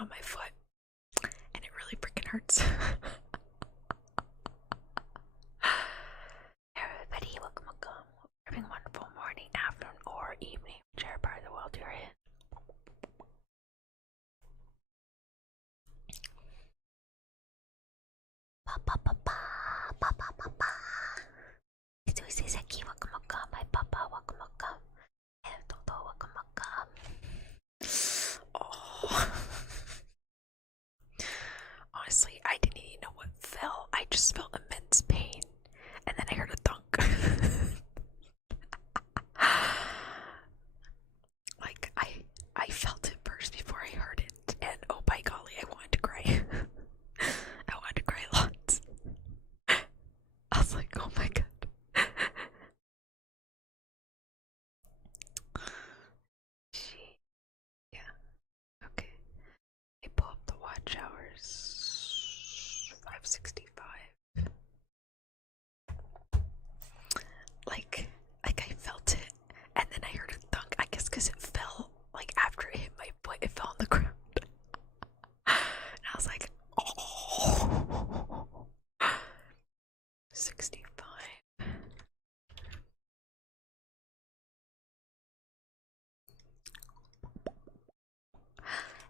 on my foot, and it really freaking hurts. Everybody, welcome. Having a wonderful morning, afternoon, or evening, whichever part of the world you're in. Saki, welcome. My papa, welcome. And Toto, welcome. Oh. Honestly, I didn't even know what fell. I just felt immense pain. And then I heard a thunk. Like, I felt it first before I heard it. And oh by golly, I wanted to cry. I wanted to cry lots. I was like, oh my god. Yeah. Okay. I pull up the watch hours. 5:65. Like I felt it, and then I heard a thunk. I guess because it fell, like after it hit my foot, it fell on the ground. And I was like, oh. 65.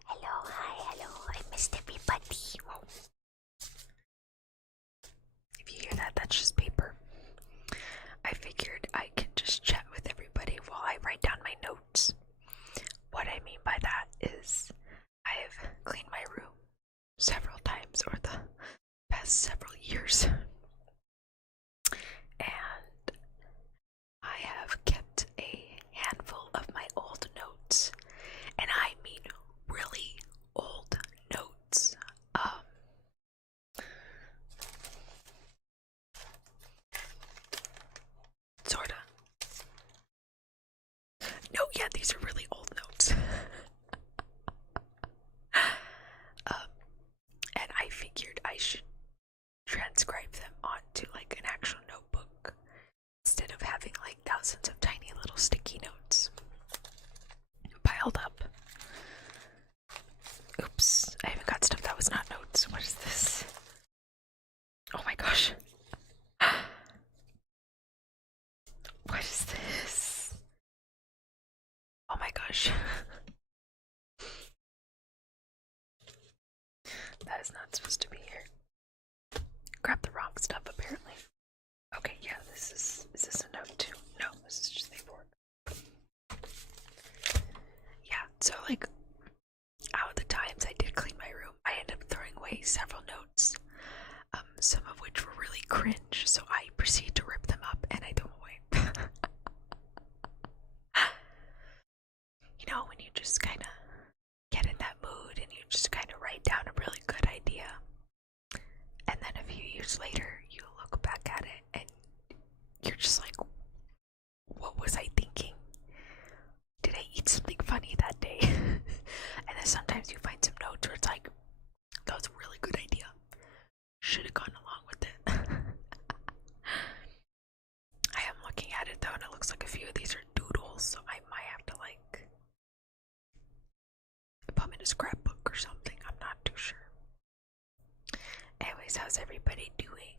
Hello, I missed everybody. Whoa. If you hear that, that's just paper. I figured I can just chat with everybody while I write down my notes. What I mean by that is I've cleaned my room several times over the past several years. And I have kept a handful of my old notes. And I mean really old notes. Sorta. No, yeah, these are really old notes. And I figured I should transcribe them onto like an actual notebook instead of having like thousands of tiny little sticky notes piled up. Oops, I even got stuff that was not notes. What is this? Oh my gosh. What is this? Oh my gosh. That is not supposed to be here. Grab the wrong stuff apparently. Okay, yeah, is this a note too? No, this is just paperwork. Yeah, so like out of the times I did clean my room, I ended up throwing away several notes. Some of which were really cringe, so I proceeded to rip them up and I threw them away. You know, when you just kind of get in that mood and you just kind of write down a really good idea, and then a few years later you look back at it and you're just like, what was I thinking? Did I eat something funny that day? And then sometimes you find some notes where it's like, that was a really good idea. Should have gone along with it. I am looking at it though, and it looks like a few of these are doodles, so I might have to like put them in a scrapbook or something. I'm not too sure. Anyways, how's everybody doing?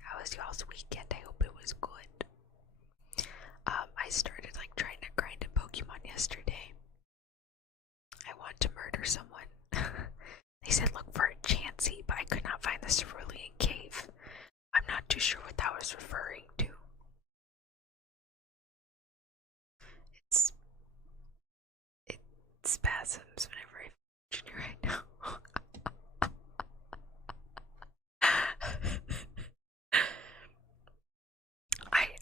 How was y'all's weekend? I hope it was good. I started like trying to grind a Pokemon yesterday. I want to murder someone. They said look for a Chansey, but I could not find the cerulean cave. I'm not too sure what that was referring to. It spasms whenever I mention it right now.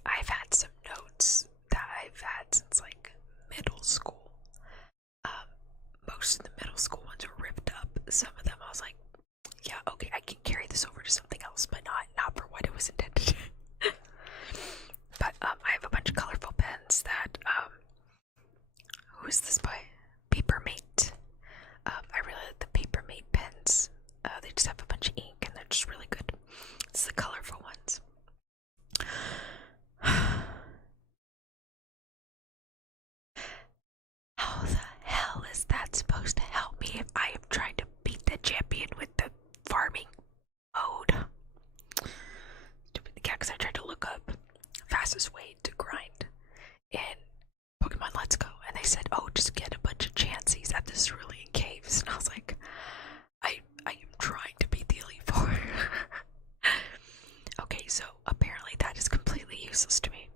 I've had some notes that I've had since like middle school. Most of the middle school ones were ripped up. Some of them I was like, yeah, okay, I can carry this over to something else, but not for what it was intended. But I have a bunch of colorful pens that who is this by? Papermate. I really like the Papermate pens. They just have a bunch of ink and they're just really good. It's the colorful ones. How the hell is that supposed to help me if I am trying fastest way to grind in Pokemon Let's Go, and they said, oh, just get a bunch of Chanseys at the Cerulean Caves, and I was like, I am trying to beat the Elite Four. Okay, so apparently that is completely useless to me.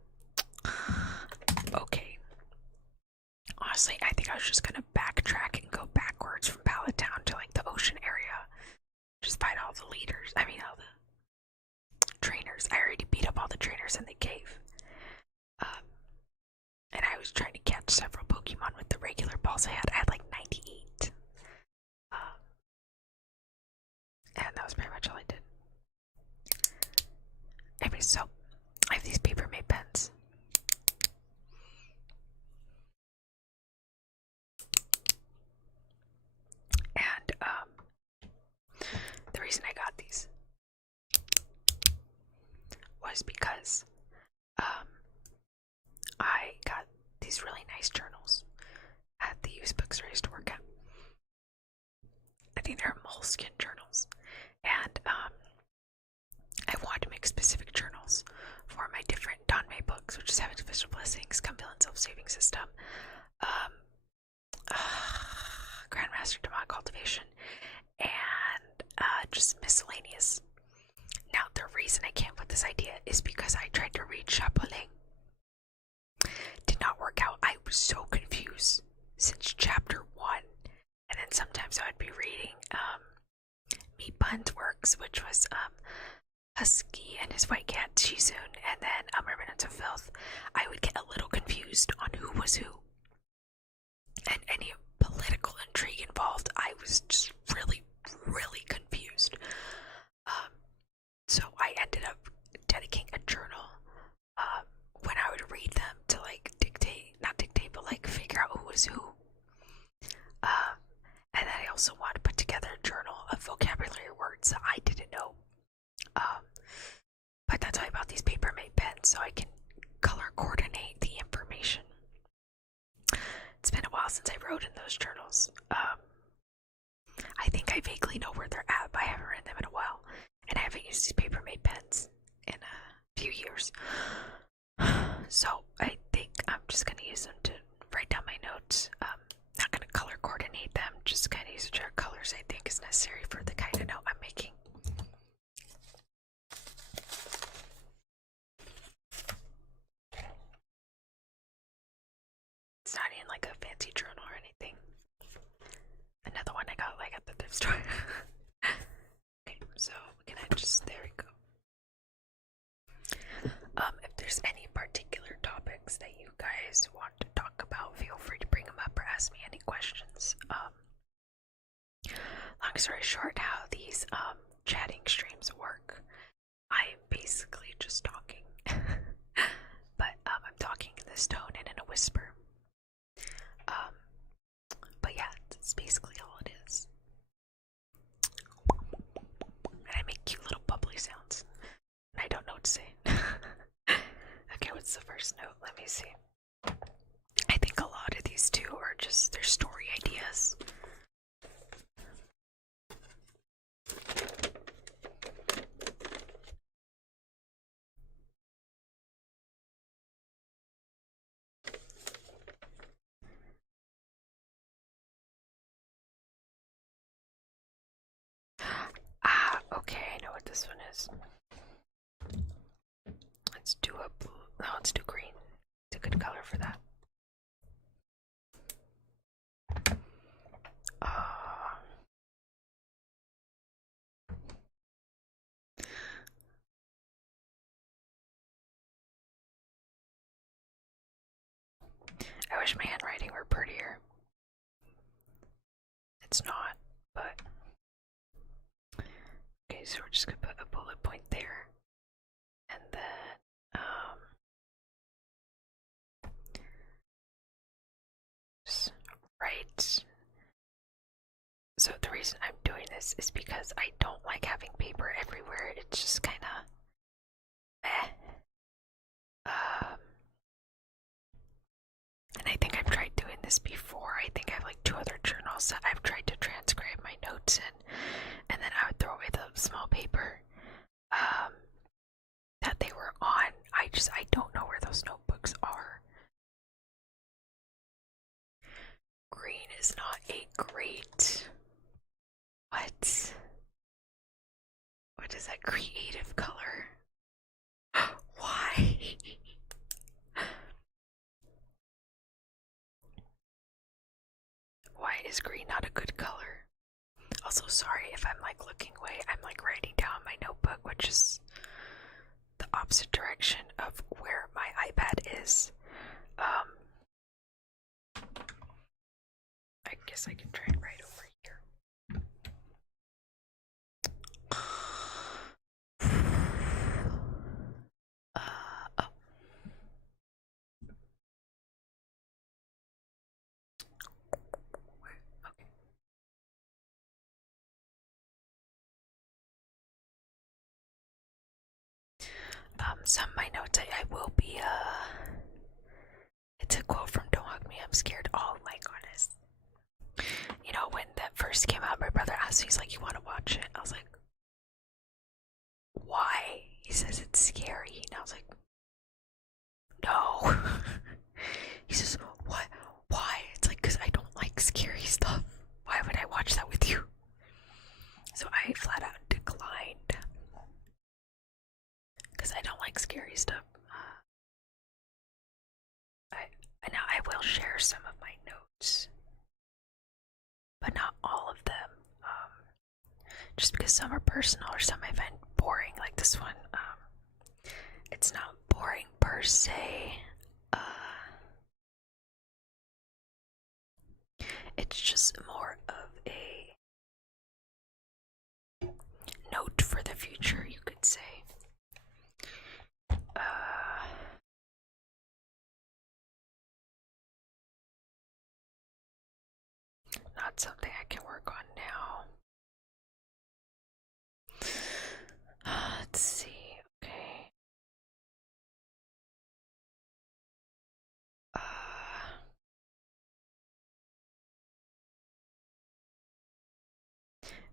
Okay. Honestly, I think I was just gonna backtrack and go backwards from Pallet Town to like the ocean area. Just fight all the leaders. I mean, all the trainers. I already beat up all the trainers in the cave. And I was trying to catch several Pokemon with the regular balls I had. I had like 98. And that was pretty much all I did. Anyway, so I have these paper made pens. And the reason I got these was because I got these really nice journals at the used bookstore I used to work at. I think they're moleskin journals. And I wanted to make specific journals for my different Danmei books, which is Heaven's Official Blessings, Come Villain Self-Saving System, Grandmaster Demon Cultivation, and just miscellaneous. Now, the reason I came up with this idea is because I tried to read Chapeling. Did not work out. I was so confused since chapter 1. And then sometimes I would be reading Meat Bun's works, which was Husky and his white cat Shizun, and then Remnants of Filth. I would get a little confused on who was who. And any political intrigue involved, I was just really, really confused. So I ended up dedicating a journal when I would read them to like not dictate, but like figure out who was who. And then I also wanted to put together a journal of vocabulary words that I didn't know. But that's why I bought these paper made pens so I can color coordinate the information. It's been a while since I wrote in those journals. I think I vaguely know where they're at, but I haven't read them in a while. And I haven't used these paper made pens in a few years. So I think I'm just going to use them to write down my notes. Not going to color coordinate them, just kind of use whichever colors I think is necessary for the kind of note I'm making. It's not in like a fancy journal or anything. Another one I got like at the thrift store. Okay, so we can just, there we go. If there's any particular topics that you guys want to talk about, feel free to bring them up or ask me any questions. Long story short, how these chatting streams work, I am basically just talking. But I'm talking in this tone and in a whisper. But yeah, that's basically all it is. And I make cute little bubbly sounds. And I don't know what to say. Okay, what's the first note? Let me see. I think a lot of these two are just their story ideas. Okay, I know what this one is. Let's do a blue. No, let's do green. It's a good color for that. I wish my handwriting were prettier. It's not, but okay, so we're just gonna put a bullet point there. And then right. So the reason I'm doing this is because I don't like having paper everywhere. It's just kind of and I think I've tried doing this before. I think I have like 2 other journals that I've tried to transcribe my notes in, and then I would throw away the small paper that they were on. I don't know great. What? What is that creative color? Why? Why is green not a good color? Also, sorry if I'm like looking away. I'm like writing down my notebook, which is the opposite direction of where my iPad is. I guess I can try it right over here. Oh. Okay. Some of my notes I will be, it's a quote from Don't Hug Me, I'm Scared. Oh my goodness. You know, when that first came out, my brother asked me, he's like, you want to watch it? I was like, why? He says it's scary. And I was like, no. He says, what? Why? It's like, because I don't like scary stuff. Why would I watch that with you? So I flat out declined. Because I don't like scary stuff. Now I will share some of my notes, but not all of them. Just because some are personal or some I find boring, like this one. It's not boring per se. It's just more of a note for the future, you could say. Not something I can work on now. Let's see. Okay.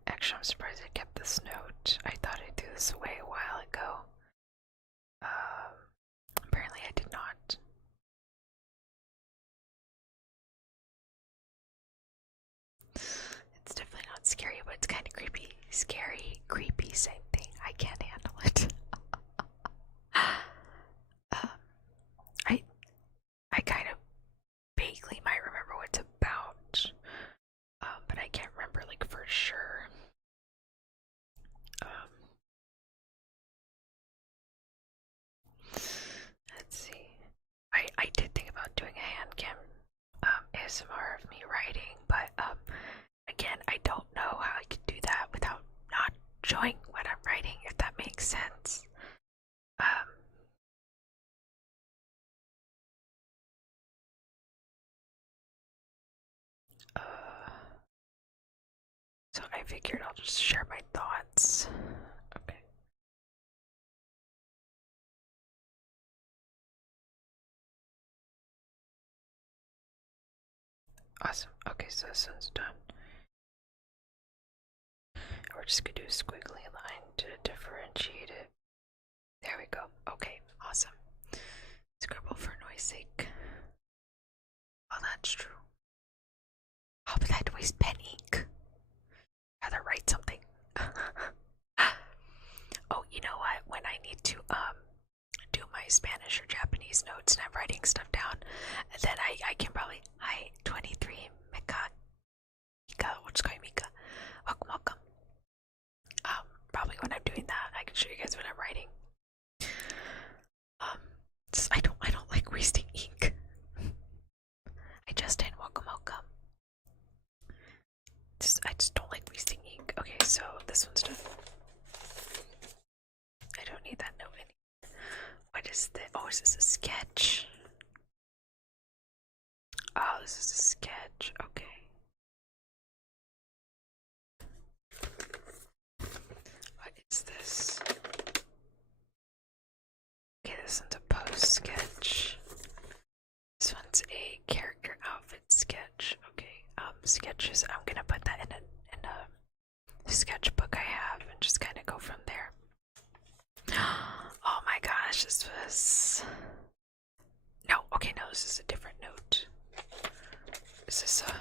Actually, I'm surprised I kept this note. I thought I threw this away a while ago. Apparently I did not. It's definitely not scary, but it's kind of creepy. Scary, creepy, same thing. I can't handle it. I kind of vaguely might remember what it's about, but I can't remember like for sure. Let's see. I did think about doing a hand cam ASMR of me writing, but again, I don't know how I could do that without not showing what I'm writing, if that makes sense. So I figured I'll just share my thoughts. Okay. Awesome. Okay, so this one's done. We're just gonna do a squiggly line to differentiate it. There we go. Okay, awesome. Scribble for noise sake. Oh, that's true. Oh, but I had to waste pen ink. Rather write something. Oh, you know what? When I need to do my Spanish or Japanese notes and I'm writing stuff down, and then I can probably, hi 23 Mika, what's going Mika? Welcome, welcome. Probably when I'm doing that, I can show you guys what I'm writing. I don't like wasting ink. Hi Justin, welcome, welcome. I just don't like wasting ink. Okay, so this one's done. I don't need that note anymore. What is this? Oh, is this a sketch? Oh, this is a sketch. Okay. What is this? Okay, this one's a pose sketch. This one's a character outfit sketch. Okay, sketches. I'm gonna put that in a sketchbook I have and just kind of go from there. Oh my gosh, this was... No, okay, no, this is a different note. Is this a...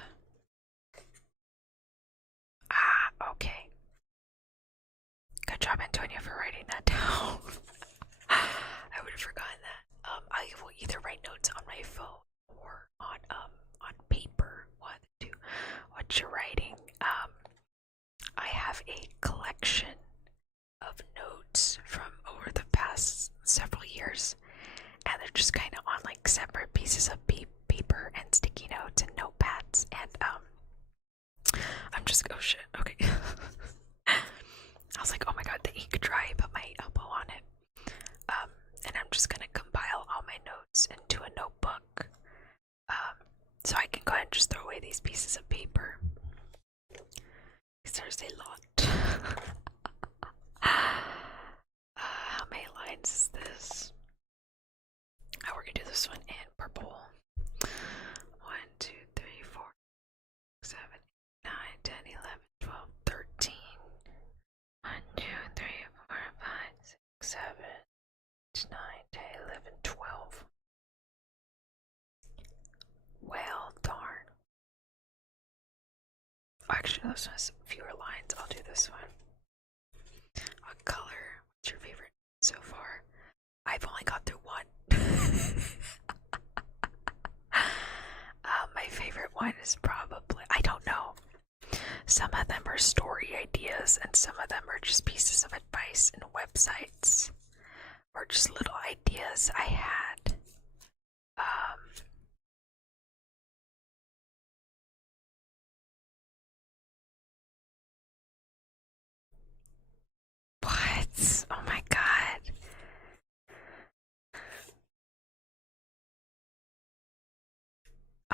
figures, and they're just kind of on like separate pieces of paper and sticky notes and notepads. And I'm just, oh shit, okay. I was like, oh my god, the ink dry, put my elbow on it. And I'm just gonna compile all my notes into a notebook, so I can go ahead and just throw away these pieces of paper, because there's a lot. How many lines is this? Oh, we're gonna do this one in purple. 1, 2, 3, 4, 7, 8, 9, 10, 11, 12, 13. 1, 2, 3, 4, 5, 6, 7, 8, 9, 10, 11, 12. Well, darn. Actually, this one's fewer lines. I'll do this one. What color? What's your favorite so far? I've only got through one. My favorite one is probably, I don't know. Some of them are story ideas, and some of them are just pieces of advice and websites, or just little ideas I had. What? Oh my god.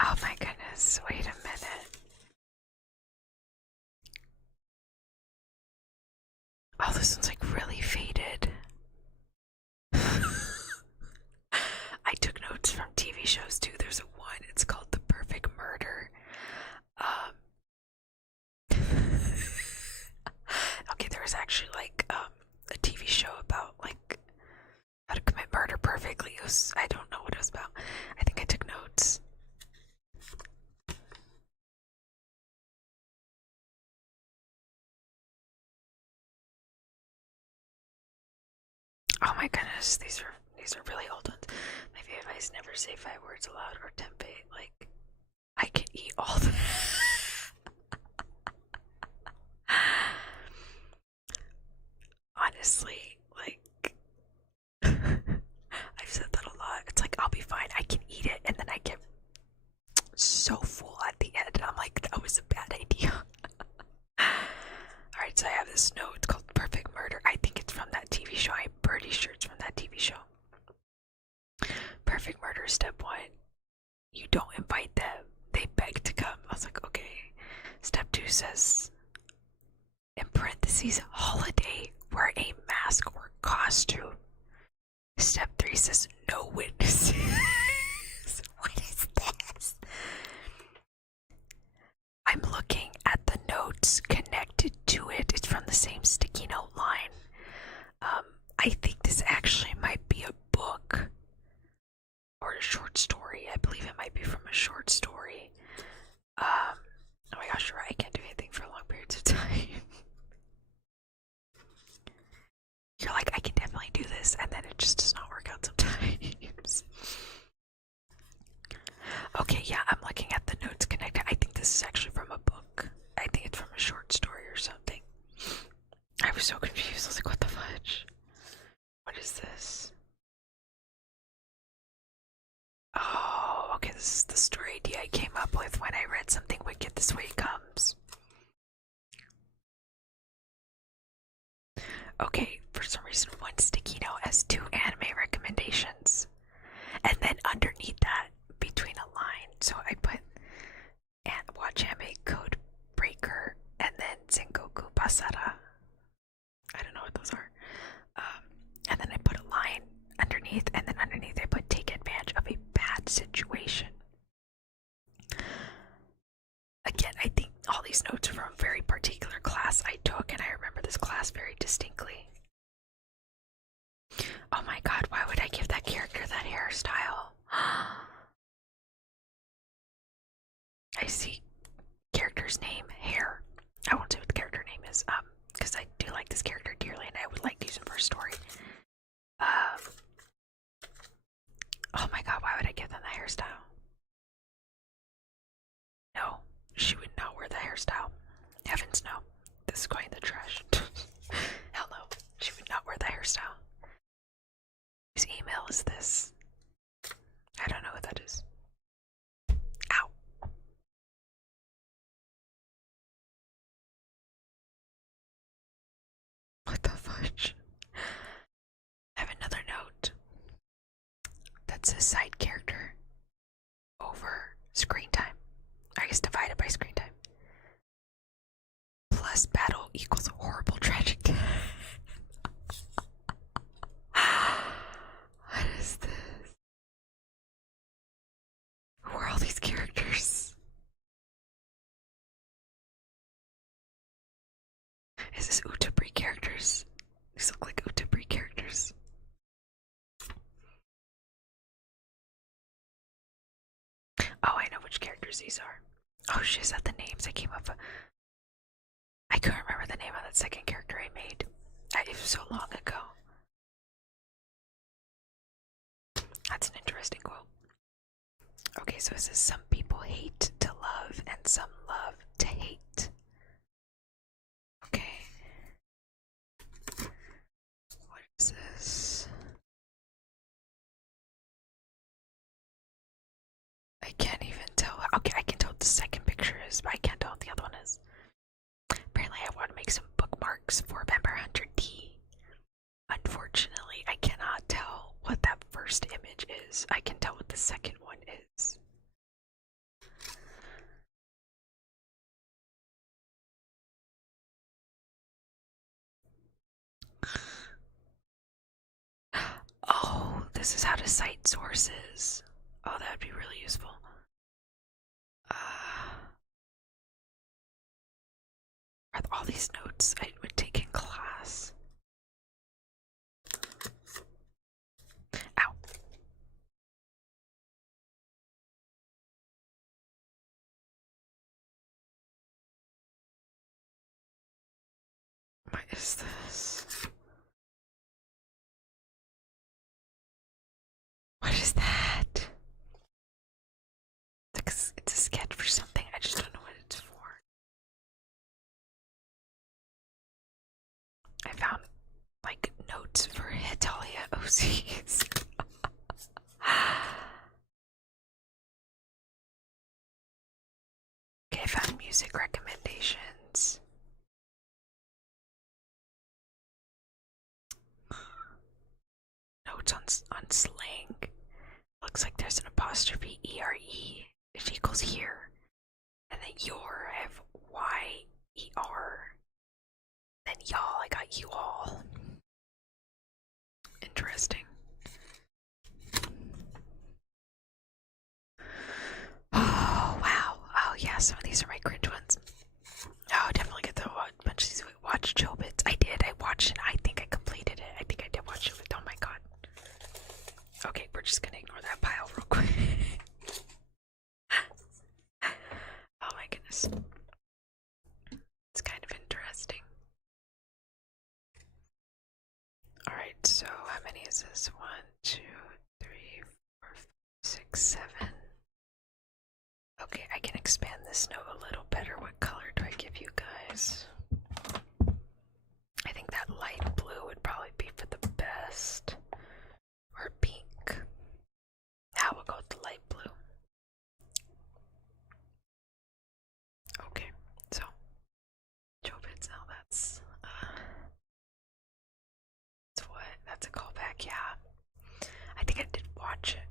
Oh my goodness, wait a minute. Oh, this one's like really faded. I took notes from TV shows too. There's a one, it's called The Perfect Murder. Okay, there was actually like a TV show about like how to commit murder perfectly. It was, I don't know what it was about. I think I took notes. Oh my goodness, these are really old ones. My favorite advice: never say 5 words aloud or tempeh. Like, I could eat all the. Honestly, like, I've said that a lot. It's like, I'll be fine, I can eat it, and then I get so full at the end, and I'm like, that was a bad idea. Alright, so I have this note, it's called Perfect Murder. I think it's from that TV show. I'm pretty sure it's from that TV show. Perfect Murder, step 1. You don't invite them. They beg to come. I was like, okay. Step 2 says, in parentheses, holiday, wear a mask or costume. Step 3 says, no witnesses. What is this? I'm looking at the notes connected to it. It's from the same sticky note line. I think this actually might be a book or a short story. I believe it might be from a short story. Oh my gosh, you're right. I can't do anything for long periods of time. You're like, I can definitely do this, and then it just does not work out sometimes. Okay, yeah, I'm looking at the notes connected. I think this is actually from a book. I think it's from a short story or something. I was so confused. I was like, what the fudge? What is this? Oh, okay, this is the story idea I came up with when I read Something Wicked This Way Comes. Okay, for some reason, one sticky note has 2 anime recommendations. And then underneath that, between a line, so I put watch anime Code Breaker and then Sengoku Basara. I don't know what those are. And then I put a line underneath, and then underneath I put take advantage of a bad situation. Again, I think all these notes are from a very particular class I took, and I remember this class very distinctly. Oh my god, why would I give that character that hairstyle? I see character's name, hair. I won't say what the character name is, because I do like this character dearly and I would like to use him for a story. Oh my god, why would I give them that hairstyle? No, she would not wear that hairstyle. Heavens no. This is going in the trash. Hell no, she would not wear that hairstyle. Whose email is this? I don't know what that is. Ow. What the fudge? I have another note that says side character over screen time. I guess divided by screen time. Plus battle equals horrible tragic death. What is this? Who are all these characters? Is this Vtuber characters? These look like Vtuber characters. Oh, I know which characters these are. Oh, shit, is that the names I came up with? I couldn't remember the name of that second character I made. It was so long ago. That's an interesting quote. Okay, so it says some people hate to love and some love to hate. Okay. What is this? I can't even tell. Okay, I can tell what the second picture is, but I can't tell what the other one is. Apparently, I want to make some bookmarks for Member Hunter D. Unfortunately, I cannot tell what that first image is. I can tell what the second one is. Oh, this is how to cite sources. Oh, that would be really useful. Are all these notes I would take in class? Ow. What is this? What is that? It's a sketch for something. I just don't know what it's for. I found like notes for Antonia OCs. Okay, I found music recommendations. Notes on slang. Looks like there's an apostrophe ERE. It equals here. And then your, I have YER. Then y'all, I got you all. Interesting. Oh, wow. Oh, yeah, some of these are my cringe ones. Oh, definitely get the bunch of these. Watch Joe Bits. I did. I watched it. I think I completed it. I think I did watch it. Oh my god. Okay, we're just gonna ignore that pile real quick. Oh my goodness. It's kind of interesting. Alright, so how many is this? 1, 2, 3, 4, 5, 6, 7. Okay, I can expand this note a little better. What color do I give you guys? I think that light blue would probably be for the best. Or pink. Now we'll go with the light blue. Okay, so Jobits, now that's what? That's a callback, yeah. I think I did watch it.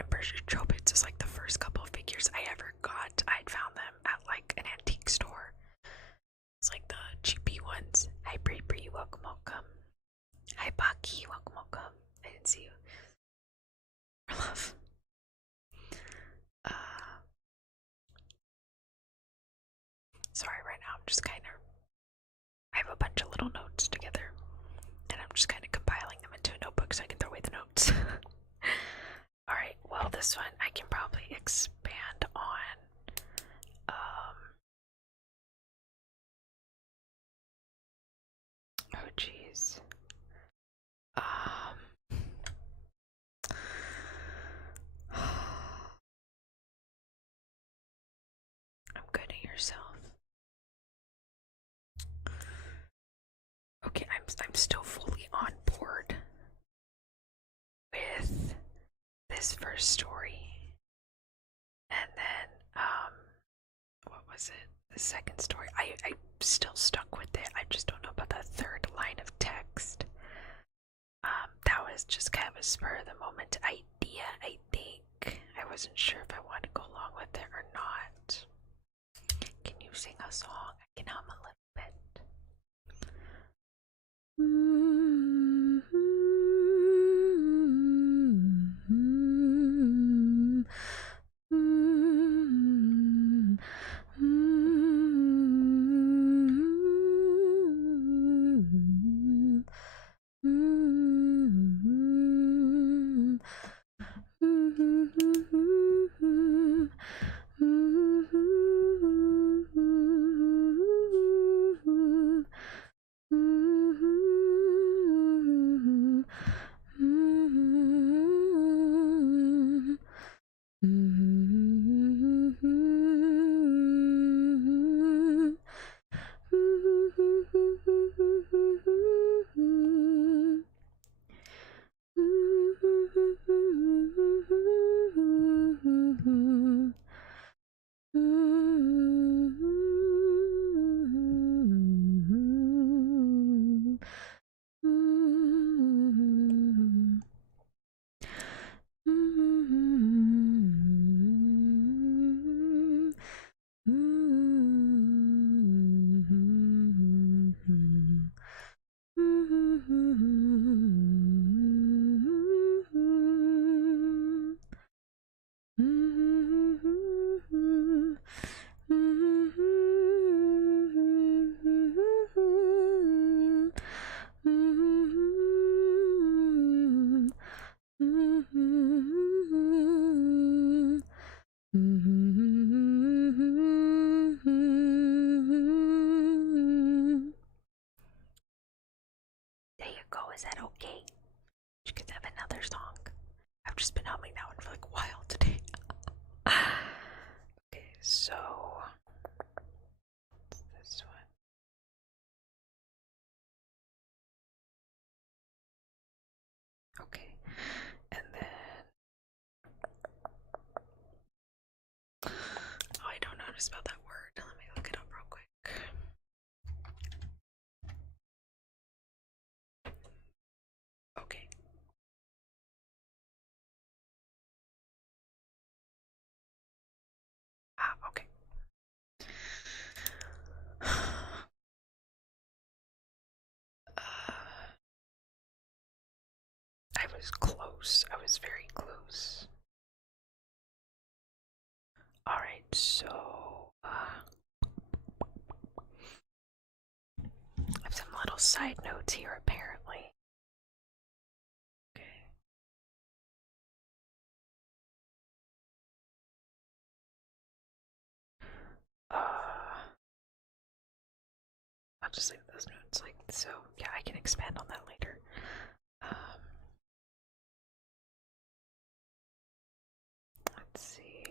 I'm pretty sure Jobits is like the first couple of figures I ever got. I'd found them at like an antique store. It's like the cheapy ones. Hi Bree Bree, welcome, welcome. Hi Baki, welcome, welcome. I didn't see you. Love. Sorry, right now I'm just kind of. I have a bunch of little notes together, and I'm just kind of compiling them into a notebook so I can throw away the notes. Alright, well, this one I can probably expand on. Oh, jeez. I'm good at yourself. Okay, I'm still fully on board. this first story, and then what was it? The second story. I'm still stuck with it. I just don't know about that third line of text. That was just kind of a spur of the moment idea, I think. I wasn't sure if I wanted to go along with it or not. Can you sing a song? I can hum a little bit. There you go, is that okay? You could have another song. I've just been humming that one for like a while today. Okay, so this one. Okay, and then oh, I don't know how to spell that word. Let me look it up real quick. Okay. Okay. I was close. I was very close. Alright, so I have some little side notes here apparently. Okay. I'll just leave those notes like so. Yeah, I can expand on that later. Let's see.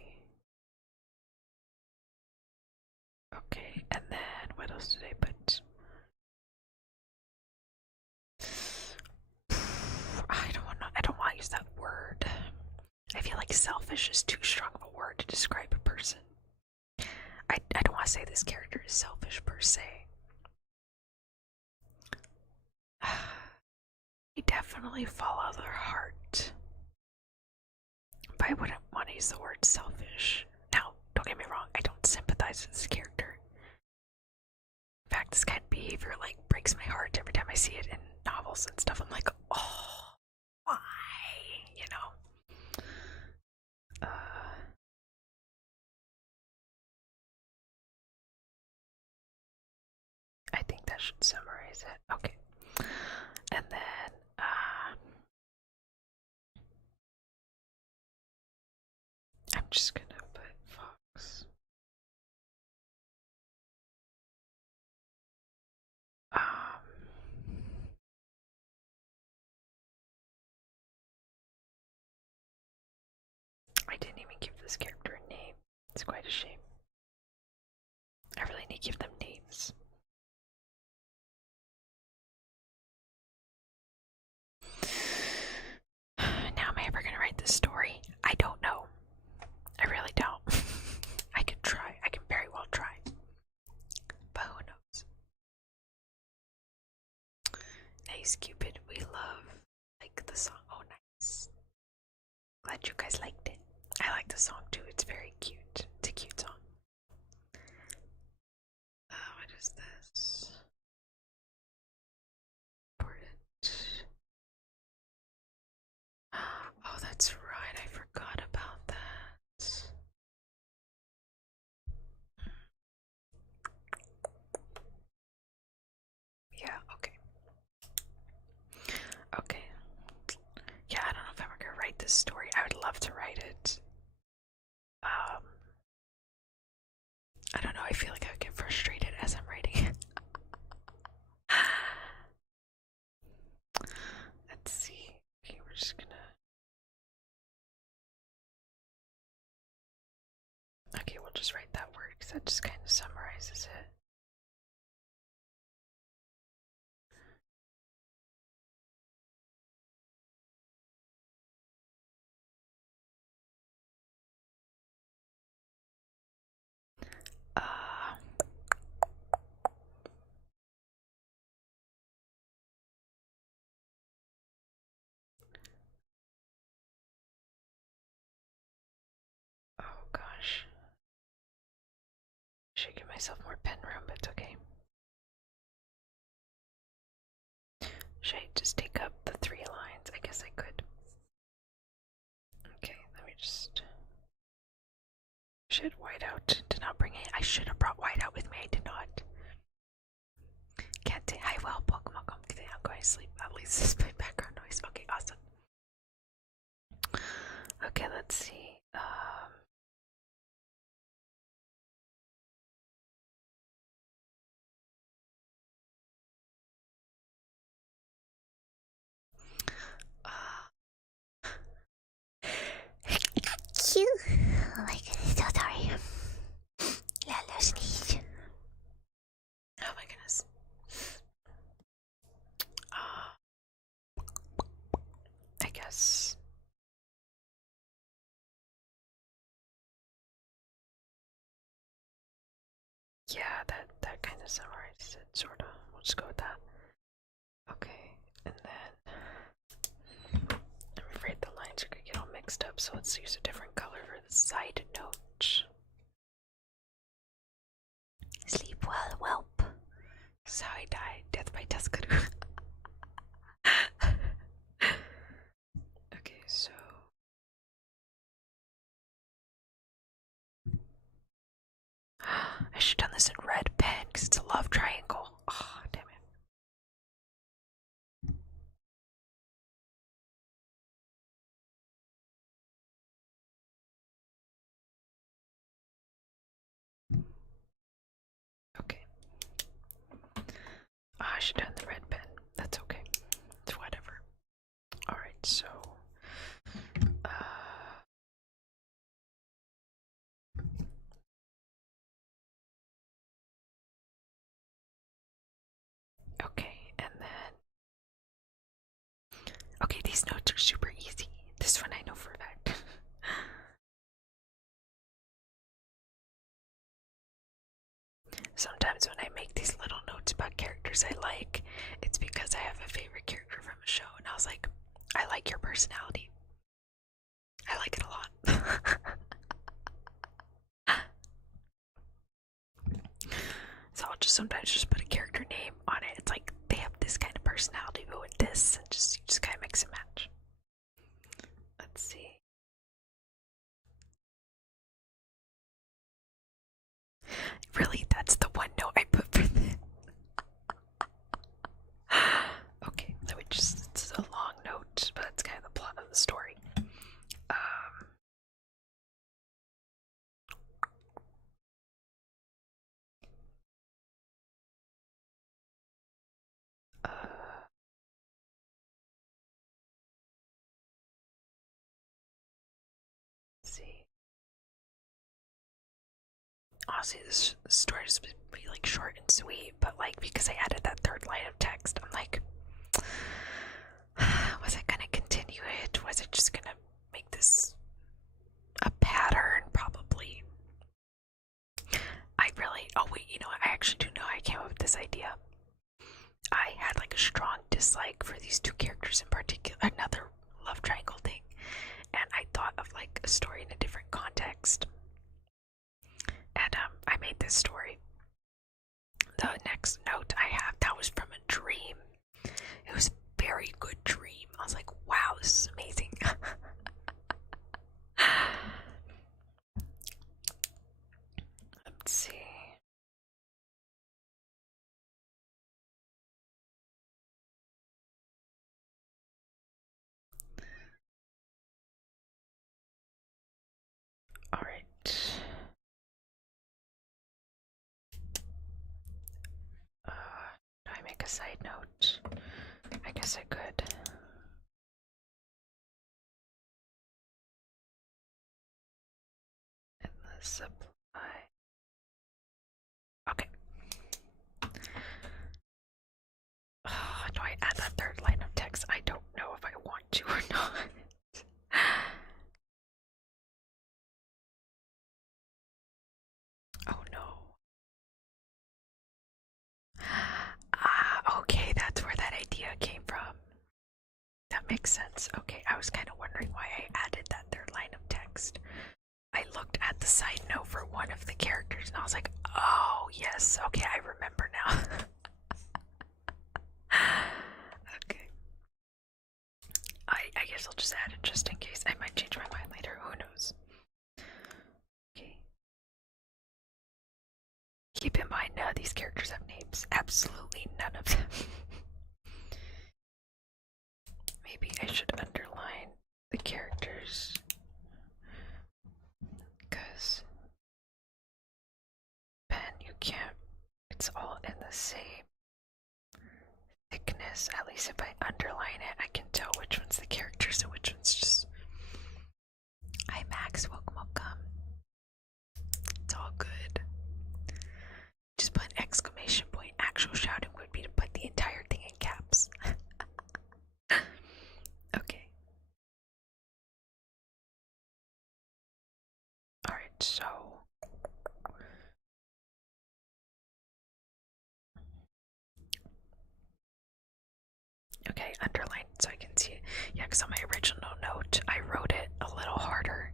Okay, and then what else did I put? I don't want to use that word. I feel like selfish is too strong of a word to describe a person. I don't want to say this character is selfish per se. They definitely follow their heart. But I wouldn't want to use the word selfish. Now, don't get me wrong, I don't sympathize with this character. In fact, this kind of behavior like breaks my heart every time I see it in novels and stuff. I'm like, oh, why? You know? I think that should summarize it. Okay. And then, I'm just gonna put Fox. I didn't even give this character a name. It's quite a shame. I really need to give them names. Now, am I ever gonna write this story? Please, Cupid, we love. Like the song. Oh, nice. Glad you guys liked it. I like the song too. It's very cute. It's a cute song. What is this? Important. Oh, that's right. I forgot about that. Yeah, okay. Okay. Yeah, I don't know if I'm gonna write this story. I would love to write it. I don't know, I feel like I would get frustrated as I'm writing it. Let's see. Okay, we're just gonna. Okay, we'll just write that word because that just kind of summarizes it. Oh gosh. Should give myself more pen room, but it's okay. Should I just take up the 3 lines? I guess I could. Okay, let me just. Should whiteout. Did not bring it. I should have brought whiteout with me. I did not. Can't say hi. Well, Pokemon come today. I'm going to sleep. At least this is my background noise. Okay, awesome. Okay, let's see. Oh my goodness, so sorry. Lalo sneeze. Oh my goodness. I guess. Yeah, that kind of summarizes it, sort of. We'll just go with that. Okay, and then I'm afraid the lines are gonna get all mixed up, so let's use a different color for the side note. Sleep well, whelp. This is how I died. Death by Tuscadoo. Okay, so. I should have done this in red pen because it's a love triangle. Oh, damn it. Okay. Oh, I should have done the red pen. That's okay. It's whatever. Alright, so. Okay, and then. Okay, these notes are super easy. This one I know for a fact. Sometimes when I make these little notes about characters I like, it's because I have a favorite character from a show, and I was like, I like your personality. I like it a lot. So I'll just sometimes just put a character name on it. It's like they have this kind of personality, but with this, and you just kind of mix and match. Let's see. Really, that's the one note I put for this. Okay, let me just. It's a long note, but it's kind of the plot of the story. Let's see. Honestly, this story is supposed to be like short and sweet, but like because I added that 3rd line of text, I'm like, was I gonna continue it? Was it just gonna make this a pattern? Probably. Oh wait, you know what? I actually do know I came up with this idea. I had like a strong dislike Do I make a side note? I guess I could. And the supply. Okay. Do I add that third line of text? I don't know if I want to or not. Oh no. Okay, that's where that idea came from. That makes sense. Okay, I was kind of wondering why I added that third line of text. I looked at the side note for one of the characters and I was like, oh, yes, okay, I remember now. Okay. I guess I'll just add it just in case. I might change my mind later, who knows. Okay. Keep in mind, none of these characters have names. Absolutely none of them. Maybe I should underline the characters. Because pen, you can't, it's all in the same thickness. At least if I underline it, I can tell which one's the characters and which one's just. Hi Max, welcome. It's all good. Just put an exclamation point. Actual shouting would be to put the entire thing in caps. Okay. Alright, so. Okay, underline so I can see it. Yeah, because on my original note, I wrote it a little harder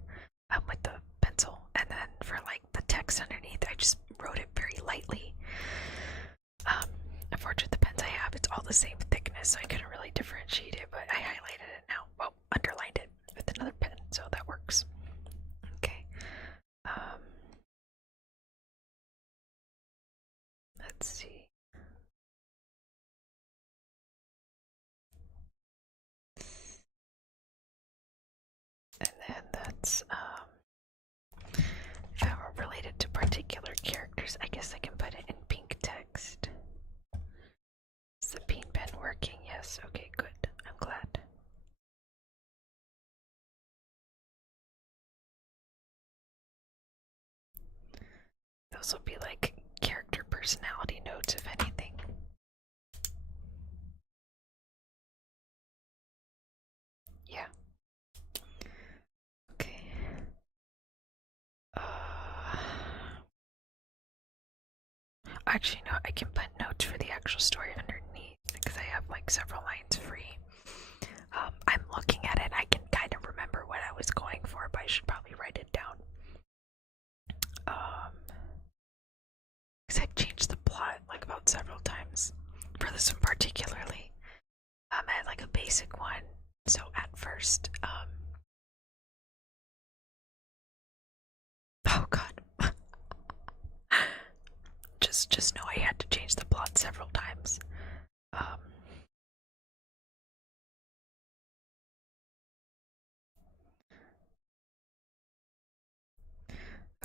with the pencil, and then for like the text underneath, I just wrote it very lightly. Unfortunately, the pens I have, it's all the same thickness, so I couldn't really differentiate it, but I highlighted it now. Well, underlined it with another pen, so that works. Okay. Let's see. And then that's, if I were related to particular characters, I guess I can put it in pink text. Is the peen pen working? Yes. Okay, good. I'm glad. Those will be like character personality notes, if anything. Yeah. Okay. Actually, no, I can put notes for the actual story underneath because I have like several lines free. I'm looking at it, I can kind of remember what I was going for, but I should probably write it down. Because I've changed the plot like about several times. For this one particularly, I had like a basic one. So at first, oh god, just know I had to change the plot several times.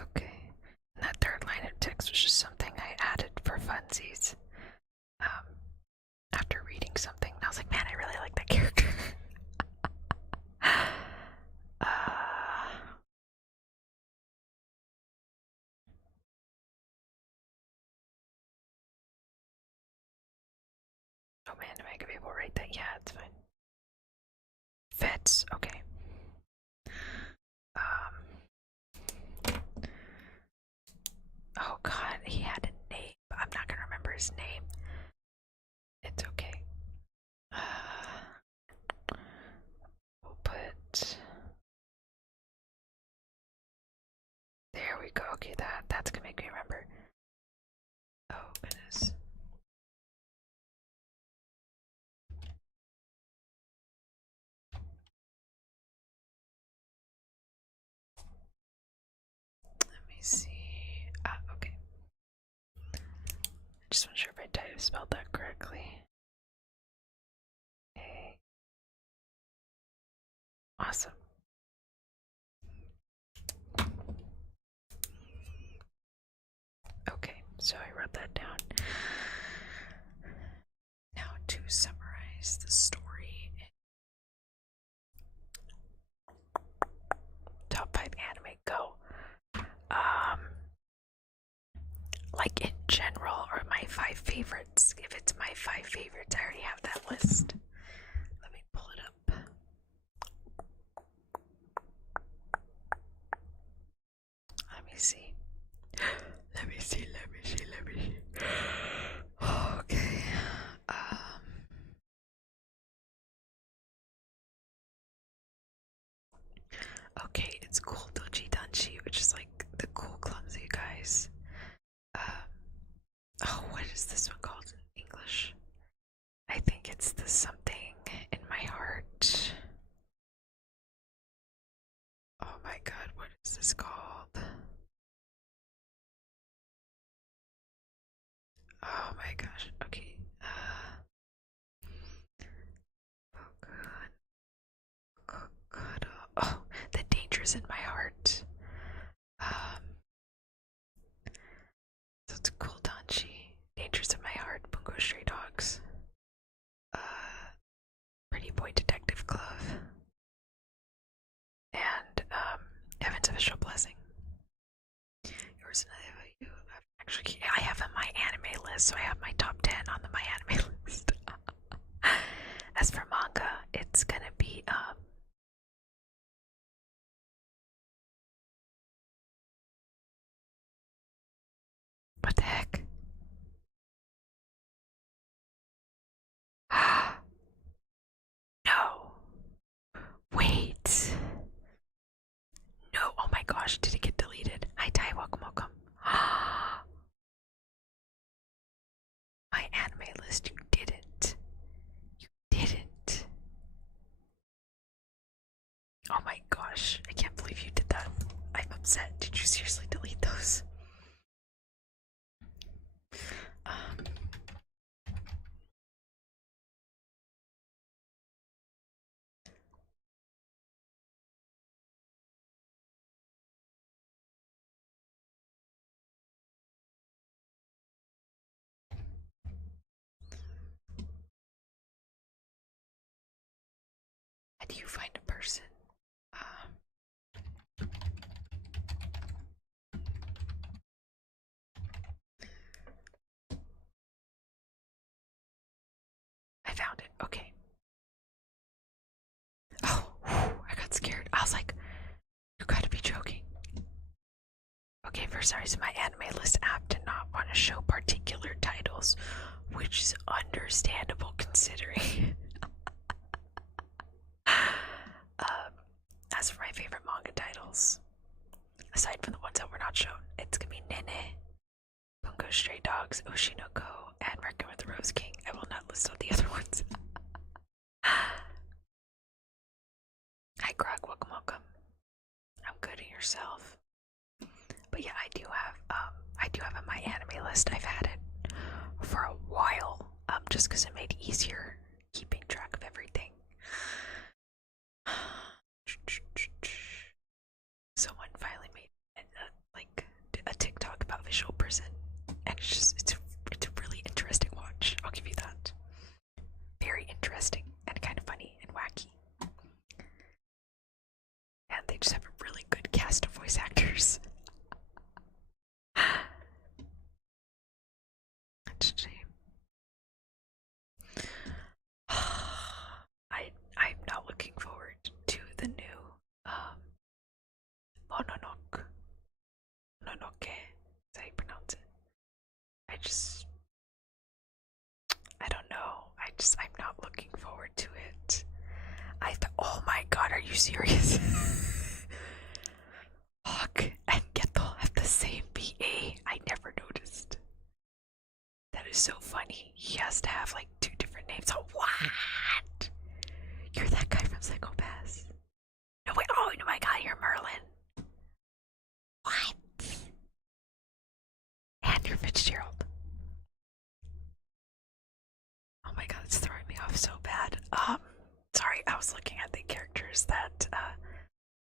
Okay, and that third line of text was just something I added for funsies. After reading something, and I was like, man, I really like that character. Oh man, am I gonna be able to write that? Yeah, it's fine. Fits, okay. Oh god, he had a name, but I'm not gonna remember his name. It's okay. We'll put. There we go. Okay, that's gonna make me remember. Oh goodness. Let me see. Okay. I just want to sure if I spelled that correctly. Okay. Awesome. So I wrote that down. Now to summarize the story. Top 5 anime, go. Like in general, or my 5 favorites. If it's my 5 favorites, I already have that list. Let me pull it up. Let me see. Let me see. Okay. Okay, it's cool Doji Danshi, which is like the cool clumsy guys. Oh, what is this one called in English? I think it's the something in my heart. Oh my god, what is this called? Oh my gosh, okay. Oh, the dangers in my heart. So it's cool Danchi. Dangers in my heart. Bungo Stray Dogs. Pretty Boy Detective Glove. And Evan's Official Blessing. Yours and actually, I have a My Anime list, so I have my top 10 on the My Anime list. As for manga, it's gonna be what the heck? No. Wait. No. Oh my gosh, did it get deleted? Hi, Tai, welcome. My anime list, you didn't. You didn't. Oh my gosh, I can't believe you did that. I'm upset. Did you seriously delete those? How do you find a person? I found it. Okay. Oh, I got scared. I was like, you gotta be joking. Okay, for some reason my anime list app did not want to show particular titles, which is understandable considering. As for my favorite manga titles, aside from the ones that were not shown, it's gonna be Nene, Bungo Stray Dogs, Oshinoko, and Reckon with the Rose King. I will not list all the other ones. Hi Grog, welcome. I'm good at yourself. But yeah, I do have a My Anime list. I've had it for a while, just because it made it easier keeping track of everything. Someone finally made a TikTok about Visual Prison, and it's a really interesting watch. I'll give you that. Very interesting and kind of funny and wacky. And they just have a really good cast of voice actors. I'm not looking forward to the new Mononoke. Mononoke. Is that how you pronounce it? I don't know. I'm not looking forward to it. Oh my god, are you serious? Hawk and Gethel have the same BA. I never noticed. That is so funny. He has to have like 2 different names. Oh, what? You're that guy from Psychopaths. No, wait. Oh, my god, you're Merlin. What? And you're Fitzgerald. Oh my god, it's throwing me off so bad. Sorry, I was looking at the characters that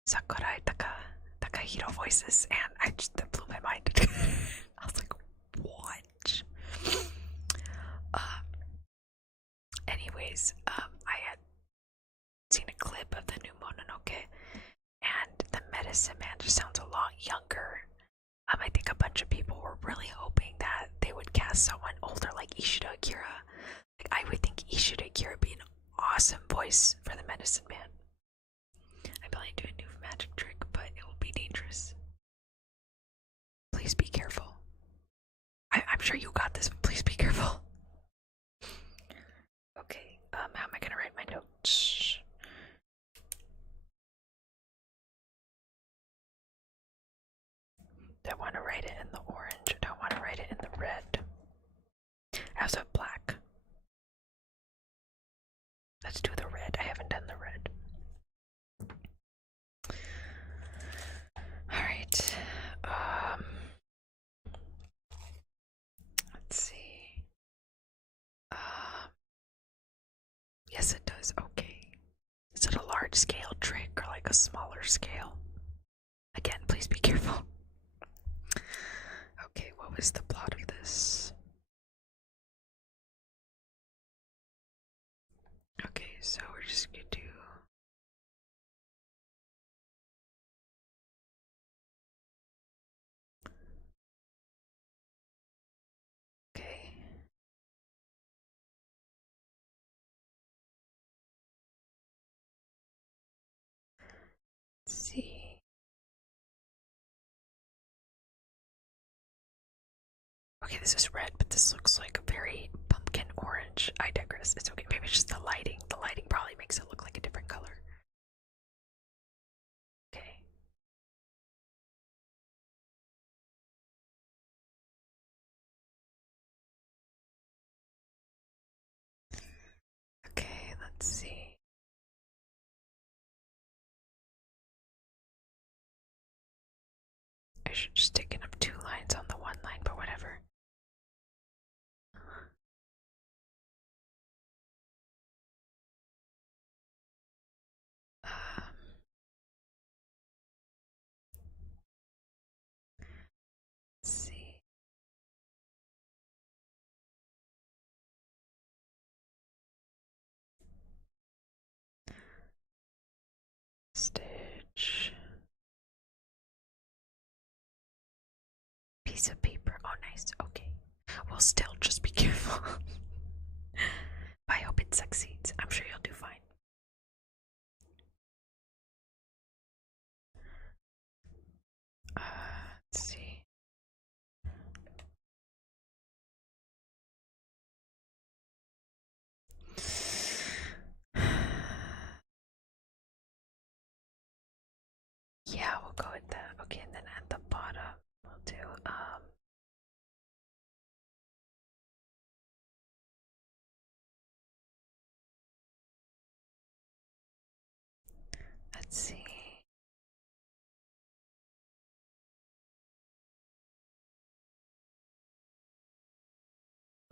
Sakurai Takahiro voices, and that blew my mind. I was like, what? Anyways, I had seen a clip of the new Mononoke, and the medicine man just sounds a lot younger. I think a bunch of people were really hoping that they would cast someone older like Ishida Akira. Like, I would think Ishida Akira would be an awesome voice for the medicine man. I'm planning to do a new magic trick, but it will be dangerous. Please be careful. I'm sure you got this, but please be careful. Okay, how am I gonna write my notes? Do I want to write it in the orange or do I want to write it in the red? I also have black. Let's do the red. I haven't done the red. Alright. Let's see. Yes, it does. Okay. Is it a large scale trick or like a smaller scale? Again, please be careful. Okay, what was the plot of this? Okay, so we're just gonna do. Okay. Let's see. Okay, this is red, but this looks like a very pumpkin orange. I digress. It's okay. Maybe it's just the lighting. The lighting probably makes it look like a different color. Okay. Okay, let's see. I should just taken up 2 lines on the 1 line, but whatever. Um, let's see. Stitch. Piece of paper. Oh, nice. Okay. Well, still, just be careful. I hope it succeeds. I'm sure you'll do fine. Let's see. Yeah, we'll go with that. Okay, and then at the bottom, we'll do, let's see.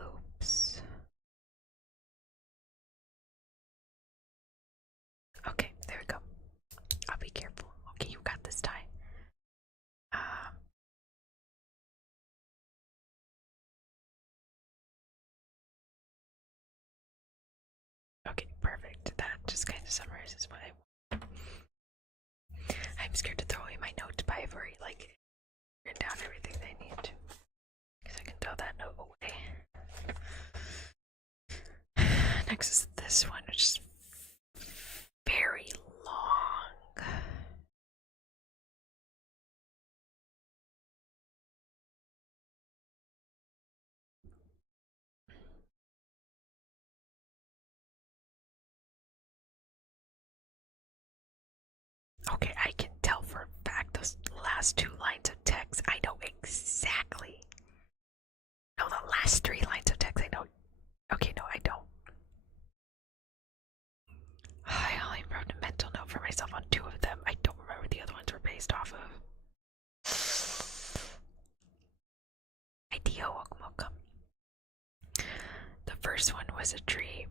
Oops. Okay, there we go. I'll be careful. Okay, you got this tie. Okay, perfect. That just kind of summarizes what I want. I'm scared to throw away my notes, but I've already, like, written down everything I need to. Because I can throw that note away. Next is this one, which is very long. Okay, I can tell for a fact those last 2 lines of text, I know exactly. No, the last 3 lines of text, I know. Okay, no, I don't. I only wrote a mental note for myself on 2 of them. I don't remember what the other ones were based off of. Idea, welcome. The first one was a dream.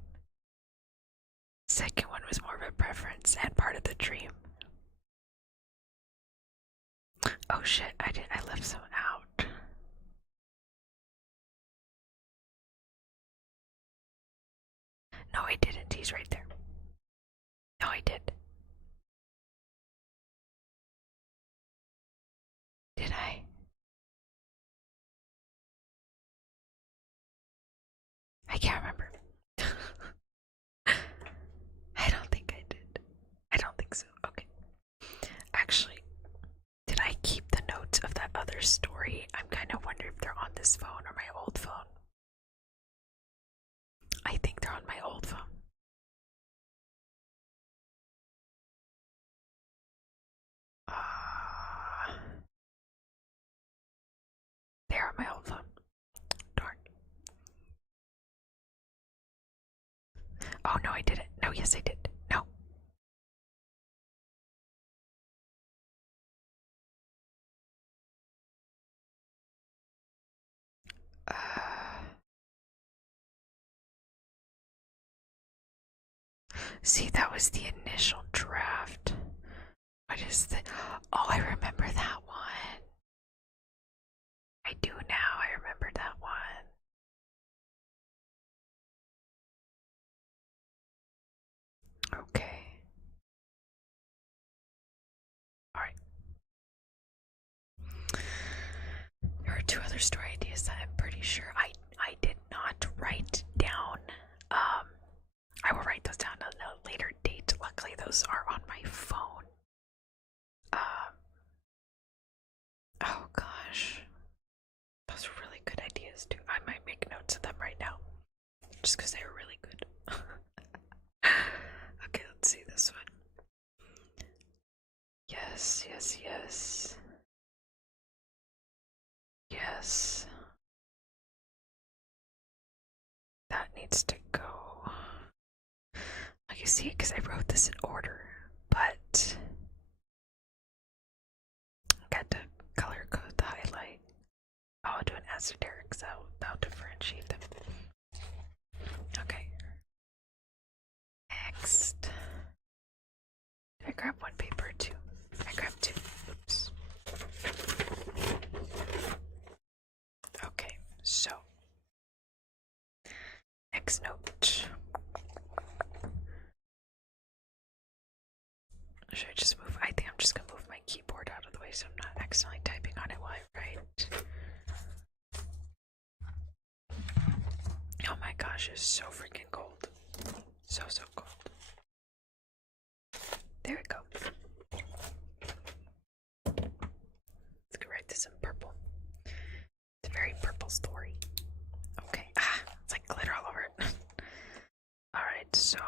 Second one was more of a preference and part of the dream. Oh shit, I left some out. No, I didn't. He's right there. No, I did. Did I? I can't remember. I don't think I did. I don't think so. Okay. Actually, did I keep the notes of that other story? I'm kind of wondering if they're on this phone or my old phone. I think they're on my old phone. They're on my old phone. Darn. Oh, no, I didn't. No, yes, I did. No. See, that was the initial draft. What is the. Oh, I remember that one. I do now. I remember that one. Okay. Alright. There are two other story ideas that I'm pretty sure I did not write down. I will write those down on a later date. Luckily, those are on my phone. Oh gosh. Those are really good ideas too. I might make notes of them right now. Just because they were really good. Okay, let's see this one. Yes, yes, yes. Yes. That needs to go. Like you see, because I wrote this in order, but I got to color code the highlight. I'll do an esoteric, so that'll differentiate them. Okay. Next. Did I grab one paper or two? I grabbed two. Oops. Okay, so next note. Should I just move? I think I'm just gonna move my keyboard out of the way so I'm not accidentally typing on it while I write. Oh my gosh, it's so freaking cold. So cold. There we go. Let's go write this in purple. It's a very purple story. Okay. Ah, it's like glitter all over it. Alright, so.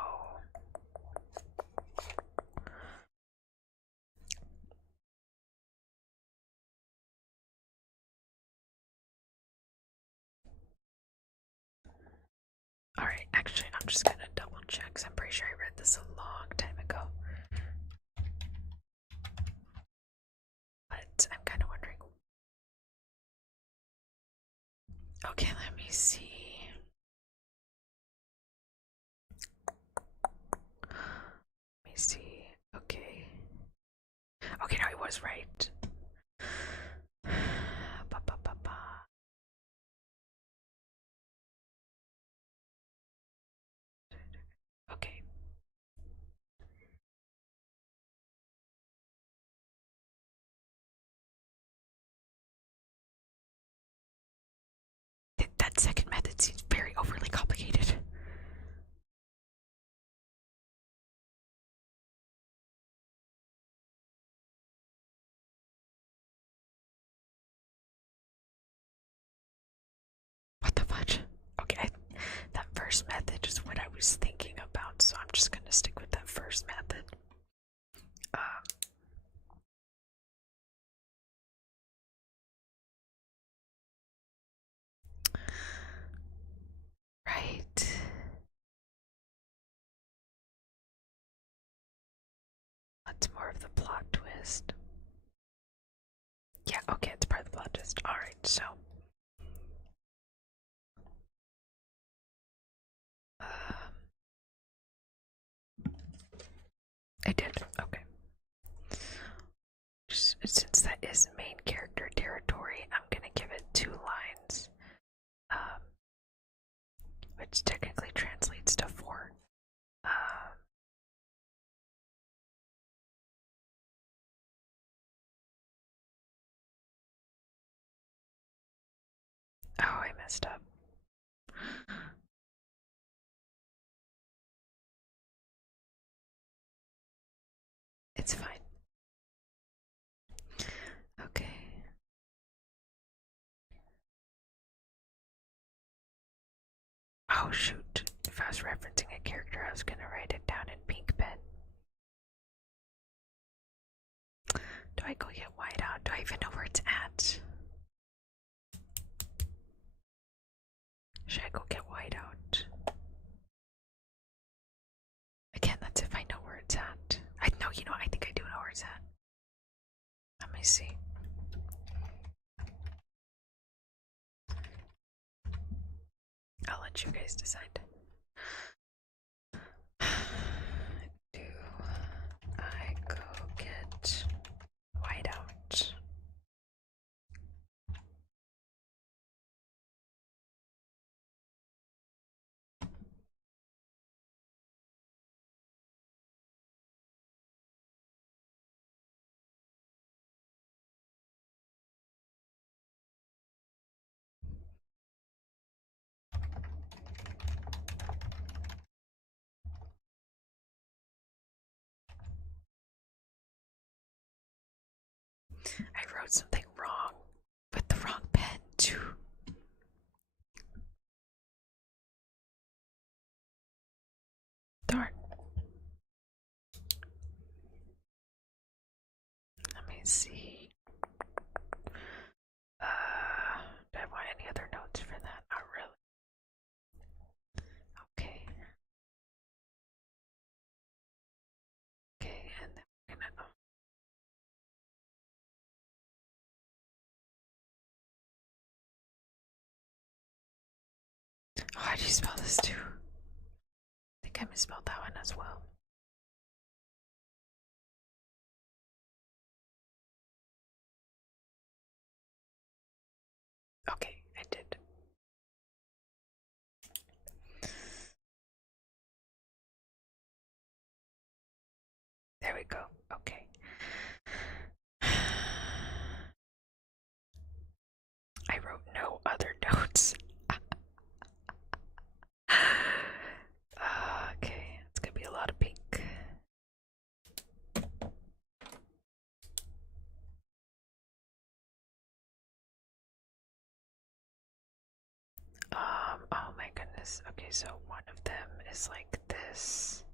Alright, actually, I'm just gonna double check because I'm pretty sure I read this a long time ago. But I'm kind of wondering. Okay, let me see. Let me see. Okay. Okay, no, I was right. Ba, ba, ba, ba. Okay. That second method seems very overly complicated. What the fudge? Okay, that first method is what I was thinking about, so I'm just gonna stick with that first method. Right. That's more of the plot twist. Yeah, okay, it's part of the plot twist. Alright, so. I did, okay. Since that is main character territory, I'm gonna give it 2 lines. Which technically translates to 4. messed up. It's fine. Okay. Oh shoot. If I was referencing a character, I was gonna write it down in pink pen. Do I go get whiteout? Do I even know where it's at? Should I go get whiteout? Again, that's if I know where it's at. I know, you know, I think I do know where it's at. Let me see. I'll let you guys decide. Do I go get whiteout? I wrote something wrong with the wrong pen too. Darn. Let me see. Do I want any other notes for that? Not really. Okay. Okay, and then we're gonna. Oh, how'd you spell this too? I think I misspelled that one as well. Okay, I did. There we go. Okay. I wrote no other notes. Okay, it's gonna be a lot of pink. Oh my goodness. Okay, so one of them is like this.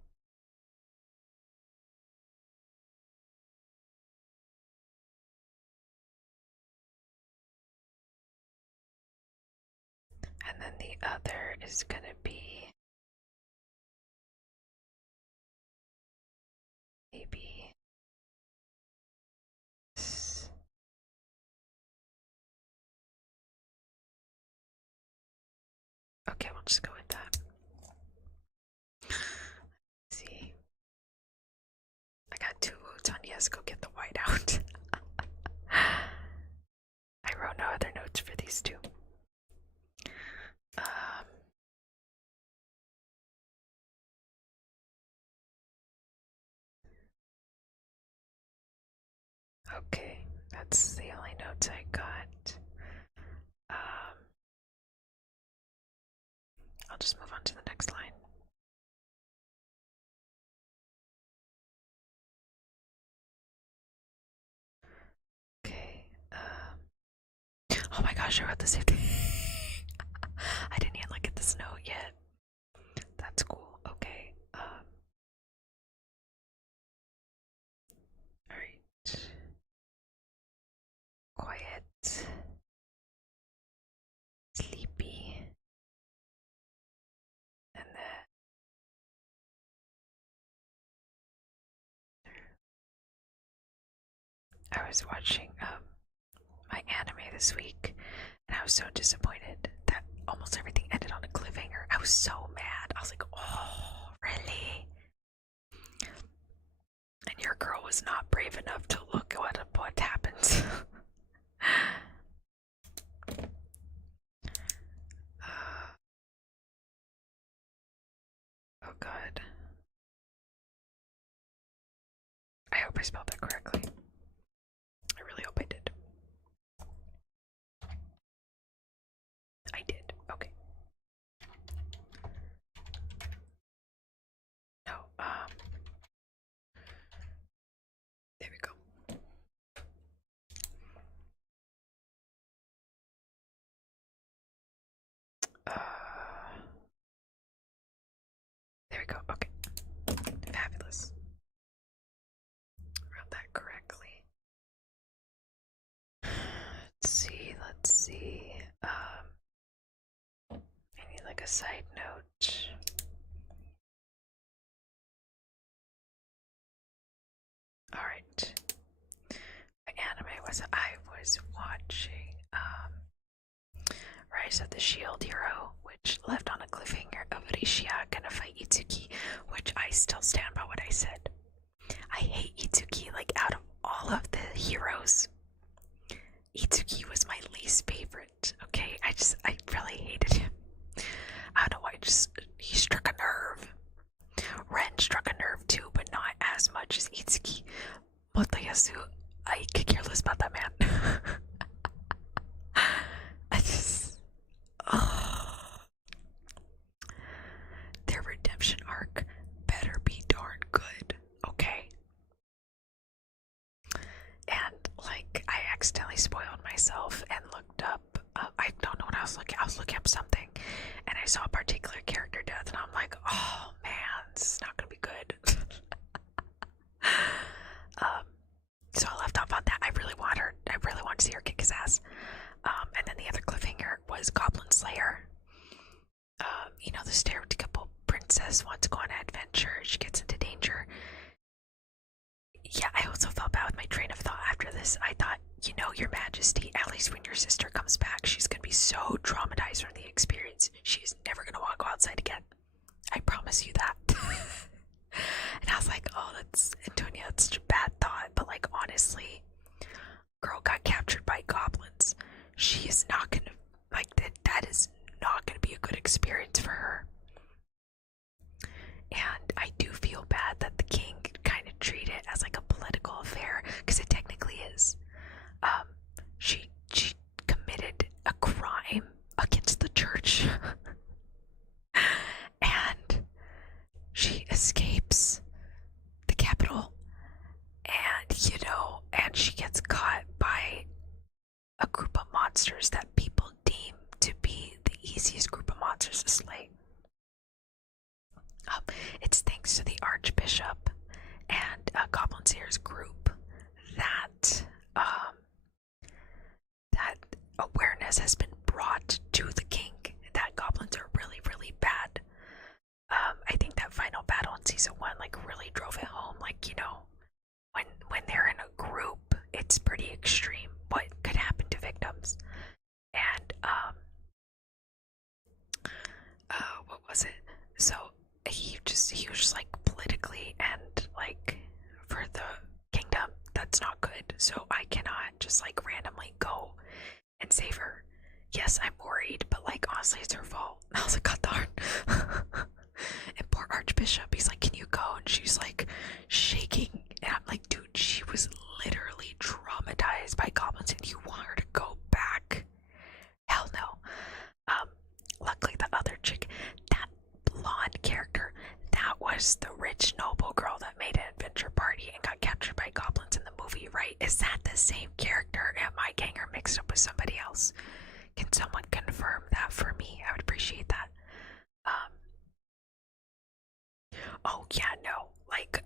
And then the other is gonna be maybe this. Okay, we'll just go with that. See, I got 2 votes on yes, go get the white out. I wrote no other notes for these 2. Okay, that's the only notes I got. I'll just move on to the next line. Okay, oh my gosh, I wrote the same thing. I didn't even look at this note yet. That's cool. Okay. Alright. Quiet. Sleepy. And then I was watching my anime this week, and I was so disappointed that almost everything ended on a cliffhanger. I was so mad. I was like, oh, really? And your girl was not brave enough to look at what happens. Oh god. I hope I spelled that correctly. I really hope I did. I did. we go. Okay. Fabulous. Wrote that correctly. Let's see. Maybe like a side note. Alright. What anime was it? I was watching Rise of the Shield Hero, which left on a cliffhanger of Rishia gonna fight Itsuki, which I still stand by what I said. I hate Itsuki, like out of all of the heroes, Itsuki was my least favorite, okay? I really hated him. I don't know why, he struck a nerve. Ren struck a nerve too, but not as much as Itsuki. Motoyasu, I could care less about that man. I just... Oh. Their redemption arc better be darn good, okay? And, like, I accidentally spoiled myself and looked up, I don't know what I was looking up something, and I saw a particular character death, and I'm like, oh man, this is not gonna be good. So I left off on that. I really want to see her kick his ass. And then the other cliffhanger was Goblin Slayer. You know, the stereotypical princess wants to go on an adventure, she gets into danger. Yeah, I also felt bad with my train of thought after this. I thought, you know, Your Majesty, at least when your sister comes back, she's gonna be so traumatized from the experience, she's never gonna want to go outside again. I promise you that. And I was like, oh, Antonia, that's such a bad thought. But, like, honestly, girl got captured by goblins. She is not gonna, like, that is not gonna be a good experience for her. And I do feel bad that the king kind of treated it as like a political affair, because it technically is. She committed a crime against the church. And she escapes the capital, and and she gets caught by a group of monsters that people deem to be the easiest group of monsters to slay. It's thanks to the Archbishop and Goblin Slayer's group that that awareness has been brought to the king that goblins are really, really bad. I think that final battle in season 1 like really drove it home. Like, you know, when they're in a group, it's pretty extreme what could happen to victims. And what was it? So he was just like politically and like for the kingdom, that's not good. So I cannot just like randomly go and save her. Yes, I'm worried, but like honestly, it's her fault. I was like, God darn. And poor Archbishop, he's like, can you go? And she's like shaking, and I'm like, dude, she was literally traumatized by goblins, and you want her to go back? Hell no. Luckily the other chick, that blonde character, that was the rich noble girl that made an adventure party and got captured by goblins in the movie, right? Is that the same character? Am I getting her mixed up with somebody else? Can someone confirm that for me? I would appreciate that. Oh yeah, no, like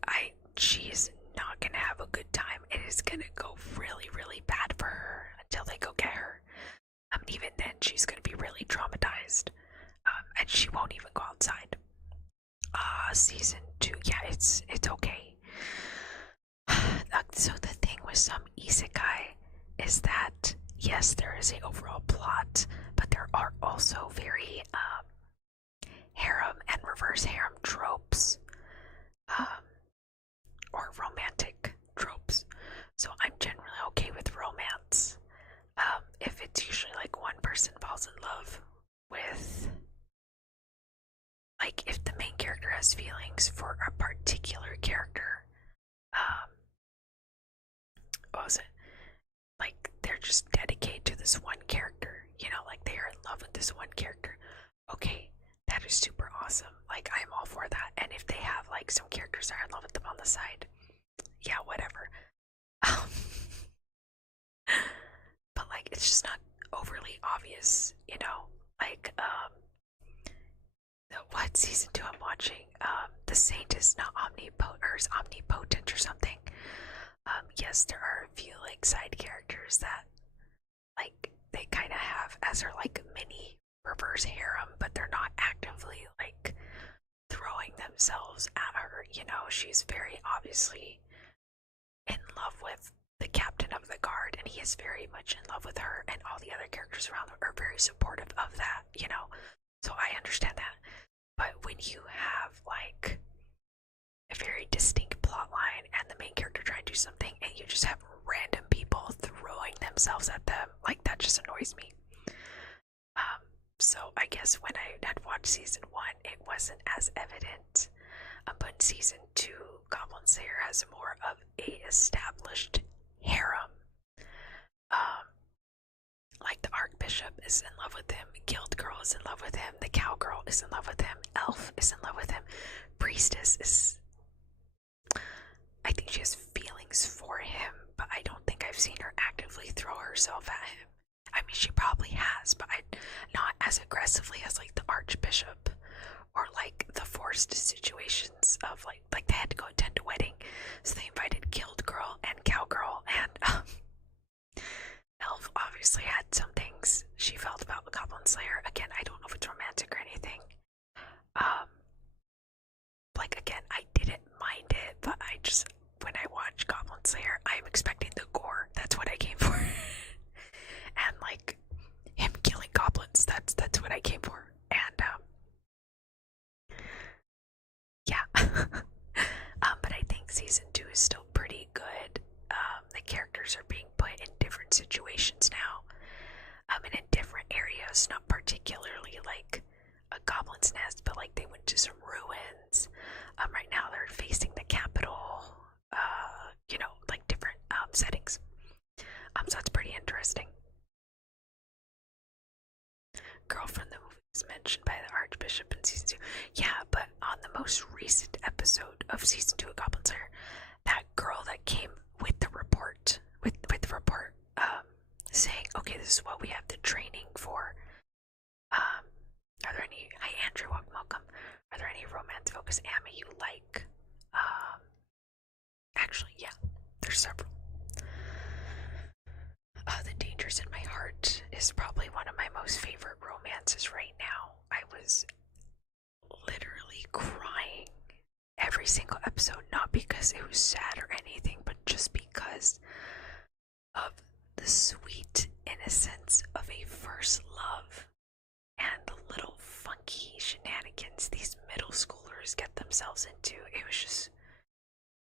she's not gonna have a good time. It is gonna go really, really bad for her until they go get her. Even then, she's gonna be really traumatized, and she won't even go outside. Season 2, yeah, it's okay. So the thing with some isekai is that yes, there is a overall plot, but there are also very harem and reverse harem tropes, or romantic tropes. So I'm generally okay with romance. If it's usually like one person falls in love with, like, if the main character has feelings for a particular character, what was it? Like, they're just dedicated to this one character, you know, like they are in love with this one character. Okay, that is super awesome. Like, I'm all for that. And if they have like some characters that are in love with them on the side, yeah, whatever. But like, it's just not overly obvious, you know, like what season 2 I'm watching. The Saint is not omnipotent, or is omnipotent or something. Yes, there are a few like side characters that like they kind of have as their like mini reverse harem, but they're not actively like throwing themselves at her. You know, she's very obviously in love with the captain of the guard, and he is very much in love with her, and all the other characters around her are very supportive of that, you know. So I understand that. But when you have like a very distinct plot line and the main character trying to do something and you just have random people throwing themselves at them, like that just annoys me. So I guess when I had watched season 1, it wasn't as evident. But in season 2, Goblin Slayer has more of a established harem. Like the Archbishop is in love with him, Guild Girl is in love with him, the Cowgirl is in love with him, Elf is in love with him, Priestess is, I think she has feelings for him, but I don't think I've seen her actively throw herself at him. I mean, she probably has, but not as aggressively as like the Archbishop, or like the forced situations of like they had to go attend a wedding, so they invited Guild Girl and Cowgirl, and Elf obviously had some things she felt about the Goblin Slayer. Again, I don't know if it's romantic or anything. Like again, I didn't mind it, but I just, when I watch Goblin Slayer, I'm expecting the gore. That's what I came for. And like him killing goblins, that's what I came for. And yeah. But I think season 2 is still pretty good. The characters are being put in different situations now. And in different areas, not particularly like a goblin's nest, but like they went to some ruins. Right now they're facing the capital, you know, like different settings. So that's pretty interesting. Girl from the movie is mentioned by the Archbishop in season 2. Yeah, but on the most recent episode of season 2 of Goblin Slayer, that girl that came with the report, with the report, saying, okay, this is what we have the training for. Are there any, hi Andrew, welcome. Are there any romance focused anime you like? Actually, yeah, there's several. The Dangers in My Heart is probably one of my most favorite romances right now. I was literally crying every single episode, not because it was sad or anything, but just because of the sweet innocence of a first love and the little funky shenanigans these middle schoolers get themselves into. It was just,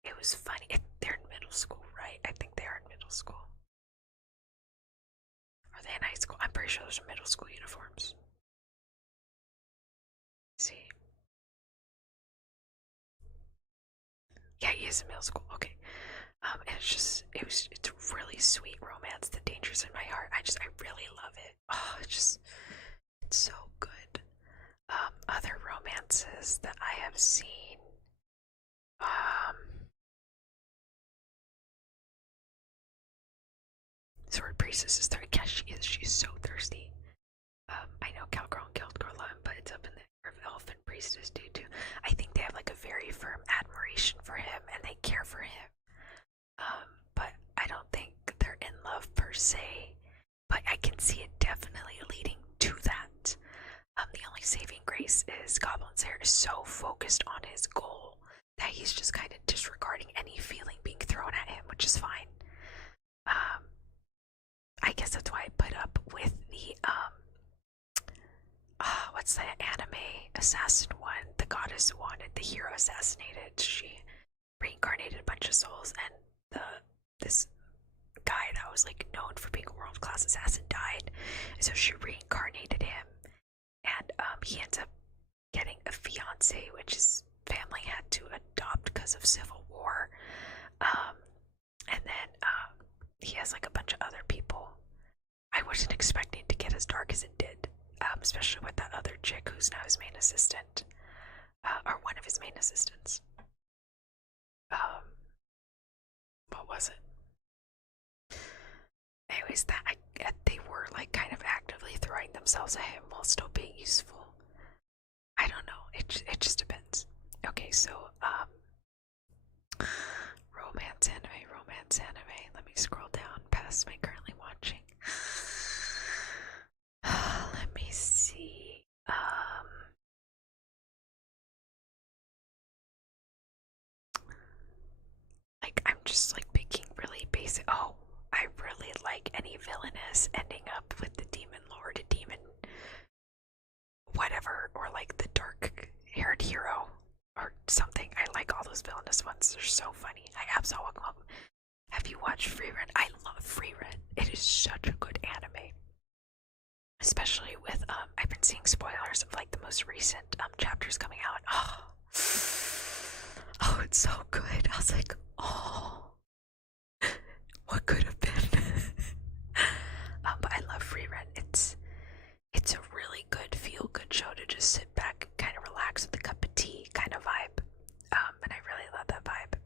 it was funny. They're in middle school, right? I think they are in middle school. Are they in high school? I'm pretty sure those are middle school uniforms. Let's see. Yeah, he is in middle school. Okay. And it's a really sweet romance. The Dangers in My Heart. I really love it. Oh, it's so good. Other romances that I have seen. Sword Priestess is thirsty. Yeah, she is. She's so thirsty. I know Cowgirl and Guild Girl love him, but it's up in the air of Elf and Priestess do too. I think they have like a very firm admiration for him and they care for him. But I don't think they're in love per se. But I can see it definitely leading to that. The only saving grace is Goblin Slayer is so focused on his goal that he's just kind of disregarding any feeling being thrown at him, which is fine. I guess that's why I put up with the what's that anime assassin one? The goddess who wanted the hero assassinated. She reincarnated a bunch of souls, and this guy that was like known for being a world class assassin died, and so she reincarnated him, and he ends up getting a fiance, which his family had to adopt because of civil war. And then he has like a bunch of other people. I wasn't expecting to get as dark as it did, especially with that other chick who's now his main assistant, or one of his main assistants. What was it? Anyways, they were like kind of actively throwing themselves at him while still being useful. I don't don't know. It just depends. Okay, so romance anime, romance anime. Let me scroll down past my currently watching. Let me see. Like I'm just like picking really basic. Oh, I really like any villainess ending up with the demon lord, demon whatever, or like the dark haired hero or something. I like all those villainous ones. They're so funny. I absolutely love them. Have you watched Free Run? I love Free Run. It is such a good anime. Especially with I've been seeing spoilers of like the most recent chapters coming out. Oh, oh, it's so good. I was like, oh, what could have been? But I love Free Run. It's a really good feel good show to just sit back, kind of relax with a cup of tea kind of vibe. And I really love that vibe.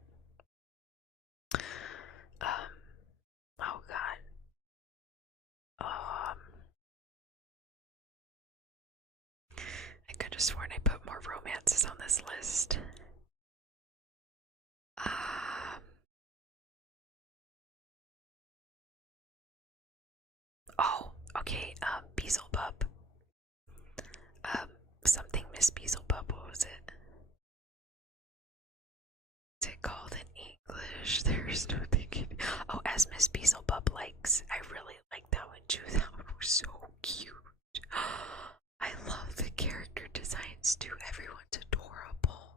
Oh god. I could have sworn I put more romances on this list. Oh, okay, Beelzebub. Something Miss Beelzebub, what was it? Is it called in English? There's no thinking. Oh, As Miss Beelzebub Likes. I really like that one too. That one was so cute. I love the character designs too. Everyone's adorable.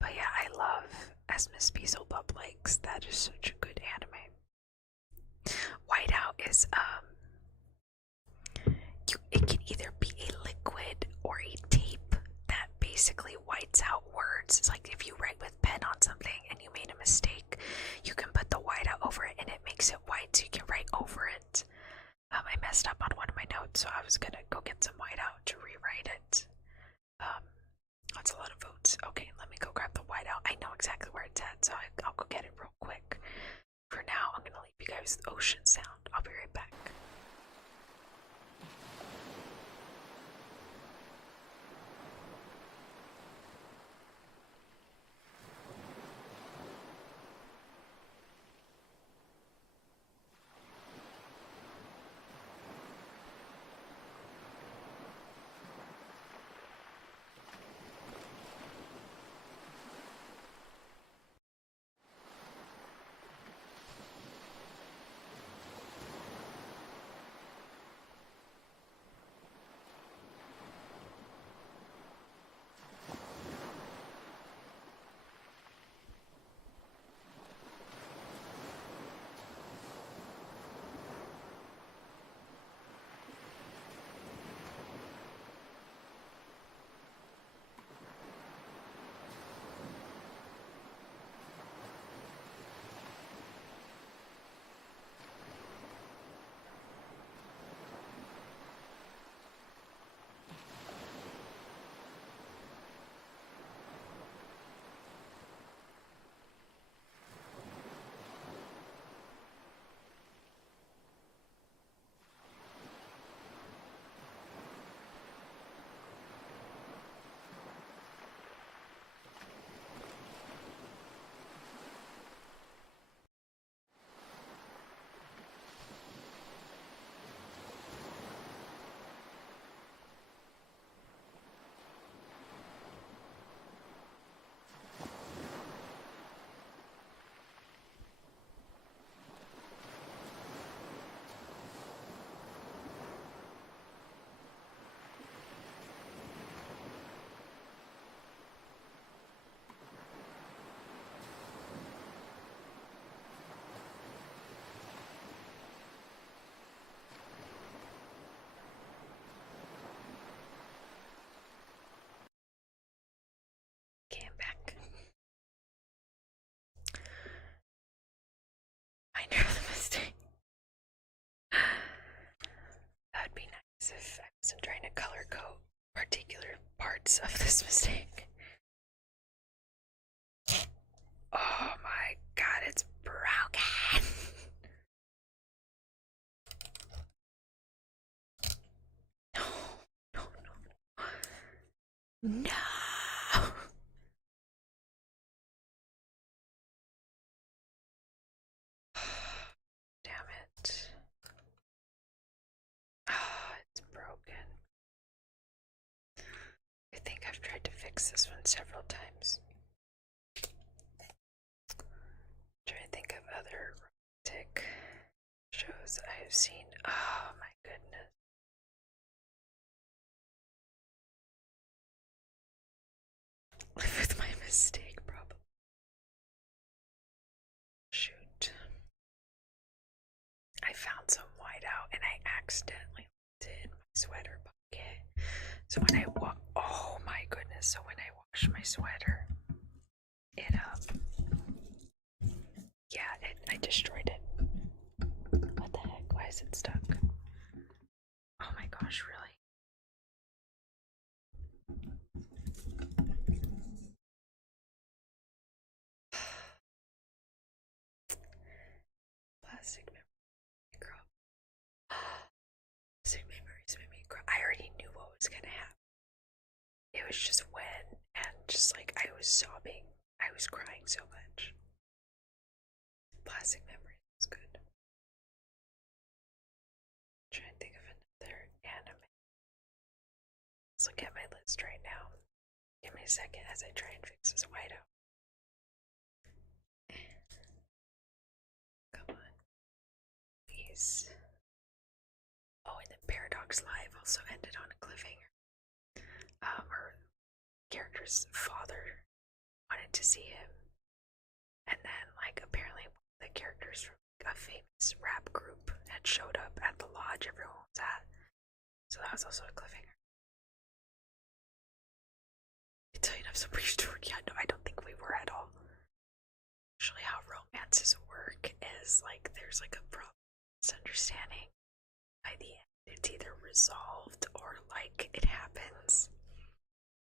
But yeah, I love As Miss Beelzebub Likes. That is such a good anime. Whiteout is it can either be a liquid or a tape that basically whites out words. It's like if you write with pen on something and you made a mistake, you can put the whiteout over it and it makes it white so you can write over it. I messed up on one of my notes, so I was gonna go get some whiteout to rewrite it. That's a lot of votes. Okay, let me go grab the whiteout. I know exactly where it's at, so I'll go get it real quick. For now, I'm gonna leave you guys with ocean sound. I'll be right back. Okay, I'm back. I know the mistake. That would be nice if I wasn't trying to color code particular parts of this mistake. Oh my god, it's broken. No, no, no. No! Damn it. Oh, it's broken. I think I've tried to fix this one several times. Trying to think of other romantic shows I've seen. Oh my goodness. Live with my mistake, probably. Shoot. I found some whiteout and I accidentally left it in my sweater pocket. So when I oh my goodness, so when I wash my sweater, it yeah, I destroyed it. What the heck? Why is it stuck? Oh my gosh, really? Plastic memory, girl. Plastic memories made me cry. I already knew what was gonna happen. It was just when, and just like I was sobbing. I was crying so much. Plastic memory was good. Trying to think of another anime. Let's look at my list right now. Give me a second as I try and fix this whiteout. Come on. Please. Oh, and then Paradox Live also ended on a cliffhanger. Her character's father wanted to see him. And then, like, apparently one of the characters from a famous rap group had showed up at the lodge everyone was at. So that was also a cliffhanger. I tell you, I'm so pretty sure. Yeah, no, I don't think we were at all. Usually, how romances work is like there's like a problem, misunderstanding. By the end, it's either resolved or like it happens,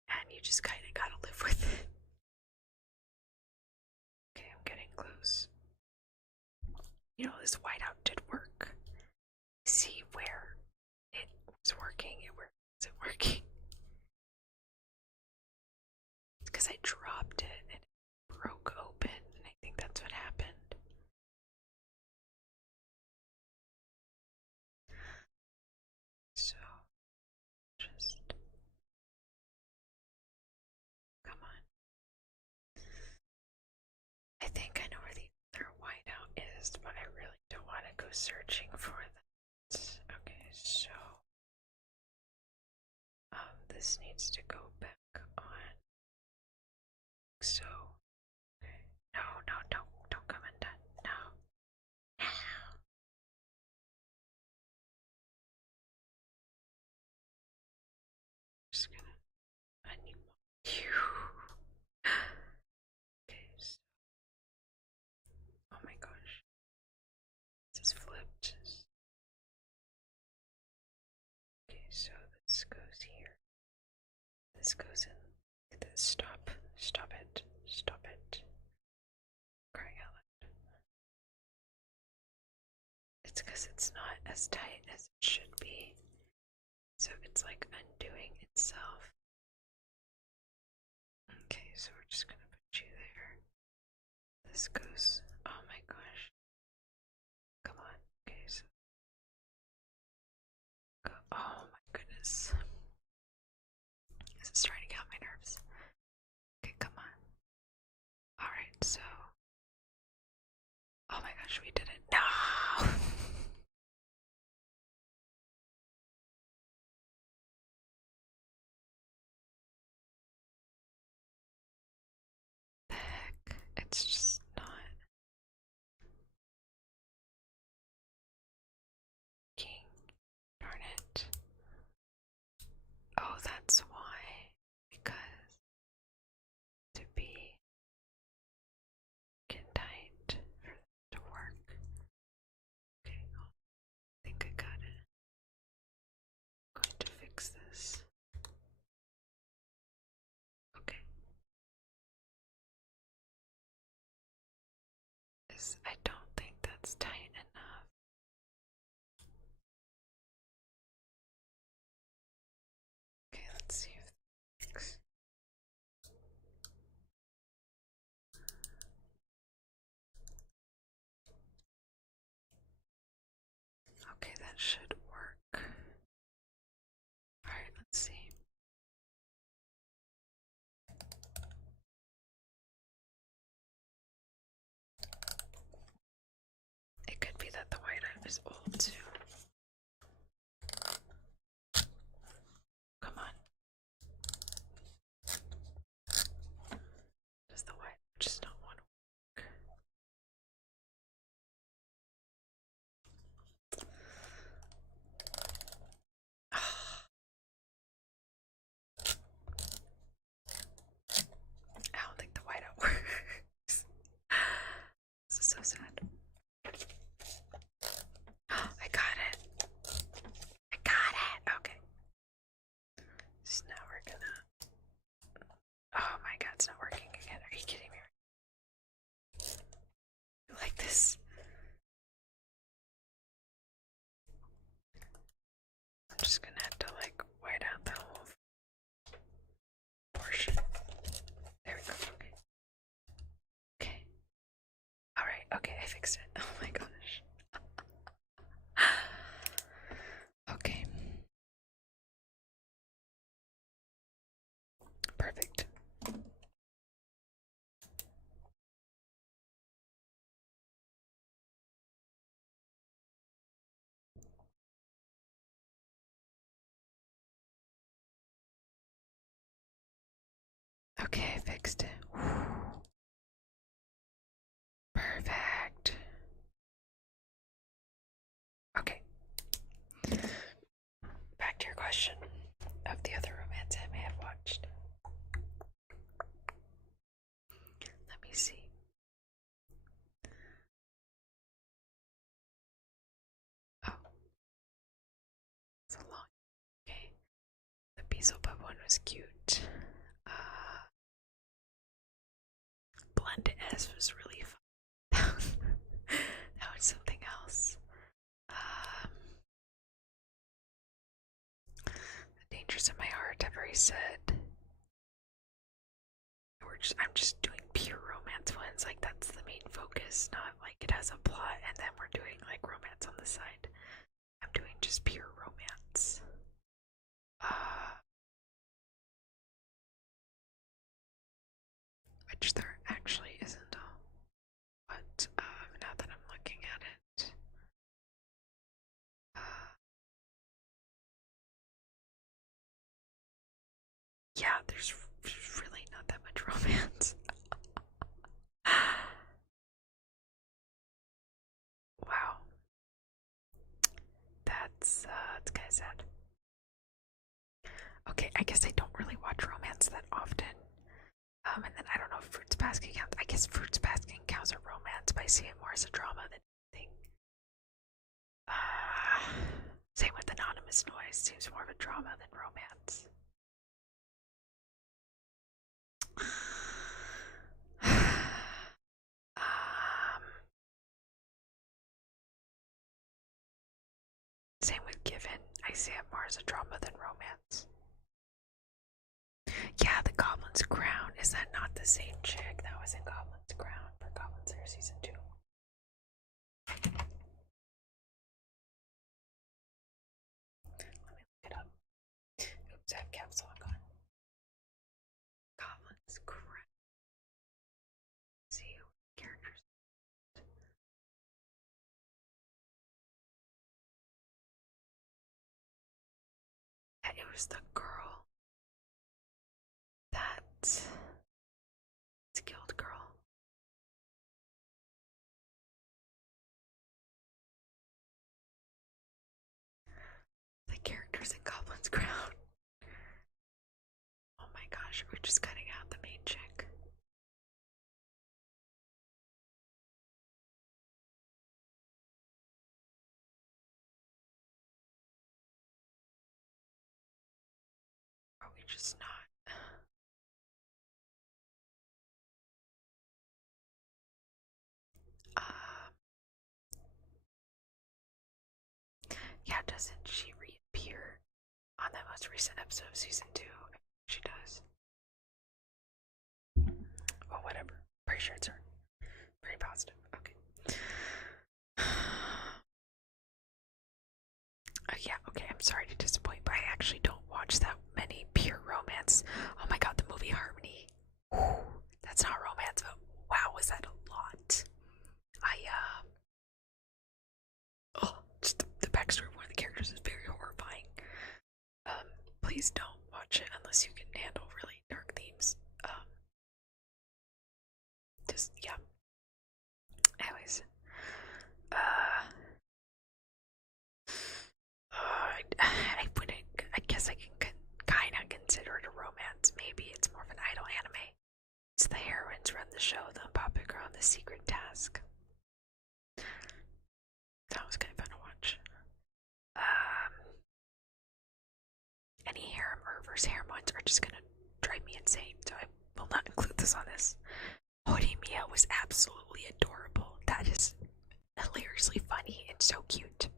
and you just kind of gotta live with it. Okay, I'm getting close. You know, this whiteout did work. See where it was working and where it wasn't working. It's because I dropped it and it broke open, and I think that's what happened. So, just come on. I think I know where the other whiteout is, but I really don't want to go searching for that. Okay, so this needs to go back on. So, okay. No, no, don't come undone. No. No. Just gonna unmute you. Okay, so, oh my gosh. This is flipped. Okay, so this goes here. This goes in. This, stop. Stop it. Stop it. Crying out loud. It's because it's not as tight as it should be. So it's like undoing itself. Okay, so we're just gonna put you there. This goes. Oh my gosh. Come on. Okay, so. Go. Oh my goodness. This is starting to get on my nerves. Okay, come on. Alright, so. Oh my gosh, we did it. No! The heck? It's just not. King. Darn it. Oh, that's why. Because to be tight for it to work. Okay, I think I got it. I'm going to fix this. Okay. I don't think that's tight enough. Okay, let's see if it works. Okay, that should work. Alright, let's see. It could be that the whiteout is old too. Come on. Does the whiteout just not want to work? I don't think the whiteout works. This is so sad. I got it. I got it. Okay. So now we're gonna. Oh my god, it's not working again. Are you kidding me? Like this? I'm just gonna have to like white out the whole portion. There we go. Okay. Okay. Alright, okay, I fixed it. Oh my gosh. Okay. Perfect. Okay, I fixed it. Perfect. Okay. Back to your question of the other romance I may have watched. Let me see. Oh. It's a long. Okay. The Beelzebub one was cute. Blend S was really fun. That was something else. The Dangers of My Heart, I've already said. I'm just doing pure romance ones, like that's the main focus, not like it has a plot and then we're doing like romance on the side. I'm doing just pure romance. Which there actually isn't, but now that I'm looking at it, yeah, there's really not that much romance. Wow. That's kind of sad. Okay, I guess I don't really watch romance that often. And then I don't know if Fruits Basket counts. I guess Fruits Basket counts as romance, but I see it more as a drama than anything. Same with Anonymous Noise. Seems more of a drama than romance. Same with Given. I see it more as a drama than romance. Yeah, the Goblin's Crown. Is that not the same chick that was in Goblin's Crown for Goblin Slayer Season 2? Let me look it up. Oops, I have caps lock on. Goblin's Crown. See characters. Yeah, it was the girl that. It's Guild Girl. The characters in Goblin's Crown. Oh my gosh, we're just cutting out the main chick. Are we just not? Yeah, doesn't she reappear on that most recent episode of season 2? She does. Well, whatever. Pretty sure it's her. Pretty positive. Okay. yeah, okay, I'm sorry to disappoint, but I actually don't watch that many pure romance. Oh my god, the movie Harmony. Ooh, that's not romance, but wow, was that a lot? Just the backstory of one of the characters is very horrifying. Please don't watch it unless you can handle really dark themes. Just, yeah. Anyways, uh, I wouldn't. I guess I can kind of consider it a romance. Maybe it's more of an idol anime. It's the heroines run the show, the Puppet Girl, and the Secret Task. That was kind of fun to watch. Any harem or reverse harem ones are just gonna drive me insane, so I will not include this on this. Horimiya was absolutely adorable. That is hilariously funny and so cute.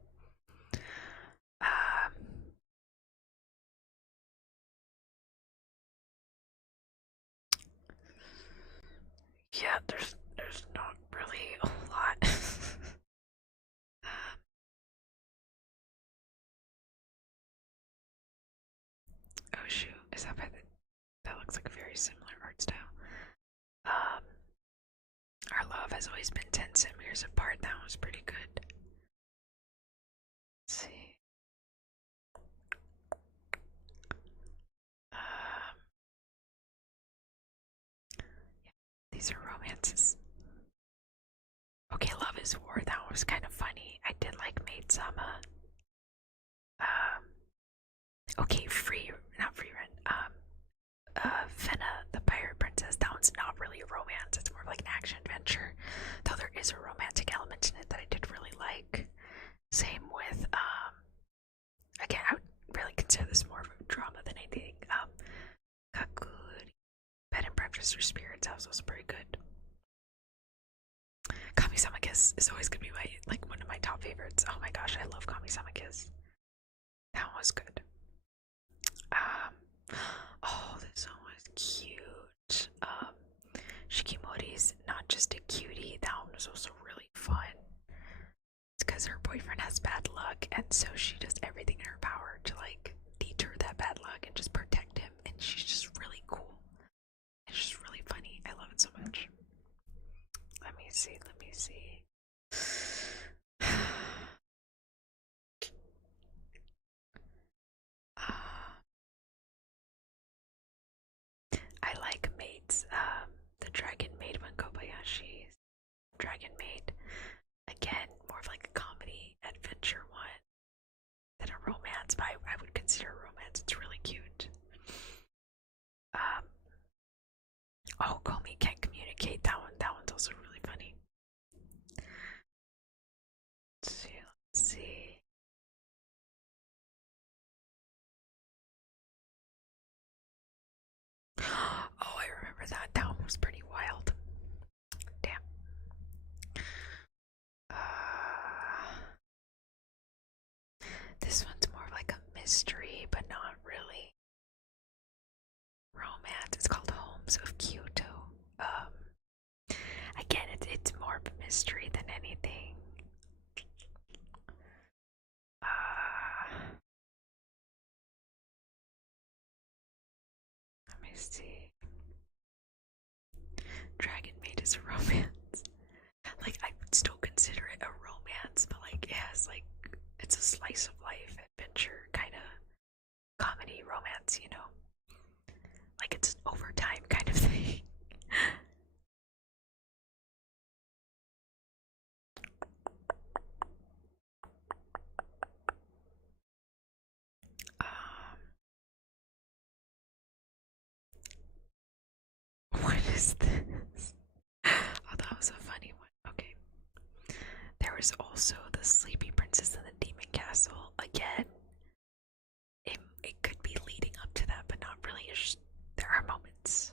Yeah, there's not really a lot. Oh shoot, is that by the, that looks like a very similar art style. Um, our love has always been 10 centimeters apart. That was pretty good. Let's see. Um, yeah, these are romances. Okay, Love is War. That was kind of funny. I did like Maid Sama. Okay, not free run. Fena, the Pirate Princess. That one's not really a romance. It's more like an action adventure. Though there is a romantic element in it that I did really like. Same with, again, I would really consider this more of a drama than anything. Kakuri, Bed and Breakfast for Spirits. That was also pretty good. Kami-sama Kiss is always gonna be one of my top favorites. Oh my gosh, I love Kami-sama Kiss. That one was good. Oh, this one was cute. Shikimori's not just a cutie, that one was also really fun. It's because her boyfriend has bad luck, and so she does everything in her power to deter that bad luck and just protect him, and she's just really cool. It's just really funny. I love it so much. Let me see. I like Maids, the Dragon Maid one, Kobayashi's Dragon Maid. Again, more of like a comedy adventure one than a romance, but I would consider a romance. It's really cute. Oh, Komi Can't Communicate. That one's also really funny. Let's see. Oh, I remember that. That one was pretty wild. Damn. This one's more like a mystery, but not really romance. It's called Homes of Kyoto. Again, it's more of a mystery than anything. Let me see. Dragon Maid is a romance. I would still consider it a romance, but it has it's a slice of life adventure kind of comedy romance, you know? It's an overtime kind of thing. What is this? Oh, that was a funny one. Okay. There was also the Sleepy Princess and the Demon Castle. Again, it could be leading up to that, but not really. There are moments.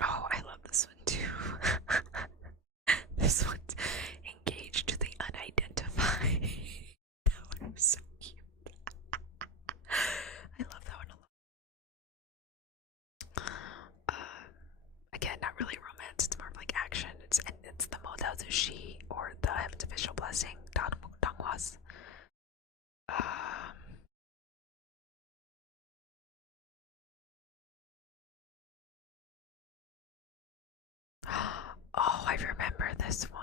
Oh, I love this one too. This one's Engaged to the Unidentified. That one was so cute. I love that one a lot. Again, not really romance. It's more of action. danghwasing, danghwas. Um, oh, I remember this one.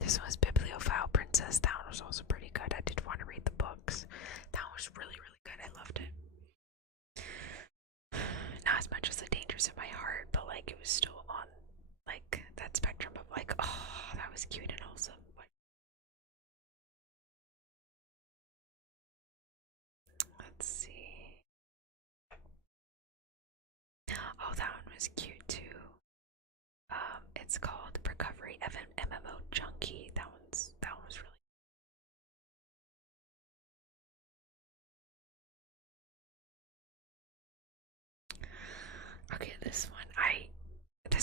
This was Bibliophile Princess. That one was also pretty good. I did want to read the books. That one was really, really good. I loved it. Not as much as The Dangers of My Heart, but like it was still on like that spectrum of like, oh, that was cute and wholesome. Like, let's see. Oh, that one was cute too. It's called Recovery of an MMO Junkie. That one was really. Okay, this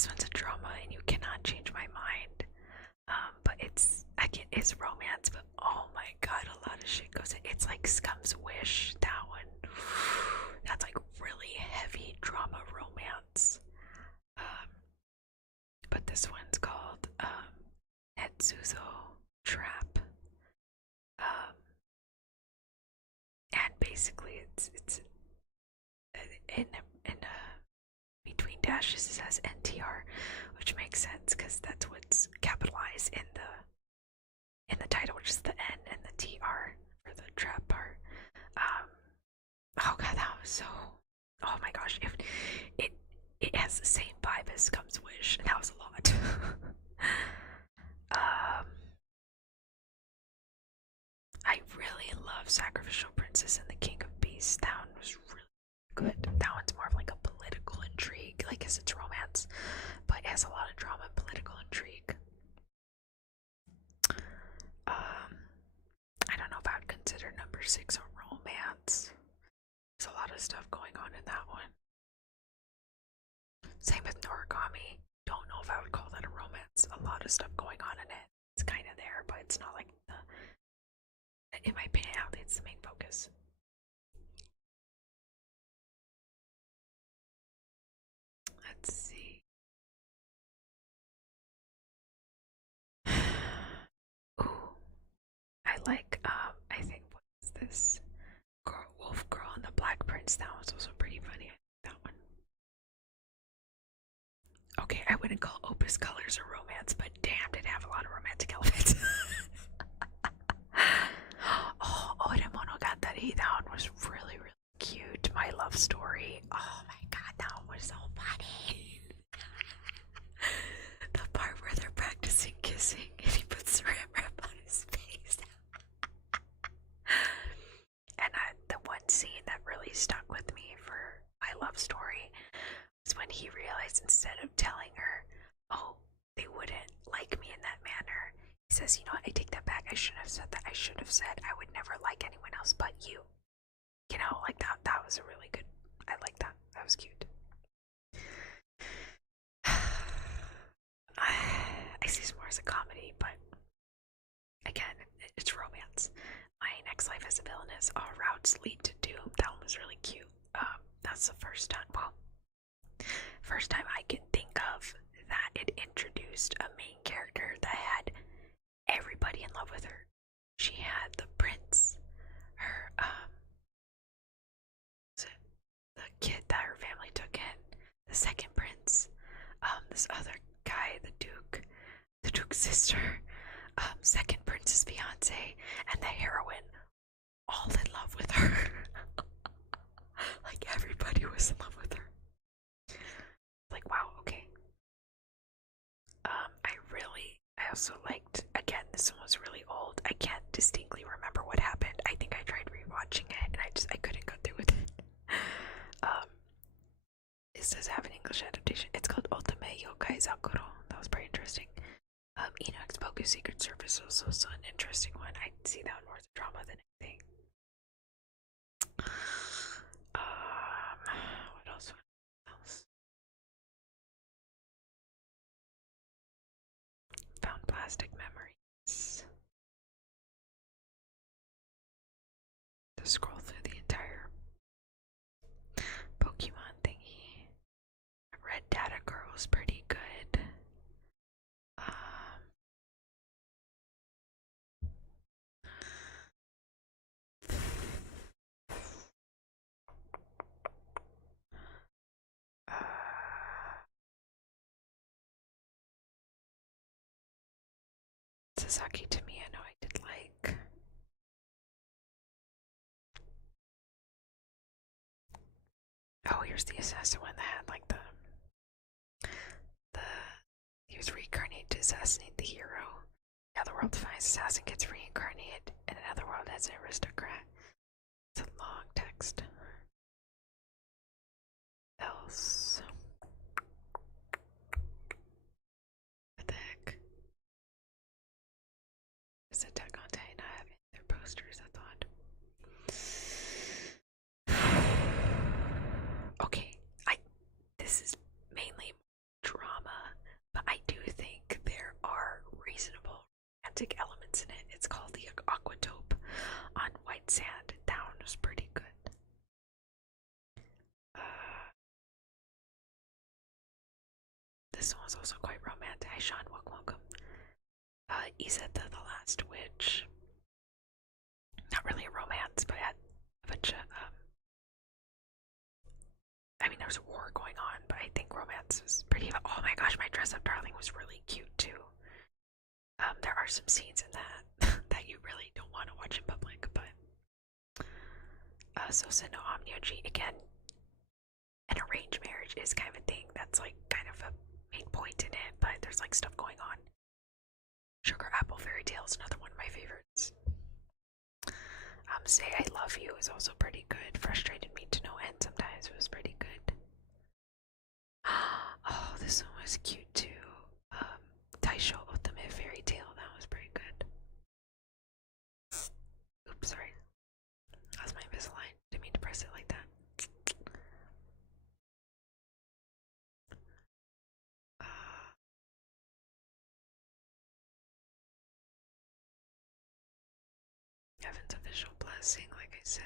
one's a drama and you cannot change my mind. But it's romance, but oh my god, a lot of shit goes in. It's like Scum's Wish, that one. That's like really heavy drama romance. Um, but this one's called Netsuzo Trap. Um, and basically it's in between dashes it says NTR, which makes sense because that's what's capitalized in the title, which is the N and the TR for the trap part. Um, oh god, that was so. Oh my gosh, if it it has the same vibe as Scum's Wish, and that was a lot. um, I really love Sacrificial Princess and the King of Beasts. That one was really good. That one's more of like a political intrigue, like as it's romance, but it has a lot of drama and political intrigue. I don't know if I would consider number 6 a romance. There's a lot of stuff going on in that one. Same with Noragami. Don't know if I would call that a romance. A lot of stuff going on in it. It's kind of there, but it's not like in my opinion, it's the main focus. Let's see. Ooh, I like I think what is this? Wolf Girl and the Black Prince. That was also pretty funny. That one. Okay, I wouldn't call Opus Colors a romance, but damn, did it have a lot of romantic elements. Oh, Ore Monogatari. That one was really, really cute. My love story. Oh my god, that one was so funny. The part where they're practicing kissing and he puts the wrap on his face. And the one scene that really stuck with me for my love story was when he realized instead of telling her, oh, they wouldn't like me in that manner, he says, you know what, I take that back. I shouldn't have said that. I should have said I would never like anyone else but you. You know, like that was a really good, I like that. That was cute. I see this more as a comedy, but again, it's romance. My Next Life as a Villain is All Routes Lead to Doom. That one was really cute. That's the first time, well, first time I can think of that it introduced a main character that had everybody in love with her. She had the prince, her, the kid that her family took in, the second prince, this other guy, the Duke's sister, second prince's fiance, and the heroine, all in love with her. Like everybody was in love with her. Like wow, okay. I also liked. Again, this one was really old. I can't distinctly remember what happened. I think I tried rewatching it, and I couldn't go through with it. Um, this does have an English adaptation. It's called Otome Yokai Zakuro. That was pretty interesting. Enoch's Boku Secret Service was also an interesting one. I see that one more as a drama than anything. What else? Found Plastic Memories. To scroll through the entire Pokemon thingy. Red Data Girl was pretty good. Sasaki to me, I know I did like. Oh, here's the assassin one that had like the he was reincarnated to assassinate the hero. The other world defines assassin gets reincarnated, and another world has an aristocrat. It's a long text. Else. What the heck? Is Attack on Titan not having their posters? I thought. Okay, this is mainly drama, but I do think there are reasonable romantic elements in it. It's called the Aquatope on White Sand. That one was pretty good. This one was also quite romantic. Hi Sean, welcome. Izetta the Last Witch. Not really a romance, but had a bunch of I mean, there was a war going on, but I think romance was pretty. Oh my gosh, my dress up darling was really cute too. There are some scenes in that that you really don't want to watch in public, but Sosa no Omnioji again. An arranged marriage is kind of a thing that's like kind of a main point in it, but there's like stuff going on. Sugar Apple Fairy Tale is another one of my favorites. Say I Love You is also pretty good. Frustrated me to no end sometimes. It was pretty good. Oh, this one was cute too. Taisho Ultimate Fairy Tale, that was pretty good. Oops, sorry. That was my Invisalign. Didn't mean to press it like that. Heaven's official blessing, like I said.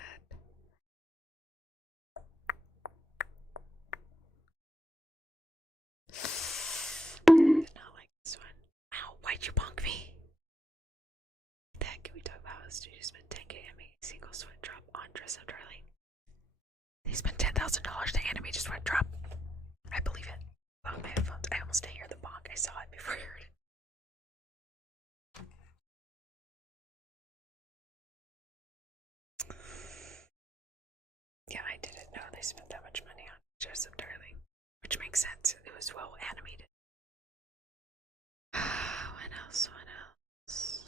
Did not like this one. Ow, why'd you bonk me? What the heck can we talk about? The studio spent 10K to make a single sweat drop on Dress Up Darling. They spent $10,000 to animate a sweat drop. I believe it. Oh, my headphones. I almost didn't hear the bonk. I saw it before I heard it. Yeah, I didn't know they spent that much money on Dress Up Darling, which makes sense. It was well animated. What else? What else?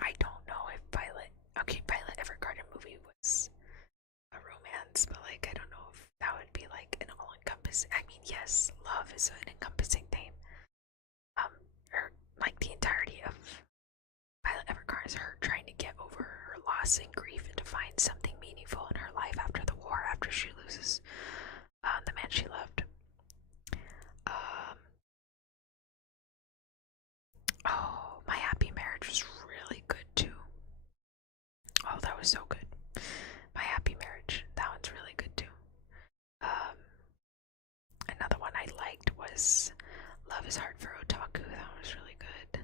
I don't know if Violet. Okay, Violet Evergarden movie was a romance, but like I don't know if that would be like an all-encompassing. I mean, yes, love is an encompassing theme. Or like the entirety of Violet Evergarden is her trying to get over her loss and grief and to find something meaningful in her life after the war, after she loses the man she loved. Oh, My Happy Marriage was really good too. Oh, that was so good. My Happy Marriage, that one's really good too. Another one I liked was Love is Hard for Otaku. That was really good.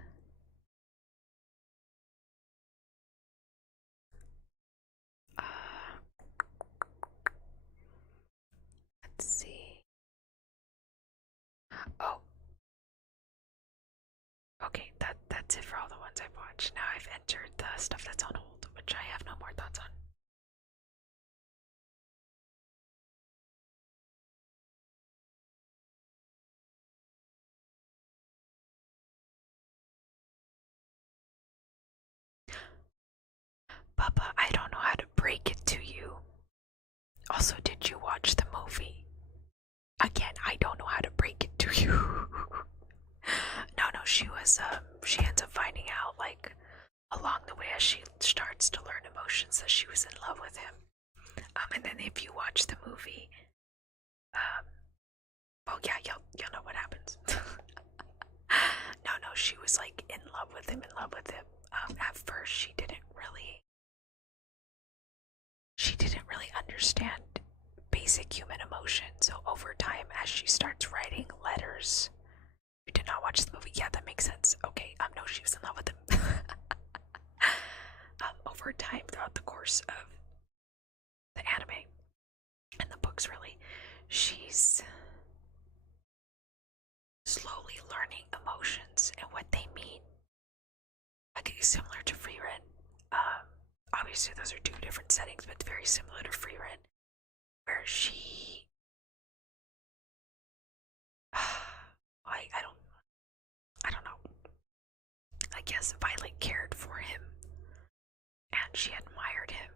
Let's see. Oh. Okay, that's it for all the ones I've watched. Now I've entered the stuff that's on hold, which I have no more thoughts on. Papa, I don't know how to break it to you. Also, did you watch the movie? Again, I don't know how to break it to you. No, she ends up finding out, like, along the way as she starts to learn emotions that she was in love with him. And then if you watch the movie, well, yeah, you'll know what happens. No, she was, like, in love with him. At first, she didn't really understand basic human emotion. So over time, as she starts writing letters, you did not watch the movie. Yeah, that makes sense. Okay, no, she was in love with him. Over time, throughout the course of the feelings, really. She's slowly learning emotions and what they mean. Like, it's similar to free rent. Obviously, those are two different settings, but very similar to free rent, where she, I don't know. I guess Violet cared for him, and she admired him,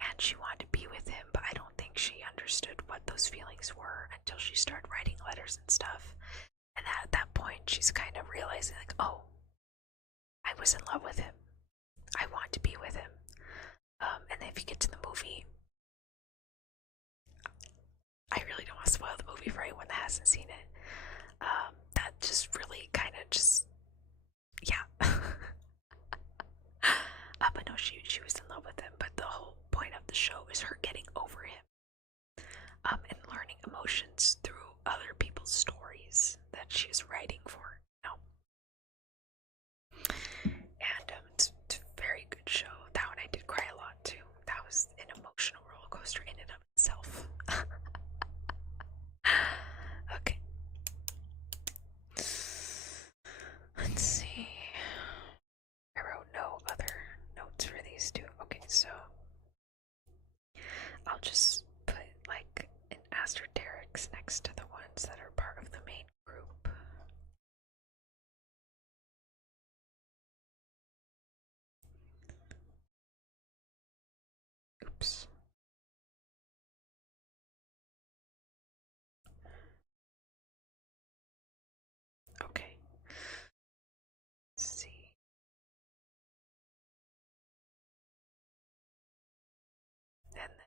and she wanted to be with him, but I don't think she understood what those feelings were until she started writing letters and stuff. And at that point, she's kind of realizing, like, oh, I was in love with him. I want to be with him. And then if you get to the movie, I really don't want to spoil the movie for anyone that hasn't seen it. That just really kind of just, yeah. But no, she was in love with him. But the whole point of the show is her getting over him, and learning emotions through other people's stories that she's writing for. And it's a very good show. That one I did cry a lot too. That was an emotional roller coaster in and of itself. Okay. Let's see. I wrote no other notes for these two. Okay, so I'll just put like an asterisk next to the ones that are part of the main group. Oops. Okay. Let's see. And then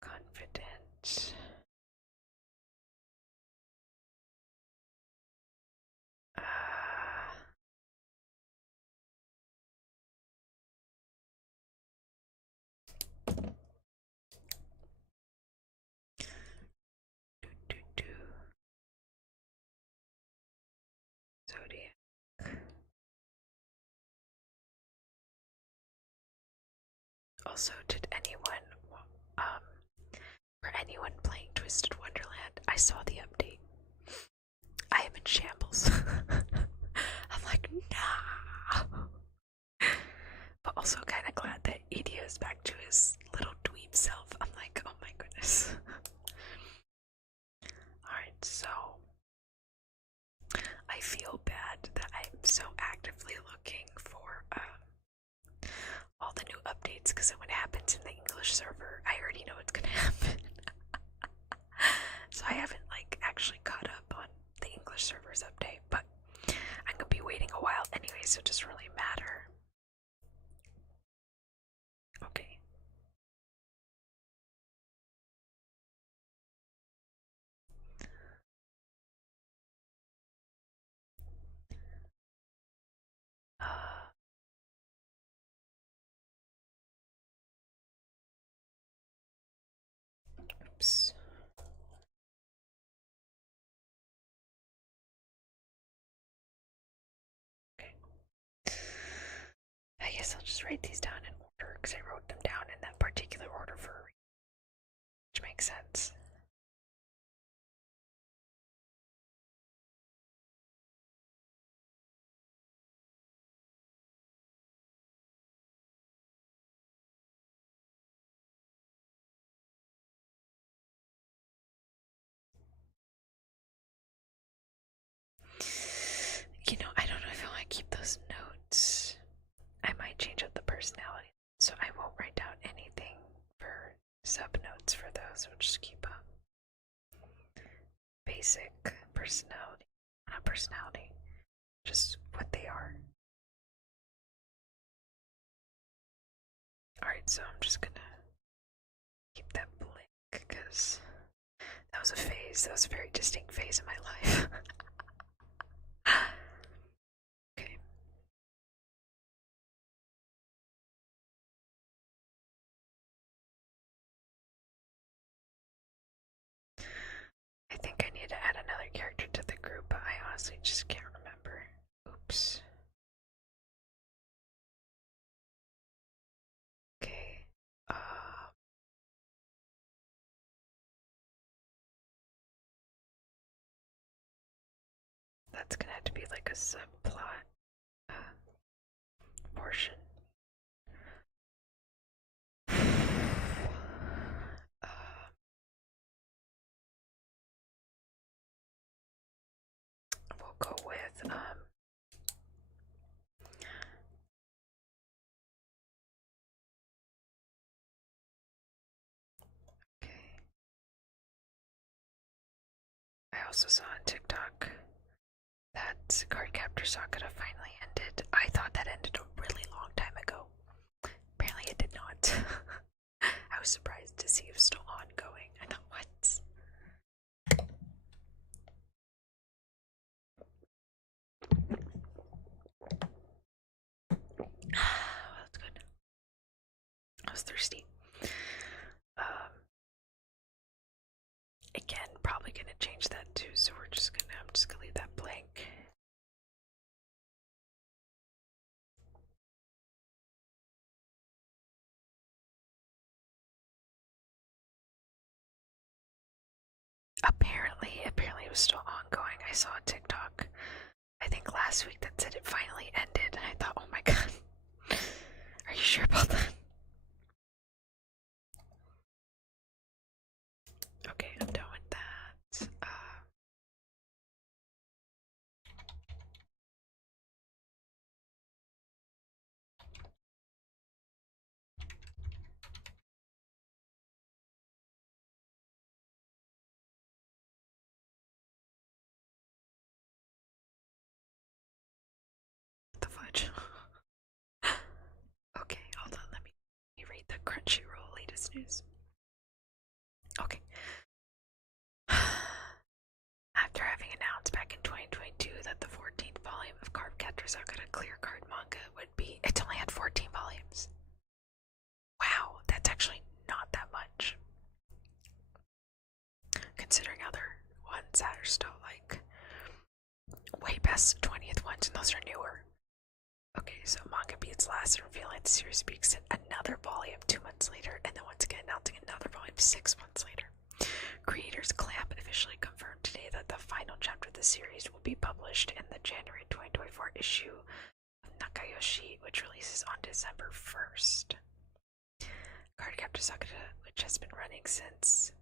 confident. Zodiac. Also, did anyone, for anyone playing Twisted Wonderland, I saw the update. I am in shambles. I'm like, nah. But also kind of glad that Edie is back to his little dweeb self. I'm like, oh my goodness. Alright, so I feel bad that I'm so actively looking for all the new updates, because when it happens in the English server, I already know it's gonna happen. So I haven't like actually caught up on the English server's update, but I'm gonna be waiting a while anyway, so it doesn't really matter. Okay. Oops. Okay. I guess I'll just write these down in order, because I wrote them down in that particular order for a reason, which makes sense. You know, I don't know if I want to keep those notes. I might change up the personality, so I won't write down anything for sub notes for those. We'll just keep up. Basic personality. Not personality, just what they are. Alright, so I'm just gonna keep that blank, because that was a phase. That was a very distinct phase in my life. Okay. I think I need to add another character to the group, but I honestly just can't remember. Oops. subplot portion. We'll go with okay. I also saw on TikTok that Cardcaptor Sakura finally ended. I thought that ended a really long time ago. Apparently it did not. I was surprised to see it was still ongoing. I thought, what? That's good. I was thirsty. Again, probably gonna change that too, so I'm just gonna leave that blank. Apparently it was still ongoing. I saw a TikTok, I think last week, that said it finally ended, and I thought, oh my god, are you sure about that? Okay, I'm done with that. The fudge. Okay, hold on, let me read the Crunchyroll latest news. Okay. After having announced back in 2022 that the 14th volume of Cardcaptor Sakura Clear Card manga would be, it only had 14 volumes. Wow, that's actually not that much. Considering other ones that are still like way past the 20th ones, and those are newer. Okay, so manga beats last and revealing the series speaks in another volume 2 months later, and then once again announcing another volume 6 months later. Creators Clamp officially confirmed today that the final chapter of the series will be published in the January 2024 issue of Nakayoshi, which releases on December 1st. Cardcaptor Sakura, which has been running since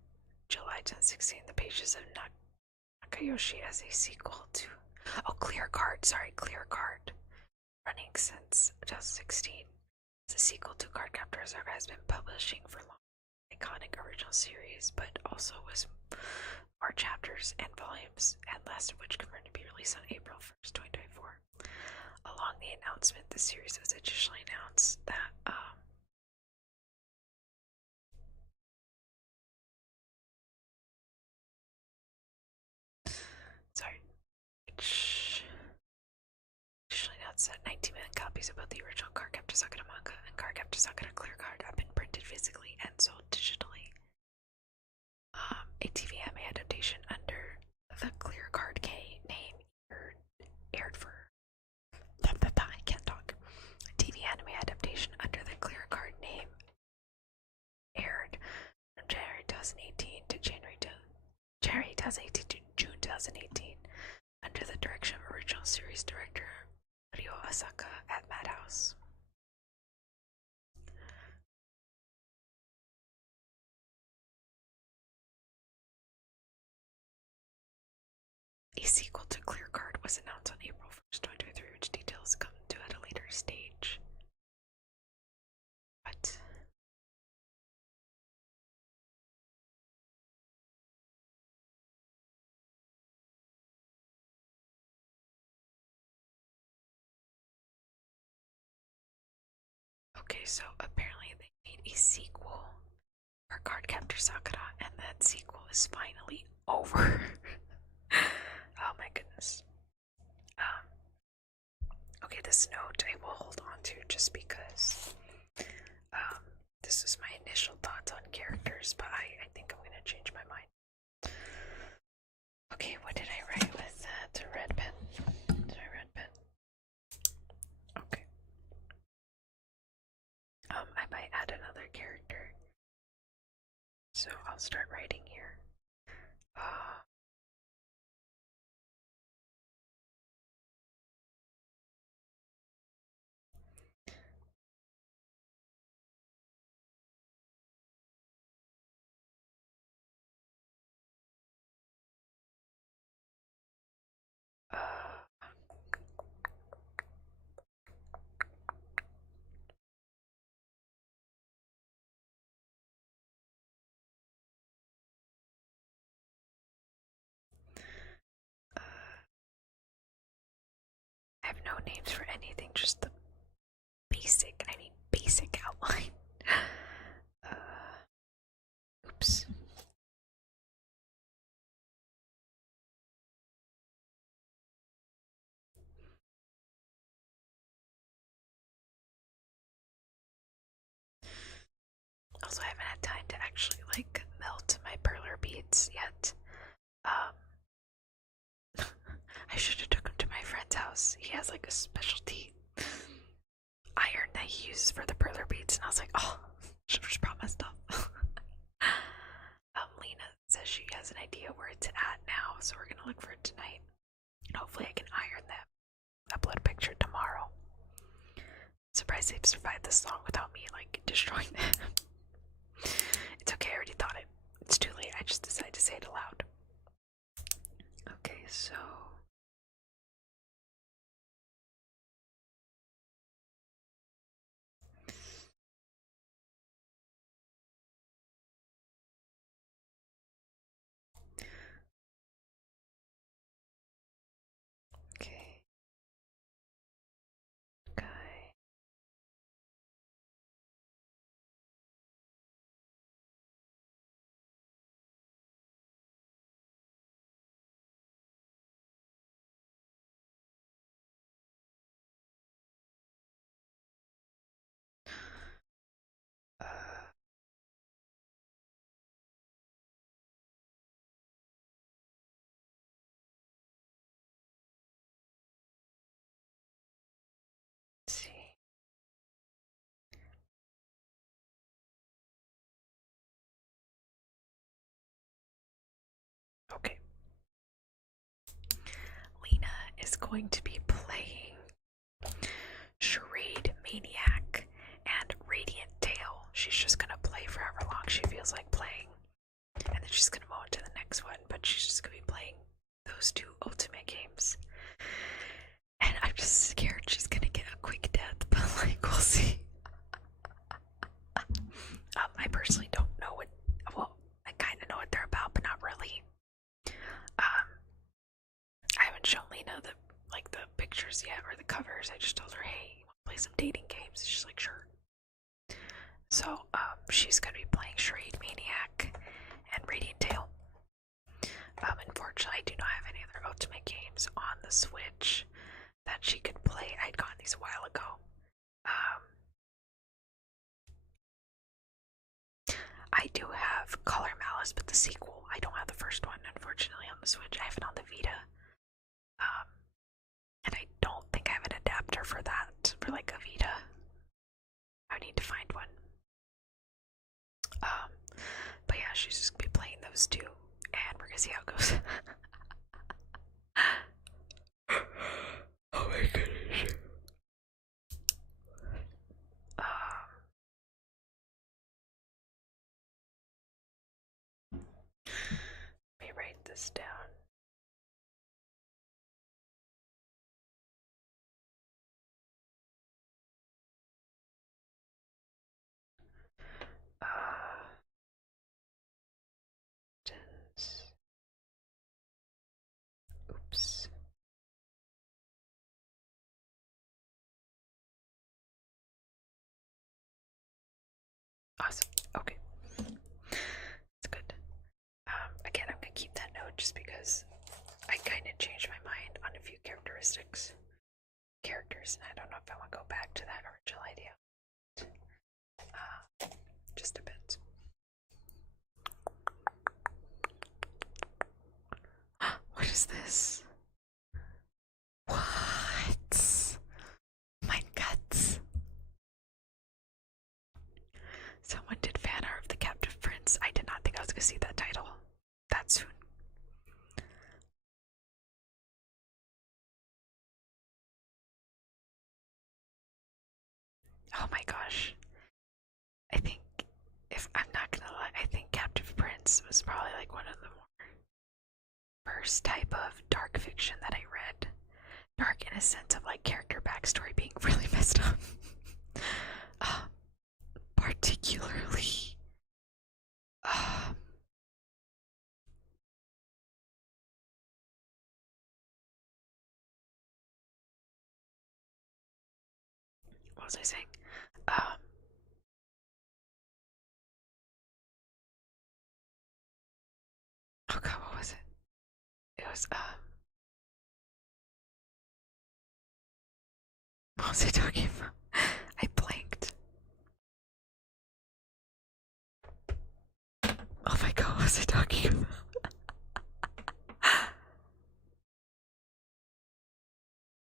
July 2016, the pages of Nakayoshi as a sequel to Clear Card, running since 2016. As a sequel to Cardcaptor Sakura has been publishing for long. Iconic original series, but also was more chapters and volumes, and last of which confirmed to be released on April 1st, 2024. Along the announcement, the series was additionally announced that additionally announced that 19 million copies of both the original Cardcaptor Sakura manga and Cardcaptor Sakura Clear Card have been printed physically and sold digitally. A TV anime adaptation under the Clear Card K name aired for. I can't talk. TV anime adaptation under the Clear Card name aired from January 2018 to January 2018 to June 2018 under the direction of original series director Ryo Asaka at Madhouse. A sequel to Clear Card was announced on April 1st, 2023, which details come to at a later stage. What? Okay, so apparently they made a sequel for Cardcaptor Sakura, and that sequel is finally over. Oh my goodness. Okay, this note I will hold on to just because this is my initial thoughts on characters, but I think I'm gonna change my mind. Okay, what did I write with the red pen? Did I red pen? Okay. I might add another character. So I'll start writing here. names for anything, just the basic. I mean, basic outline. Oops. Also, I haven't had time to actually like melt my perler beads yet. I should have took him to my friend's house. He has like a specialty iron that he uses for the perler beads, and I was like, oh, should have just brought my stuff. Lena says she has an idea where it's at now, so we're gonna look for it tonight, and hopefully I can iron them. Upload a picture tomorrow. Surprised they've survived this long without me like destroying them. It's okay, I already thought it. It's too late. I just decided to say it aloud. Okay, so okay. Guy. Let's see. Okay. Lena is going to be playing Charade Maniac and Radiant Tail. She's just gonna play for however long she feels like playing. And then she's gonna move on to the next one, but she's just gonna be playing those two ultimate games. And I'm just scared she's gonna get a quick death, but like, we'll see. I personally don't know what, well, I kind of know what they're about, but not really. I haven't shown Lena the pictures yet or the covers. I just told her, hey, you want to play some dating games? She's like, sure. So, she's gonna be playing Charade Maniac and Radiant Tail. Unfortunately, I do not have any other Ultimate games on the Switch that she could play. I'd gotten these a while ago. I do have Color Malice, but the sequel. I don't have the first one, unfortunately, on the Switch. I have it on the Vita. And I don't think I have an adapter for that, for like a Vita. I need to find one. But yeah, she's just gonna be playing those two, and we're gonna see how it goes. Oh my goodness. Let me write this down. Oops. Awesome. Okay. That's good. Again, I'm gonna keep that note just because I kind of changed my mind on a few characters, and I don't know if I want to go back to that original idea. Just a bit. What is this? What? My guts. Someone did fan art of the Captive Prince. I did not think I was gonna see that title that soon. Oh my gosh. I think, if I'm not gonna lie, I think Captive Prince was probably like one of the more first type of dark fiction that I read. Dark in a sense of like character backstory being really messed up. Particularly what was I saying? Oh god, what was it? It was what was I talking about? I blanked. Oh my god, what was I talking about?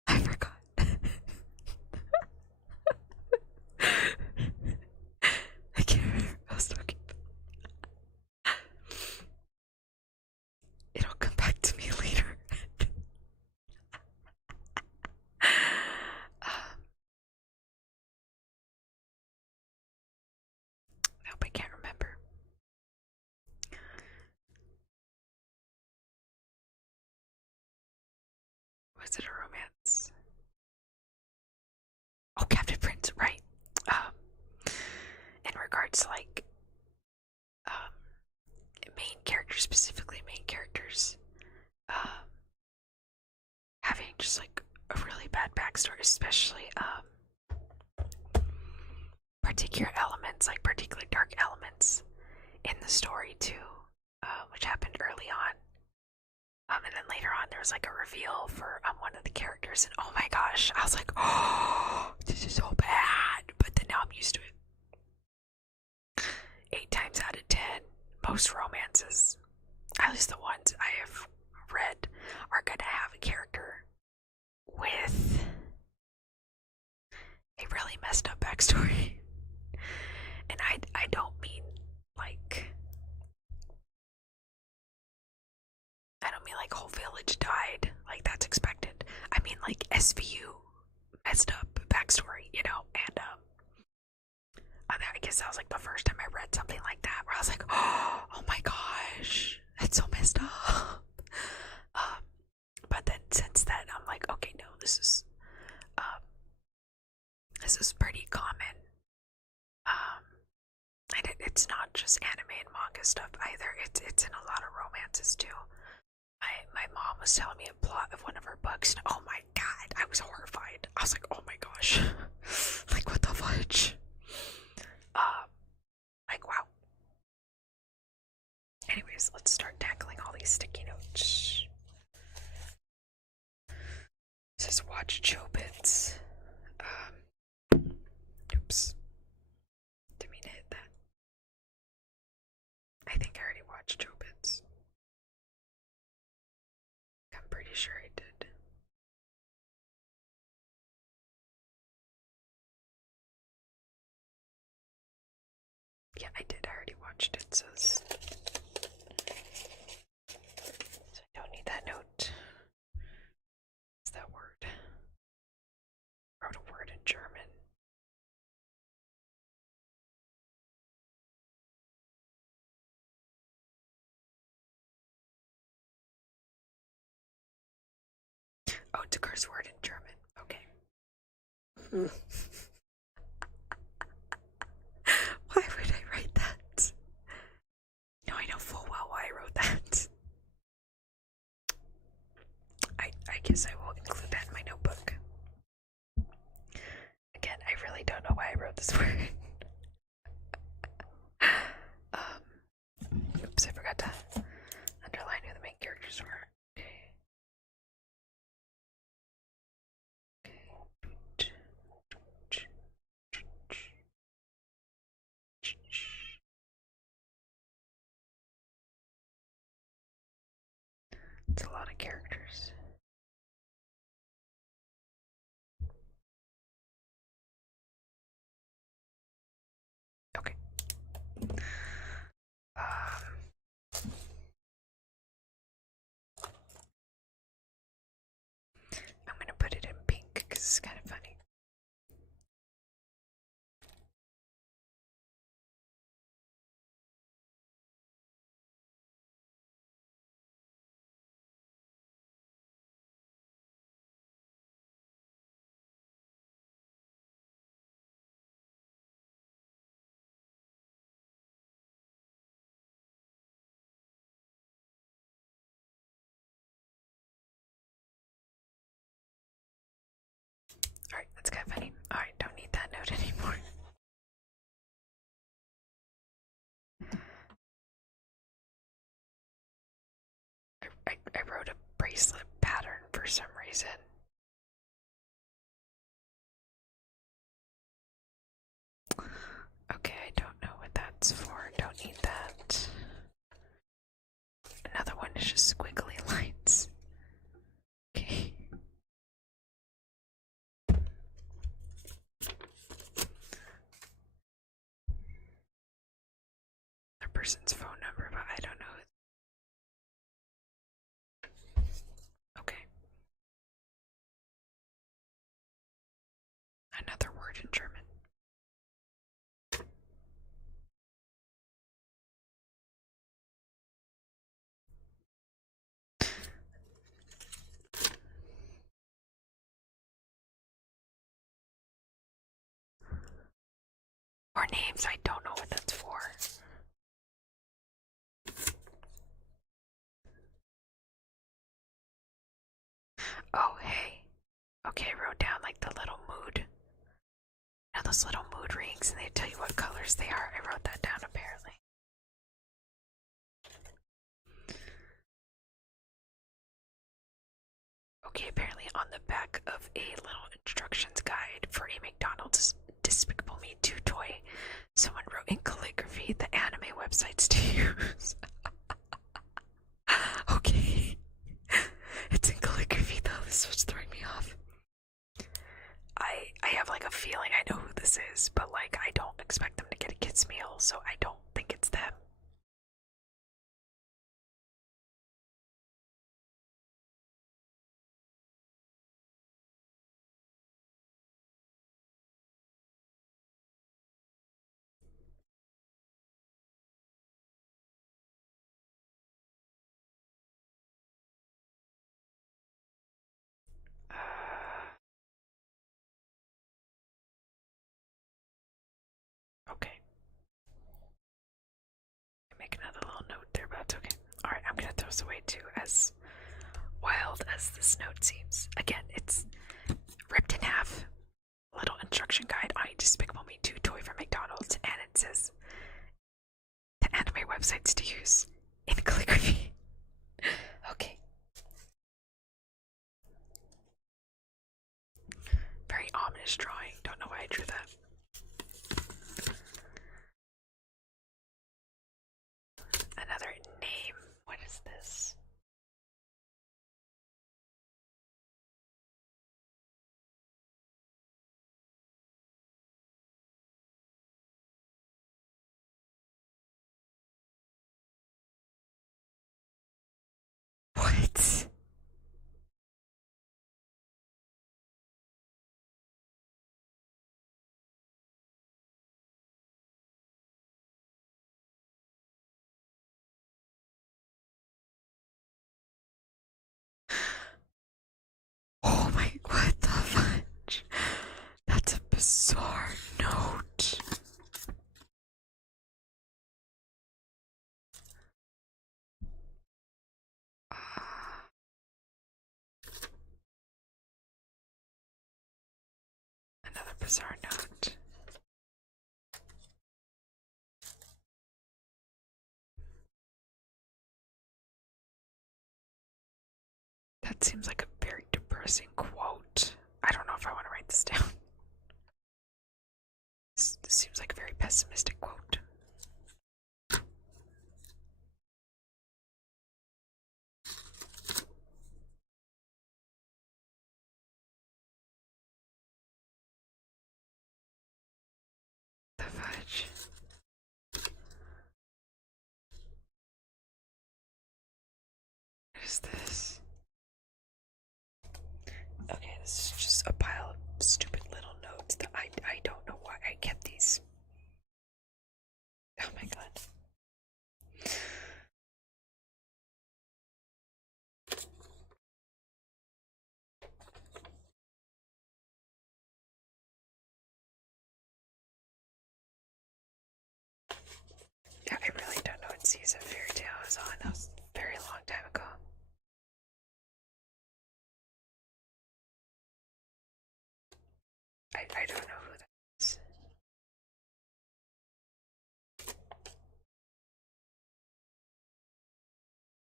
I forgot. I can't remember what I was talking about. It'll come back to me later. Nope, I can't remember. Was it a romance? Oh, Captain Prince, right. In regards to like main characters, specifically main characters, having just like a really bad backstory, especially particular elements, like particularly dark elements in the story too, which happened early on. And then later on, there was like a reveal for one of the characters, and oh my gosh, I was like, oh, this is so bad. But then now I'm used to it. 8 times out of 10, most romances, at least the ones I have read, are gonna have a character with a really messed up backstory. And I don't mean like, I don't mean like whole village died, like that's expected. I mean like SVU messed up backstory, you know. And I guess that was like the first time I read something like that, where I was like, oh my gosh, that's so messed up. But then since then, I'm like, okay, no, this is pretty common. And it's not just anime and manga stuff either. It's in a lot of romances too. My mom was telling me a plot of one of her books, and oh my god, I was horrified. I was like, oh my gosh, like what the fudge? Like wow. Anyways, let's start tackling all these sticky notes. It says watch Chobits. Oops. Didn't mean to hit that. I think I already watched Chobits. I'm pretty sure I did. Yeah, I did. I already watched it. So I don't need that note. What's that word? I wrote a word in German. Oh, it's a curse word in German. Okay. Why would I write that? No, I know full well why I wrote that. I guess I will include that in my notebook. Again, I really don't know why I wrote this word. Oops, I forgot to underline who the main characters were. Okay. It's a lot of characters. Okay. I'm gonna put it in pink because it's kind of funny. Alright, that's kind of funny. Alright, don't need that reason. Okay, I don't know what that's for. Don't need that. Another one is just squiggly lines. Okay. The person's phone number, but I don't know. Okay. Another word in German. Or names, I don't know what that's for. Oh, hey. Okay, I wrote down like the little mood. Now those little mood rings, and they tell you what colors they are. I wrote that down apparently. Okay, apparently on the back of a little instructions guide for a McDonald's Despicable Me 2 toy, someone wrote in calligraphy the anime websites to use. Okay. It's in calligraphy though, this was throwing me off. I have like a feeling I know who this is, but like I don't expect them to get a kid's meal, so I don't think it's them. Okay. Make another little note there, but it's okay. Alright, I'm gonna throw this away too, as wild as this note seems. Again, it's ripped in half. Little instruction guide on a Despicable Me 2 toy from McDonald's, and it says the anime websites to use in calligraphy. Okay. Very ominous drawing. Don't know why I drew that. Another name. What is this? What? Oh my, what the fudge? That's a bizarre note. Another bizarre note. That seems like a very depressing quote. I don't know if I want to write this down. This seems like a very pessimistic quote. The fudge. What is this? Okay, this is just a pile of stupid little notes that I don't know why I kept these. Oh my god. Yeah, I really don't know what season Fairy Tale is on. That was a very long time ago. I don't know who that is.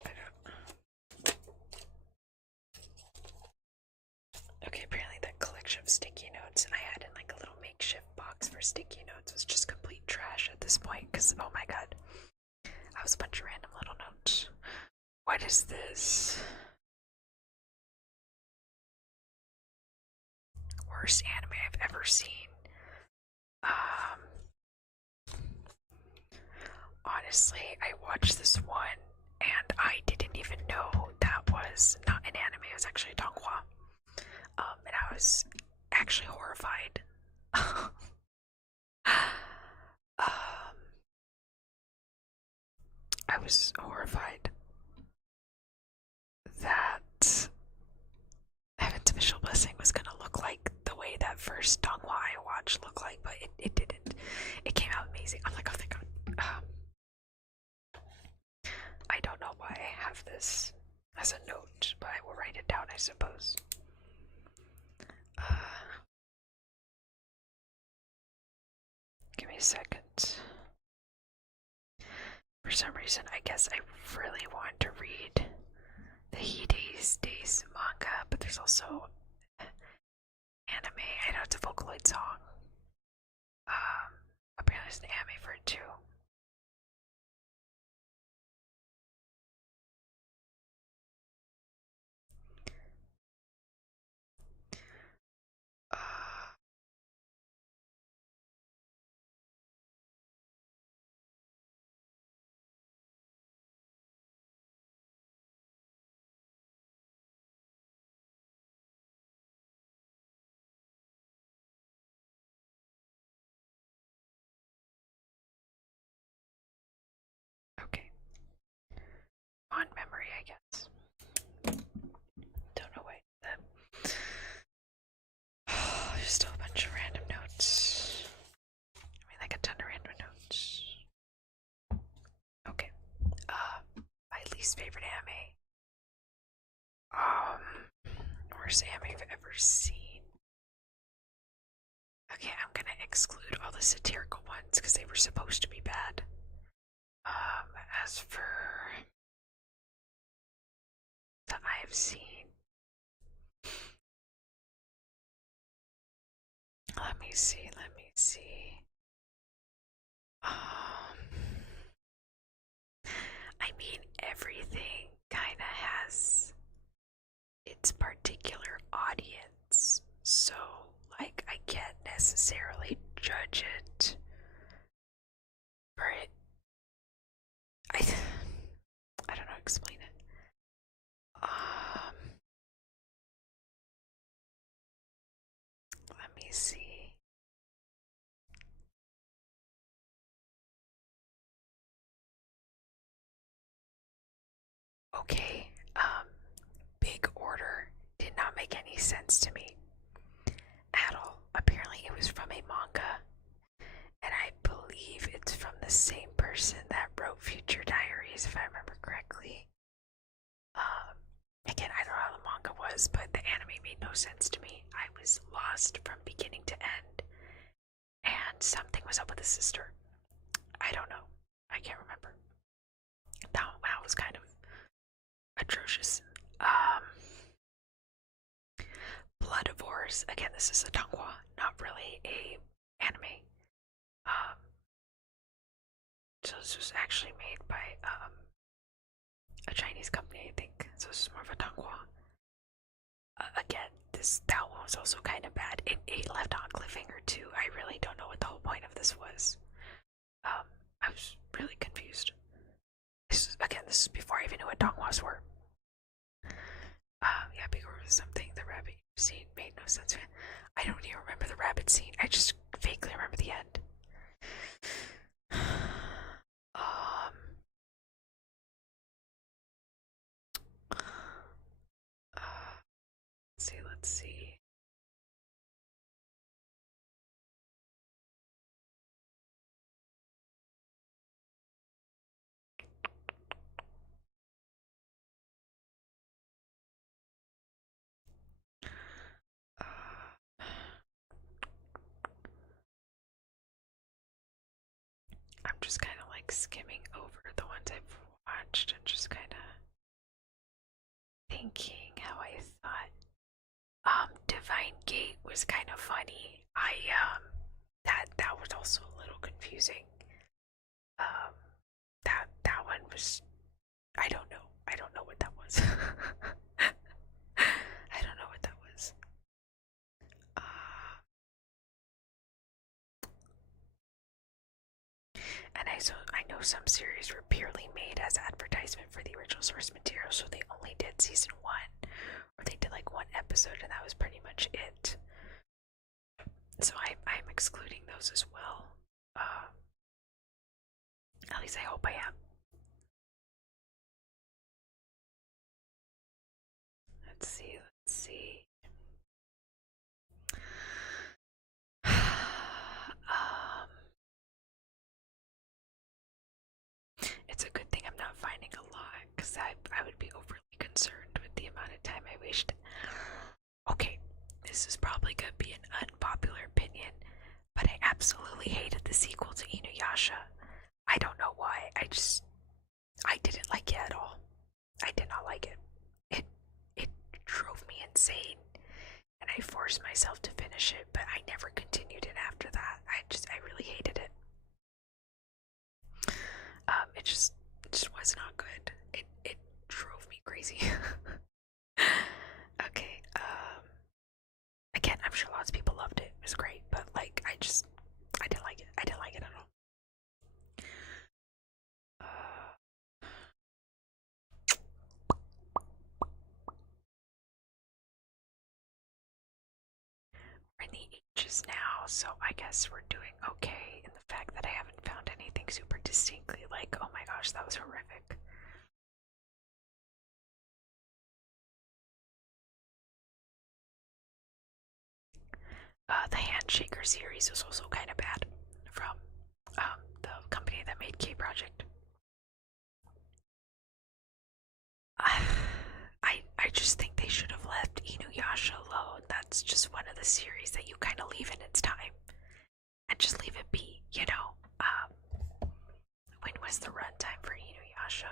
I don't. of sticky notes I had in like a little makeshift box for sticky notes. It was just complete trash at this point because, oh my god, I was a bunch of random little notes. What is this? Worst anime I've ever seen. Honestly, I watched this one and I didn't even know that was not an anime. It was actually a donghua. And I was actually horrified. I was horrified that Heaven's Official Blessing was gonna look like the way that first donghua I watched looked like, but it didn't. It came out amazing. I'm like, oh thank god. I don't know why I have this as a note, but I will write it down, I suppose. Give me a second. For some reason, I guess I really want to read the Hide's Days manga, but there's also anime. I know it's a Vocaloid song. Apparently there's an anime for it too. Okay. On memory, I guess. Don't know why that. There's still a bunch of random notes. I mean, like a ton of random notes. Okay. My least favorite anime. Worst anime I've ever seen. Okay, I'm gonna exclude all the satirical ones because they were supposed to be bad. As for that I've seen, let me see. I mean, everything kind of has its particular audience, so like I can't necessarily judge it for it. I don't know how to explain it. Let me see. Okay, Big Order did not make any sense to me at all. Apparently, it was from a manga, and I believe it's from the same person that wrote Future Diaries, if I remember correctly. Again, I don't know how the manga was, but the anime made no sense to me. I was lost from beginning to end, and something was up with the sister. I don't know. I can't remember. That was kind of atrocious. Blood of Wars. Again, this is a donghua, not really a anime. So this was actually made by a Chinese company, I think. So this is more of a donghua. Again, that one was also kind of bad. It left on cliffhanger too. I really don't know what the whole point of this was. I was really confused. This is before I even knew what donghwas were. Yeah, because something the rabbit scene made no sense. I don't even remember the rabbit scene. I just vaguely remember the end. Let's see. I'm just kind of like skimming over the ones I've watched and just kind of thinking how I thought. Divine Gate was kind of funny. That was also a little confusing. Um, that one was, I don't know. I don't know what that was. I don't know what that was. And I know some series were purely made as advertisement for the original source material, so they only did season one, or they did like one episode, and that was pretty much it. So I'm excluding those as well. At least I hope I am. Let's see. Let's see. It's a good thing I'm not finding a lot, because I would be overly concerned with the amount of time I wasted. Okay, this is probably gonna be an unpopular opinion, but I absolutely hated the sequel to Inuyasha. I don't know why. I didn't like it at all. I did not like it. It drove me insane, and I forced myself to finish it, but I never continued it after that. I really hated it. It just was not good. It drove me crazy. Okay. Again, I'm sure lots of people loved it. It was great, but like I didn't like it. I didn't like it at all. We're in the ages now, so I guess we're doing okay in the fact that I haven't found anything super distinctly like, oh my gosh, that was horrific. The Handshaker series is also kind of bad from the company that made K Project. I just think they should have left Inuyasha alone. That's just one of the series that you kind of leave in its time and just leave it be, you know. When was the runtime for Inuyasha?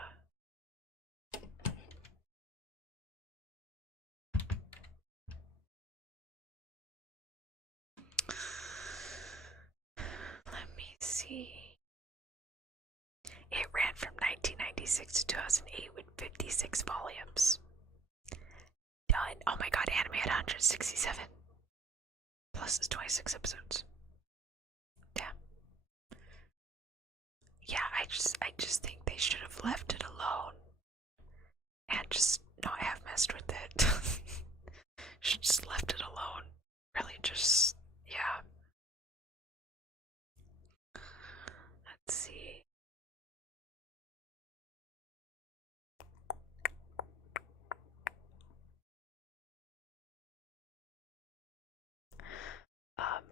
Let me see. It ran from 1996 to 2008 with 56 volumes. Done. Oh my god, anime had 167. Plus it's 26 episodes. Damn. Yeah, I just think they should have left it alone. And just not have messed with it. Should just left it alone. Really just yeah. Let's see.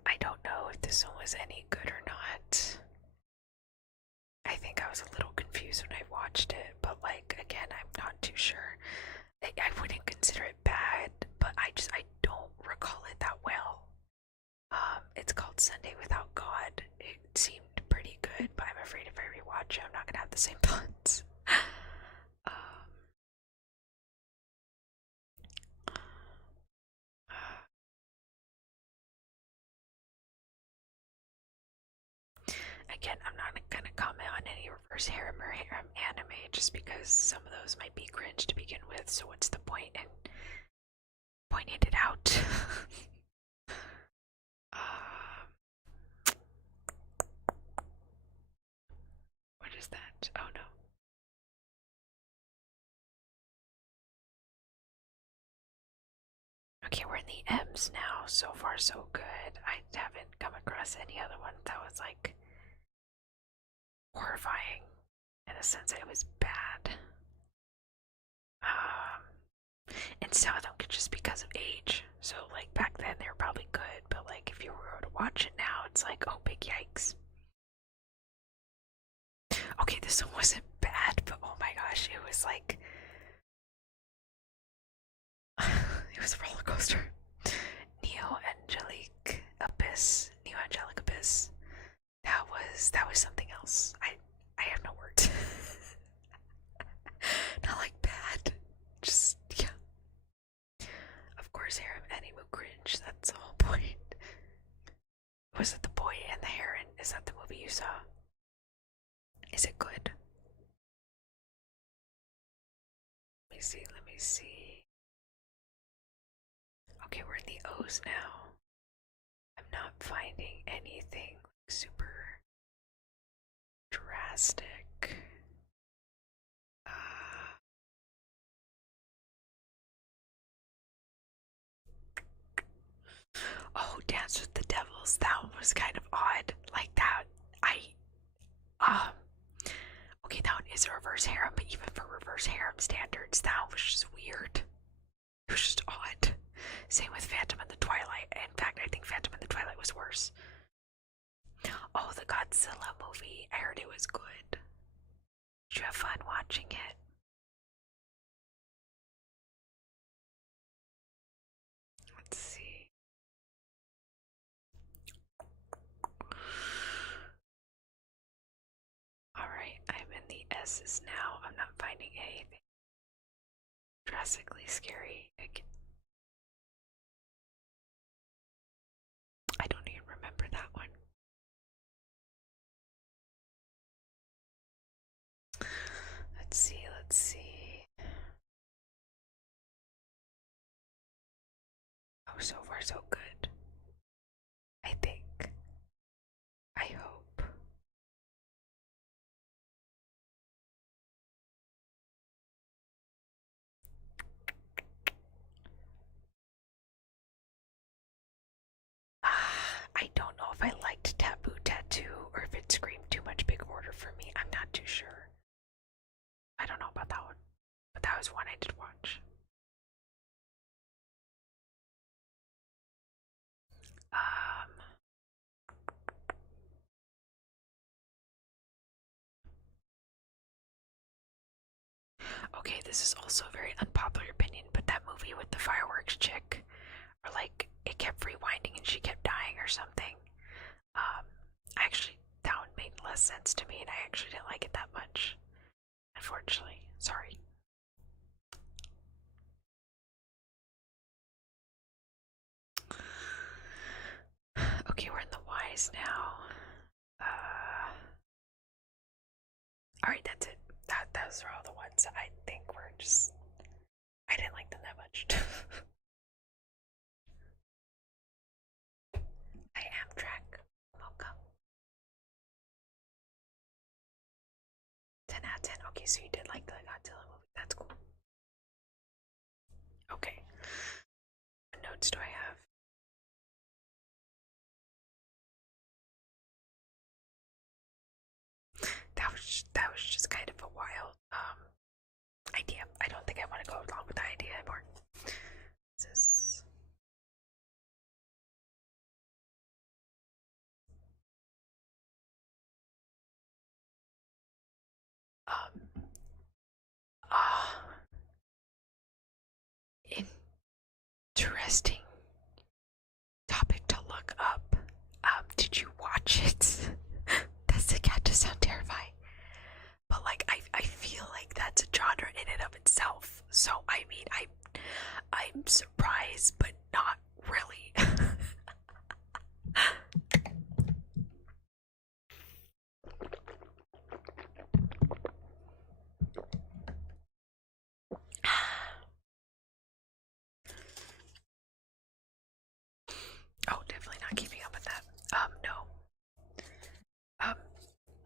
I don't know if this one was any good or not. I think I was a little confused when I watched it, but like again, I'm not too sure. I wouldn't consider it bad, but I don't recall it that well. It's called Sunday Without God. It seemed pretty good, but I'm afraid if I rewatch it, I'm not gonna have the same thoughts. um, Again, I'm not gonna comment on any reverse harem or harem anime just because some of those might be cringe to begin with, so what's the point in pointing it out? What is that? Oh no. Okay, we're in the M's now. So far, so good. I haven't come across any other one that was like horrifying in a sense that it was bad. And some of them could just because of age. So, like, back then they were probably good, but like, if you were to watch it now, it's like, oh, big yikes. Okay, this one wasn't bad, but oh my gosh, it was like. It was a roller coaster. Neo Angelic Abyss. Neo Angelic Abyss. That was something else. I have no words. Not like bad. Just yeah. Of course reverse harem anime cringe. That's the whole point. Was it The Boy and the Heron? Is that the movie you saw? Is it good? Let me see, let me see. Okay, we're in the O's now. I'm not finding anything super drastic. Oh, Dance with the Devils. That one was kind of odd. Like that. Okay, that one is a reverse harem, but even for reverse harem standards, that was just weird. It was just odd. Same with Phantom and the Twilight. In fact, I think Phantom and the Twilight was worse. Oh, the Godzilla movie. I heard it was good. Did you have fun watching it? Let's see. Alright, I'm in the S's now. I'm not finding anything drastically scary. I don't even remember that one. Let's see, let's see. Oh, so far so good. I think. I hope. I don't know if I liked Taboo Tattoo or if it screamed too much big order for me. I'm not too sure. I don't know about that one. But that was one I did watch. Okay, this is also a very unpopular opinion, but that movie with the fireworks chick, or like it kept rewinding and she kept dying or something. Actually, that one made less sense to me, and I actually didn't like it that much. Unfortunately, sorry. Okay, we're in the Y's now. Alright, that's it. Those are all the ones that I think were just. I didn't like them that much. I am track. Welcome. 10 out of 10. Okay, so you did like the Godzilla movie. That's cool. Okay. What notes do I have? That was just kind of a wild idea. I don't think I want to go along with the idea anymore. This is uh interesting topic to look up. Did you watch it? Does the cat just sound terrifying? But like I feel like that's a genre in and of itself. So I mean I'm surprised but not really. Oh, definitely not keeping up with that. No.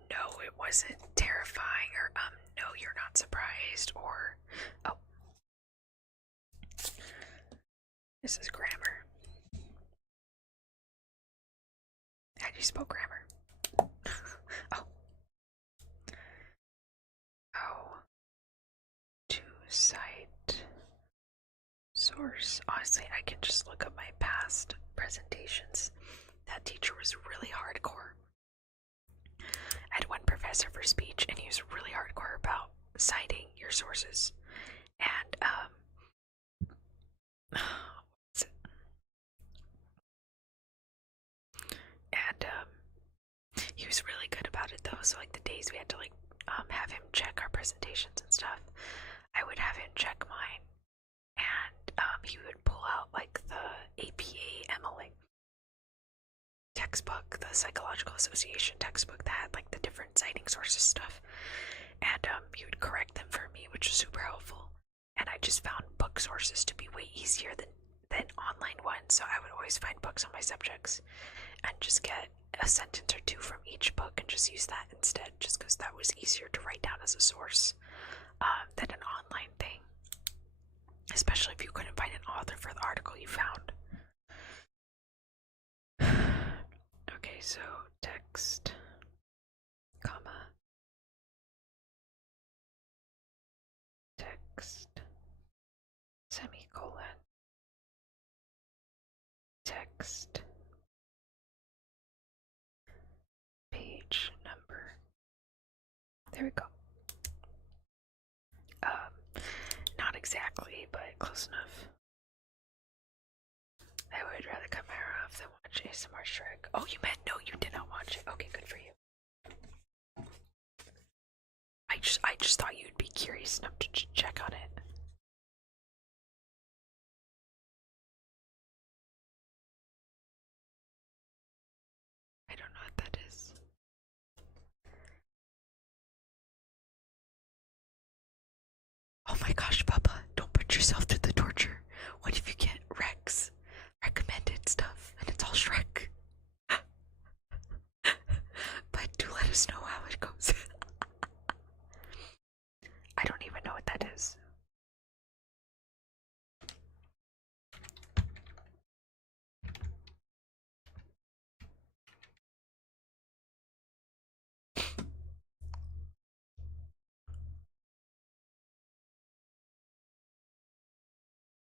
No, it wasn't terrifying, or, no, you're not surprised, or, oh. This is grammar. How do you spell grammar? Oh. Oh. To cite source. Honestly, I can just look up my past presentations. That teacher was really hardcore. I had one professor for speech, and he was really hardcore about citing your sources. And, and, he was really good about it though. So, like, the days we had to, like, have him check our presentations and stuff, I would have him check mine, and, he would pull out, like, textbook, the Psychological Association textbook that had like the different citing sources stuff, and he would correct them for me, which was super helpful. And I just found book sources to be way easier than online ones, so I would always find books on my subjects and just get a sentence or two from each book and just use that instead, just because that was easier to write down as a source than an online thing, especially if you couldn't find an author for the article you found. Okay, so text, comma, text, semicolon, text, page number. There we go. Not exactly, but close enough. I would rather cut my hair off than watch ASMR Shrek. Oh, you meant no, you did not watch it. Okay, good for you. I just thought you'd be curious enough to check on it. I don't know what that is. Oh my gosh, Papa, don't put yourself through the torture. What if you get Rex recommended stuff and it's all Shrek? But do let us know how it goes. I don't even know what that is.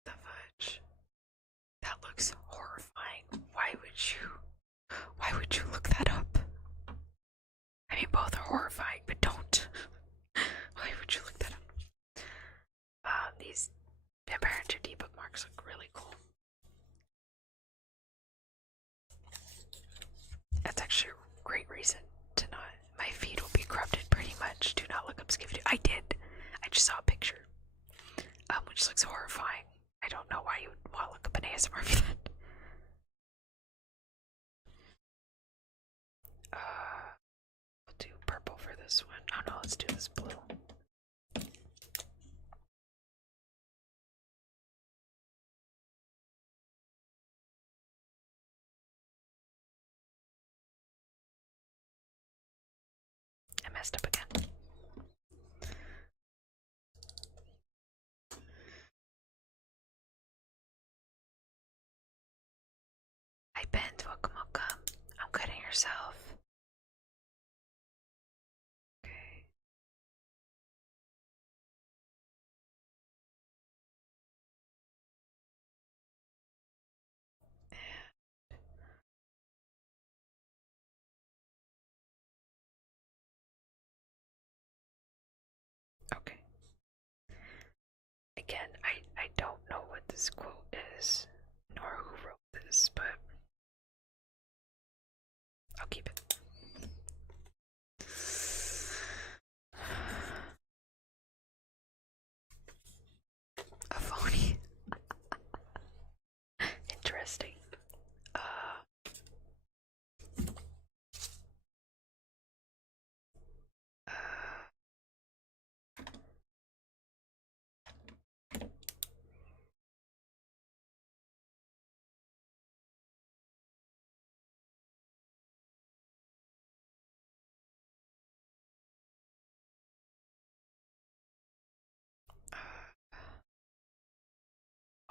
The fudge. That looks horrifying. Why would you look that up? I mean, both are horrifying, but don't. Why would you look that up? These Vampire Hunter D bookmarks look really cool. That's actually a great reason to not. My feed will be corrupted pretty much. Do not look up Skivity. I did. I just saw a picture, which looks horrifying. I don't know why you would want to look up an ASMR for that. We'll do purple for this one. Oh no, let's do this blue. I messed up again. Hi Ben, welcome. I'm cutting yourself. Okay. Okay. Again, I don't know what this quote is, nor who wrote this, but I'll keep it. A phony. Interesting.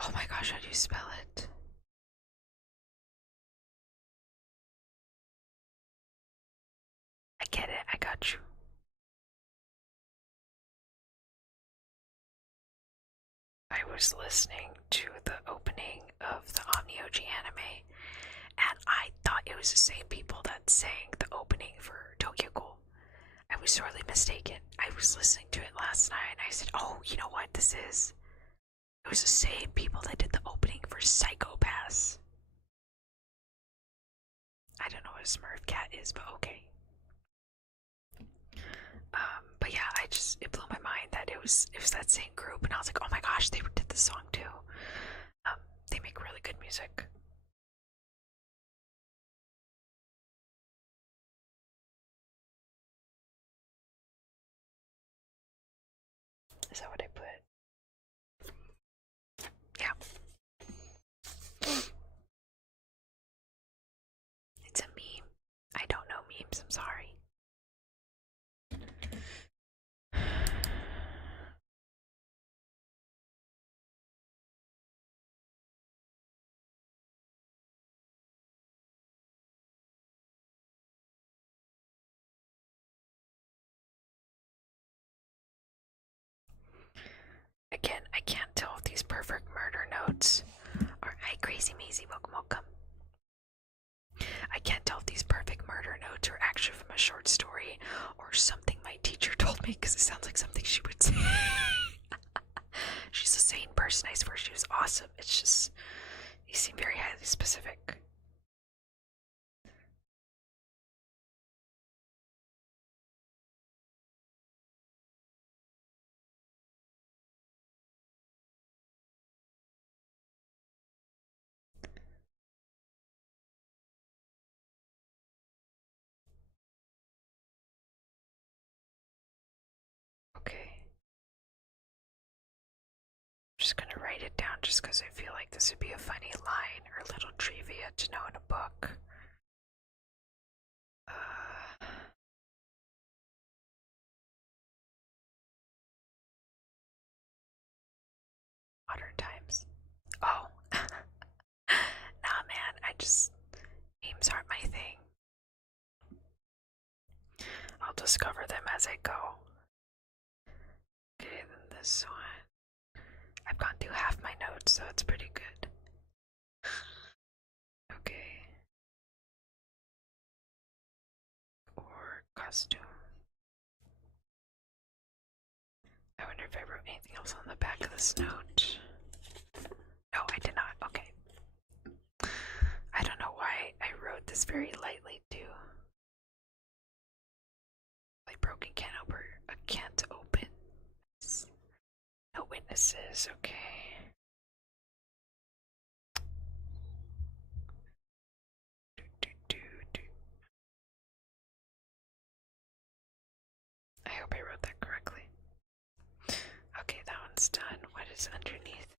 Oh my gosh, how do you spell it? I get it, I got you. I was listening to the opening of the Omnioji anime, and I thought it was the same people that sang the opening for Tokyo Ghoul. I was sorely mistaken. I was listening to it last night, and I said, oh, you know what this is? It was the same people that did the opening for Psychopaths. I don't know what a Smurf cat is, but okay. But yeah, it blew my mind that it was that same group, and I was like, oh my gosh, they did the song too. They make really good music. Is that what I put? Yeah. It's a meme. I don't know memes, I'm sorry. Again, I can't tell if these perfect murder notes are. Hi, Crazy Maisie, welcome. I can't tell if these perfect murder notes are actually from a short story or something my teacher told me, because it sounds like something she would say. She's a sane person, I swear she was awesome. It's just, you seem very highly specific. Okay. I'm just gonna write it down just because I feel like this would be a funny line or a little trivia to know in a book. Modern times. Oh. Nah, man, memes aren't my thing. I'll discover them as I go. Okay, then this one. I've gone through half my notes, so it's pretty good. Okay. Or costume. I wonder if I wrote anything else on the back of this note. No, I did not. Okay. I don't know why I wrote this very lightly, too. Like broken can't open. No witnesses, okay. I hope I wrote that correctly. Okay, that one's done. What is underneath?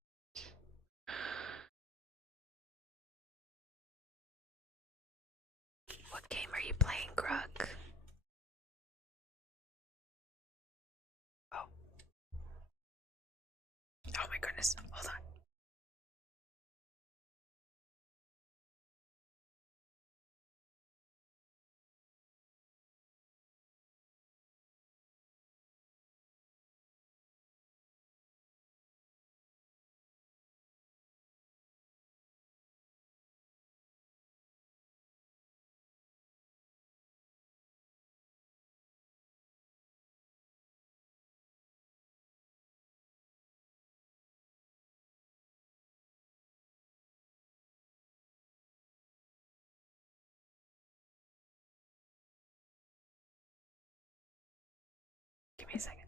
What game are you playing, Grug? Oh. Oh my goodness. Hold on. Give me a second.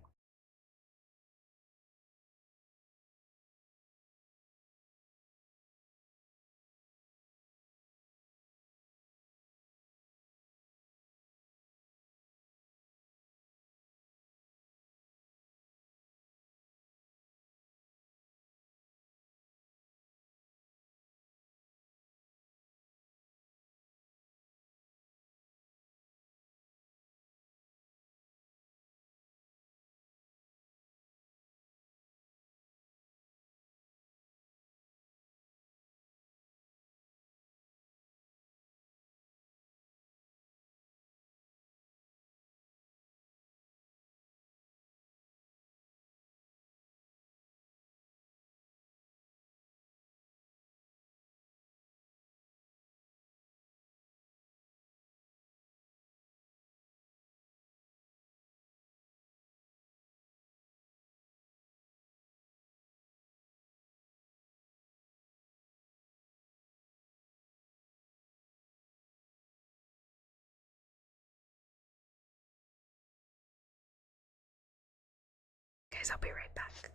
Guys, I'll be right back.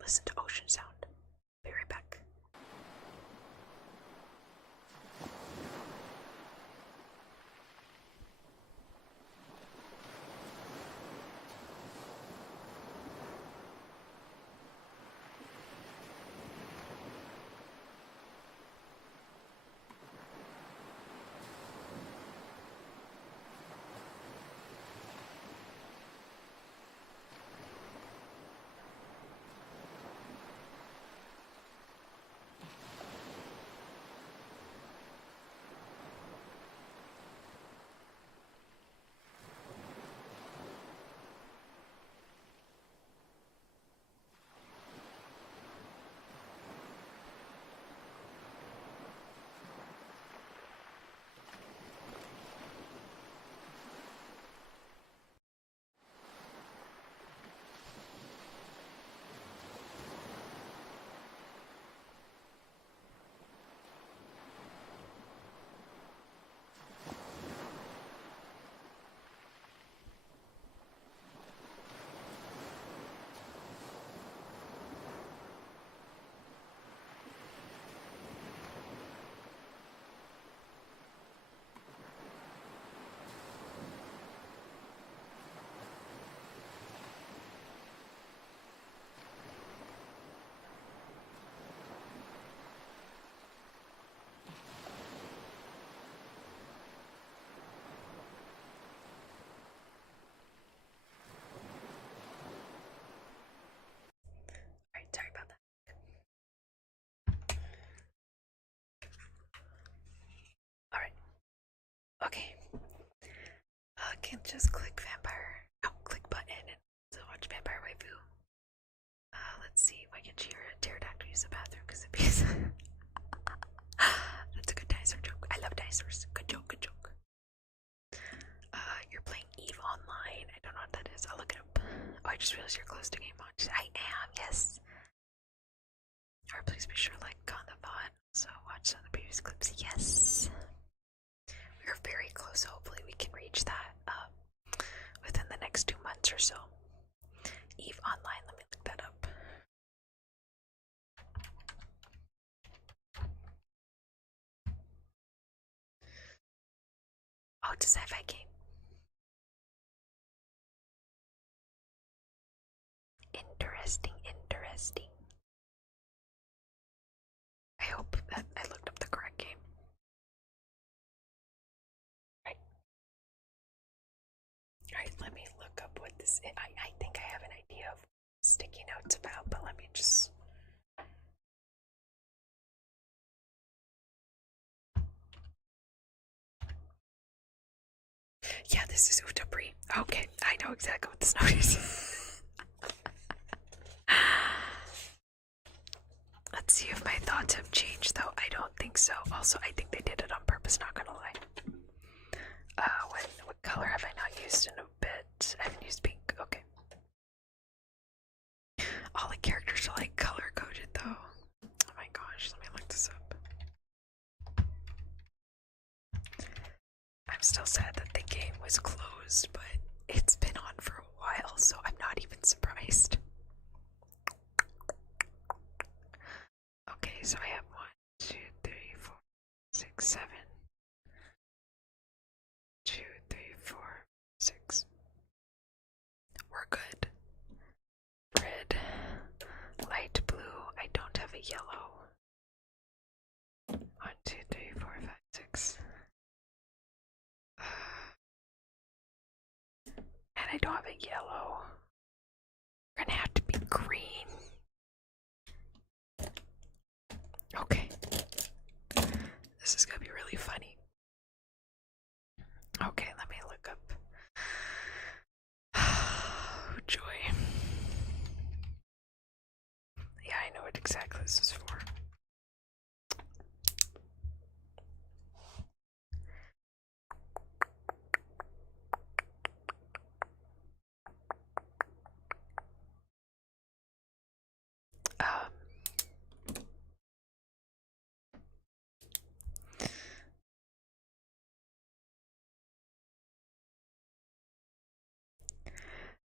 Listen to ocean sound. Be right back. can just click vampire. Oh, click button and watch Vampire Waifu. Let's see if I can cheer a pterodactyl use the bathroom because it is. That's a good dinosaur joke. I love dinosaurs. Good joke, good joke. You're playing Eve Online. I don't know what that is. I'll look it up. Oh, I just realized you're close to game launch. I am, yes. Alright, please be sure to like on the VOD. So watch some of the previous clips. Yes. We're very close. Hopefully we can reach that within the next 2 months or so. Eve Online, let me look that up. Oh, it's a sci-fi game. Interesting, interesting. I hope that I looked up the correct game. Right. Alright, let me look up what this is. I think I have an idea of what sticky notes about, but let me just. Yeah, this is Vtuber. Okay, I know exactly what this note is. Let's see if my thoughts have changed, though. I don't think so. Also, I think they did it on purpose, not gonna lie. What color have I not used in a bit? I haven't used pink. Okay. All the characters are like color coded, though. Oh my gosh, let me look this up. I'm still sad that the game was closed, but it's been on for a while, so I'm not even surprised. Okay, so I have 1, 2, 3, 4, 6, 7. 2, 3, 4, 6. We're good. Red, light blue. I don't have a yellow. 1, 2, 3, 4, 5, 6. And I don't have a yellow. We're gonna have to be green. Okay. This is gonna be really funny. Okay, let me look up. Oh, joy. Yeah, I know what exactly this is for.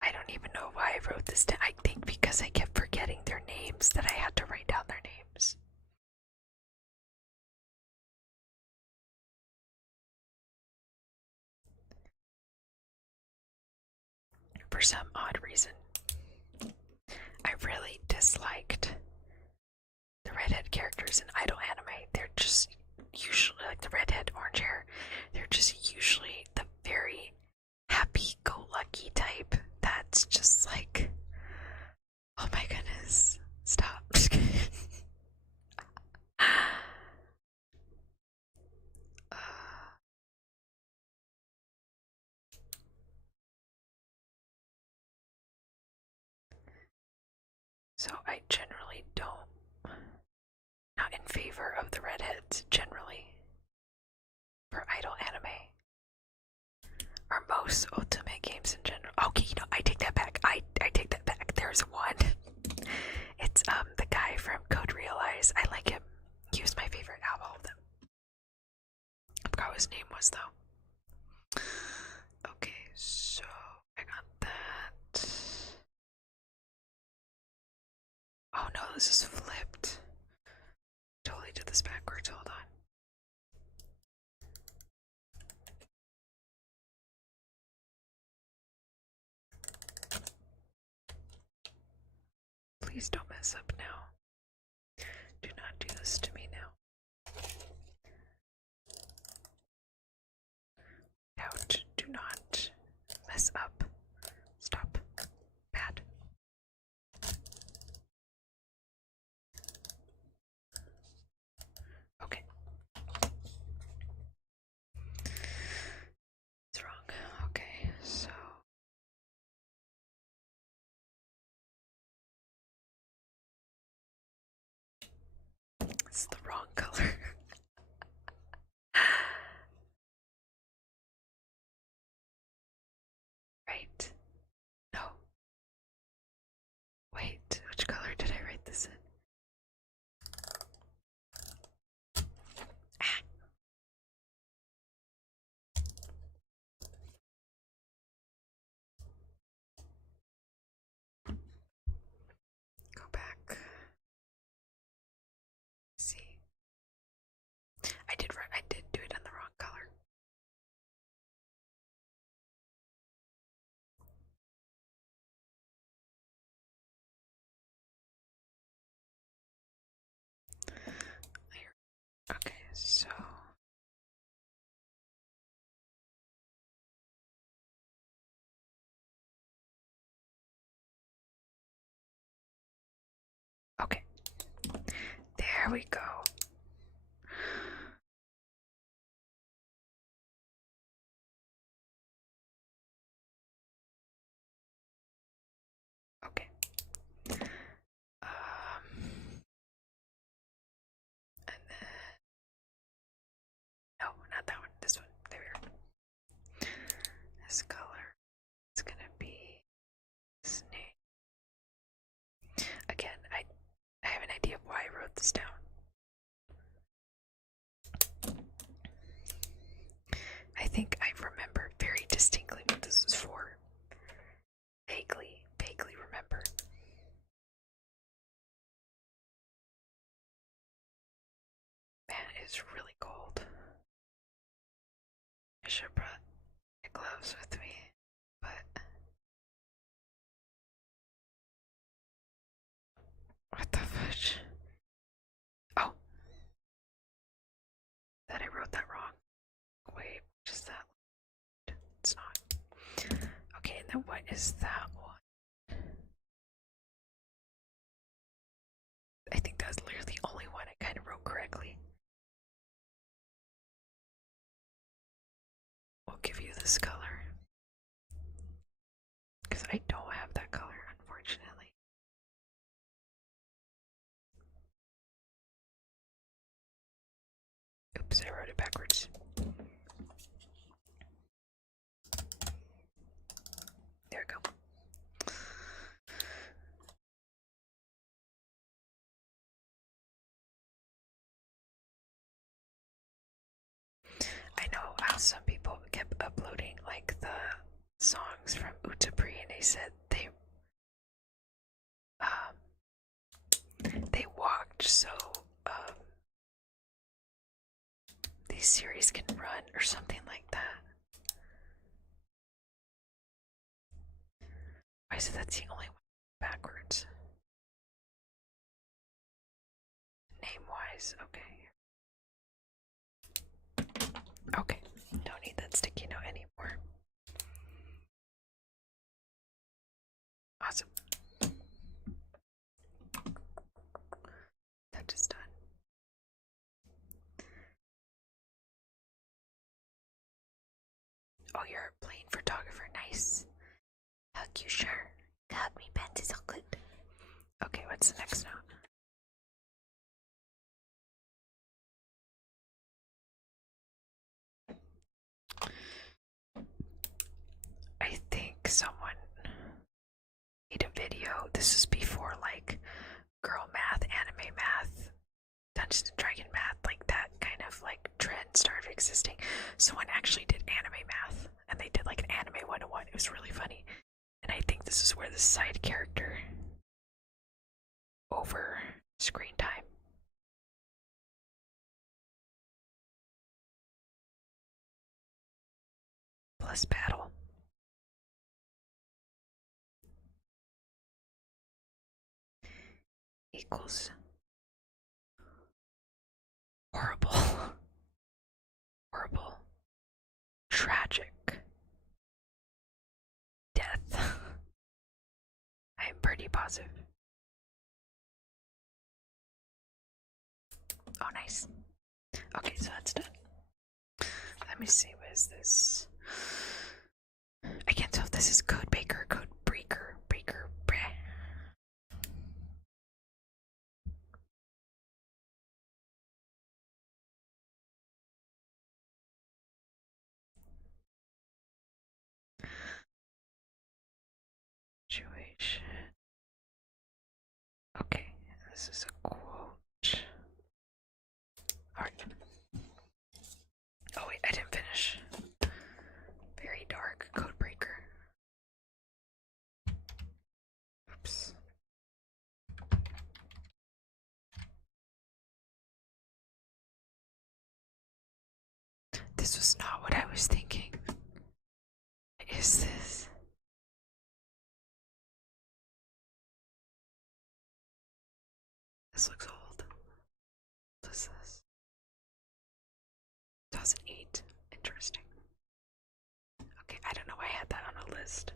I don't even know why I wrote this down. I think because I kept forgetting their names that I had to write down their names. For some odd reason, I really disliked the redhead characters in idol anime. They're just usually like the redhead, orange hair. They're just usually the very happy-go-lucky type. That's just like, oh my goodness, stop. So I generally not in favor of the redheads, generally, for idol anime. Or most ultimate games in general. Okay, I take that back. I take that back. There's one. It's the guy from Code Realize. I like him. He was my favorite out of all of them. I forgot what his name was though. Okay, so I got that. Oh no, this is flipped. Totally did this backwards. Hold on. Please don't mess up now. Do not do this to me now. Out. Do not mess up. Stop. Bad. Okay. It's wrong. Okay. It's the wrong color. Right. No. Wait, which color did I write this in? Ah. Go back. See. I did do it in the wrong color. Okay, so okay. There we go. Okay. And then no, not that one. This one. There we go. This color is gonna be snake. Again, I have an idea of why I wrote this down. I think I remember very distinctly what this was for. Vaguely remember. Man, it's really cold. I should have brought my gloves with me, but what the fudge? Oh, that I wrote that wrong. Wait, what is that? It's not. Okay, and then what is that one? I think that was literally the only one I kind of wrote correctly. We'll give you this color. Because I don't have that color, unfortunately. Oops, I wrote it backwards. There we go. I know how some people kept uploading like the songs from Vtuber, and they said they walked so these series can run or something like that. I said that's the only one backwards. Name wise, okay. Okay, don't need that sticky note anymore. Awesome. That is done. Oh, you're a plane photographer. Nice. Hug you, sure. Hug me, Bent is all good. Okay, what's the next note? I think someone made a video. This is before like girl math, anime math, Dungeons and Dragon math, like that kind of like trend started existing. Someone actually did anime math, and they did like an anime 101. It was really funny. And I think this is where the side character over screen time plus battle equals horrible, horrible, tragic death. I'm pretty positive. Oh, nice. Okay, so that's done. Let me see, what is this? I can't tell if this is code baker or code breaker. Breaker, breh. should. Okay, this is a quote. Alright. Oh, wait, I didn't finish. Very dark code breaker. Oops. This was not what I was thinking. What is this? This looks old. What is this? 2008. Interesting. Okay, I don't know why I had that on a list.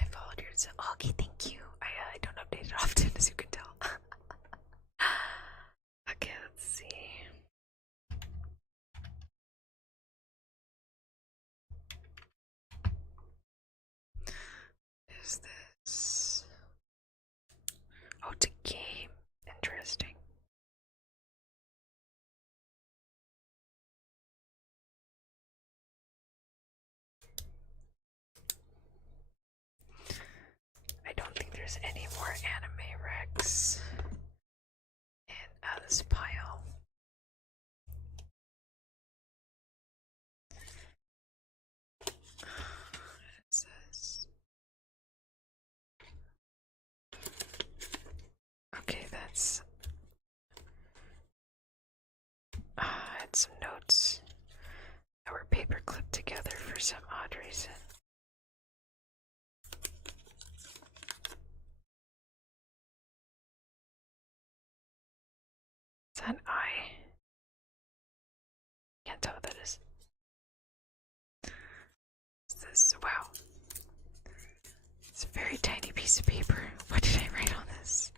I followed yours. Okay, thank you. I don't update it often, as you can tell. Okay, let's see. Is this? Oh, it's a game. Interesting. I don't think there's any more anime Rex in this pile. What is this? Okay, that's had some notes that were paper clipped together for some odd reason. Is that an eye? Can't tell what that is. Is this? Wow. It's a very tiny piece of paper. What did I write on this?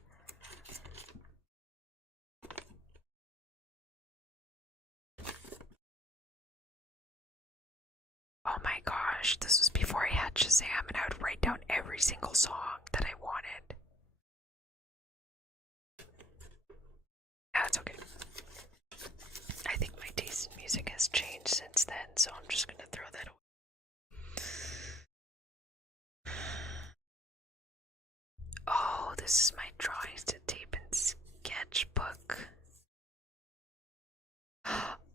Oh my gosh, this was before I had Shazam, and I would write down every single song that I wanted. That's okay. I think my taste in music has changed since then, so I'm just gonna throw that away. Oh, this is my drawings to tape and sketchbook.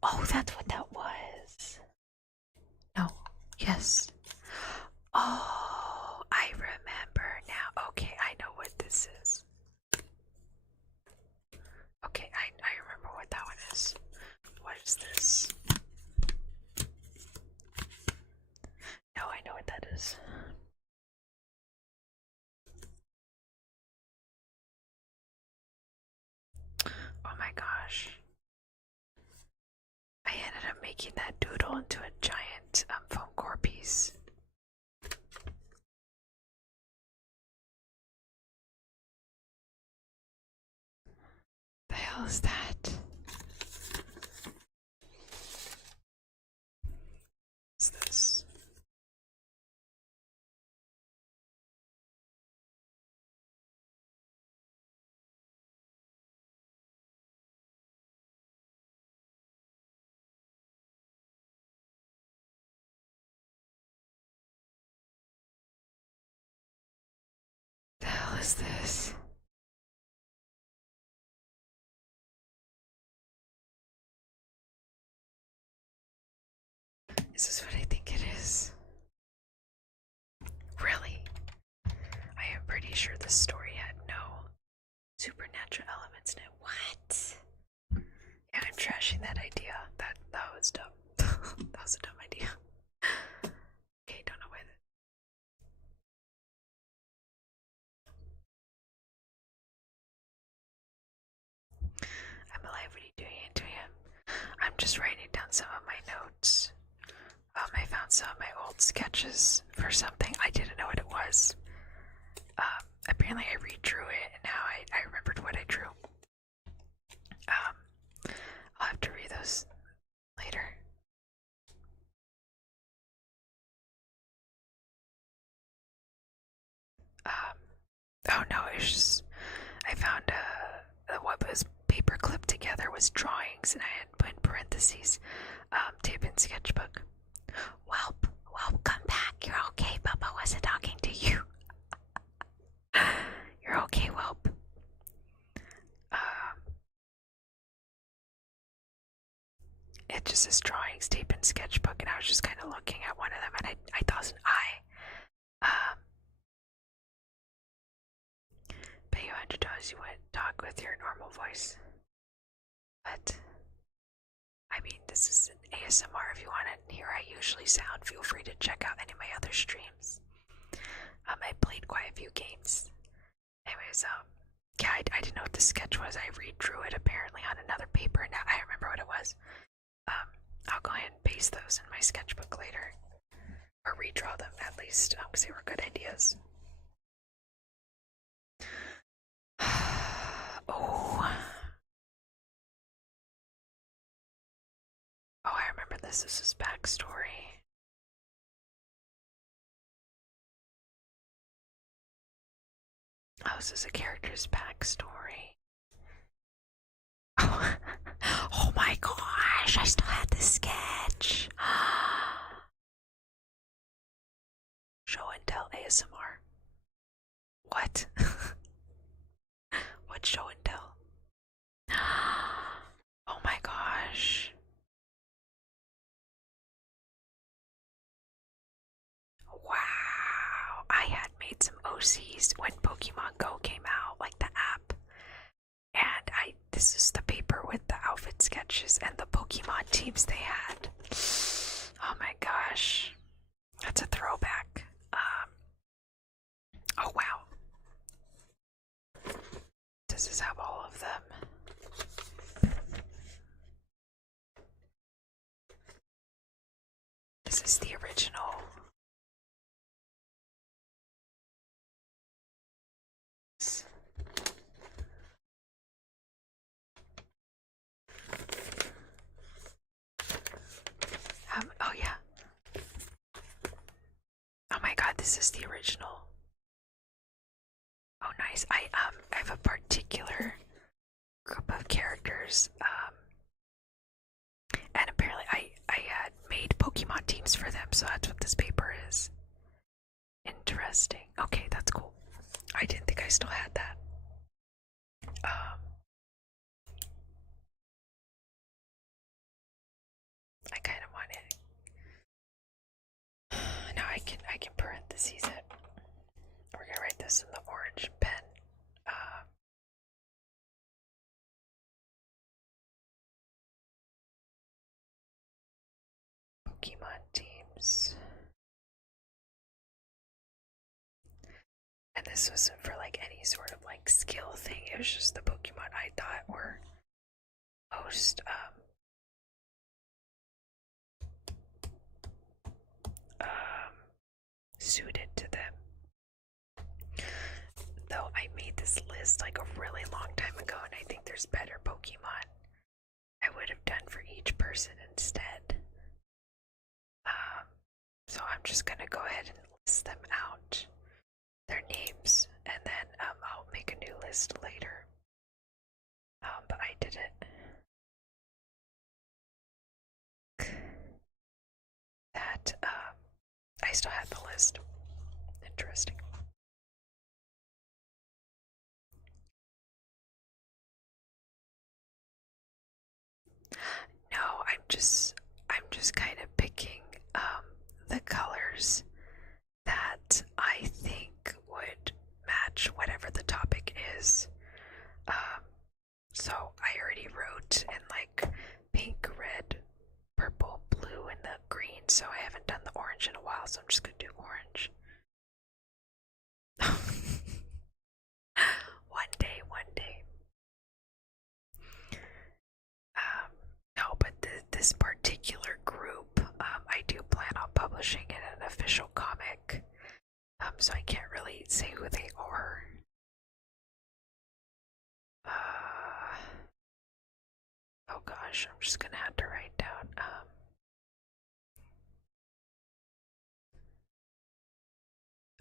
Oh, that's what that was. No. Yes. Oh, I remember now. Okay, I know what this is. Okay, I remember what that one is. What is this? No, I know what that is. Oh my gosh. I ended up making that doodle into a giant foam core piece. The hell is that? What's this? The hell is this? Is this what I think it is? Really? I am pretty sure this story had no supernatural elements in it. What? Yeah, I'm trashing that idea. That was dumb. That was a dumb idea. Okay, don't know why that. I'm alive. What are you doing, Antonia? I'm just writing down some of my notes. I found some of my old sketches for something. I didn't know what it was. Apparently I redrew it and I remembered what I drew. I'll have to read those later. Oh no, it's just I found what was paper clipped together was drawings, and I had put in parentheses, tape and sketchbook. Welp, come back. You're okay. Papa wasn't talking to you. You're okay, Welp. It just says drawings, tape, and sketchbook, and I was just kind of looking at one of them, and I thought it was an eye. Pay you $100, you would talk with your normal voice. But I mean, this is an ASMR. If you want to hear how I usually sound, feel free to check out any of my other streams. I played quite a few games. Anyways, yeah, I didn't know what the sketch was. I redrew it apparently on another paper, and now I remember what it was. I'll go ahead and paste those in my sketchbook later. Or redraw them at least, because they were good ideas. Oh, I remember this. This is backstory. Oh, this is a character's backstory. Oh, oh my gosh, I still had this sketch. Show and tell ASMR. What? What show and tell? Oh my gosh. Wow. I had made some OCs when Pokemon Go came out, like the app. And this is the paper with the outfit sketches and the Pokemon teams they had. Oh my gosh. That's a throwback. Oh wow. Does this have all of them? This is the original. Oh yeah. Oh my god, this is the original. Oh nice. I have a particular group of characters, and apparently I had made Pokemon teams for them, so that's what this paper is. Interesting. Okay, that's cool. I didn't think I still had that. I kind of want it. Now I can parentheses it. We're gonna write this in the orange pen. Pokemon teams. And this wasn't for like any sort of like skill thing. It was just the Pokemon I thought were most suited to them. Though I made this list like a really long time ago, and I think there's better Pokemon I would have done for each person instead. So I'm just gonna go ahead and list them out, their names, and then I'll make a new list later. But I did it. That I still had the list. Interesting. No, I'm just kind of picking the colors that I think would match whatever the topic is. So I already wrote in like pink, red, purple, blue, and the green, so I haven't done the orange in a while, so I'm just gonna do orange. One day. No, but this particular group, I do plan on publishing in an official comic. So I can't really say who they are. gosh, I'm just gonna have to write down.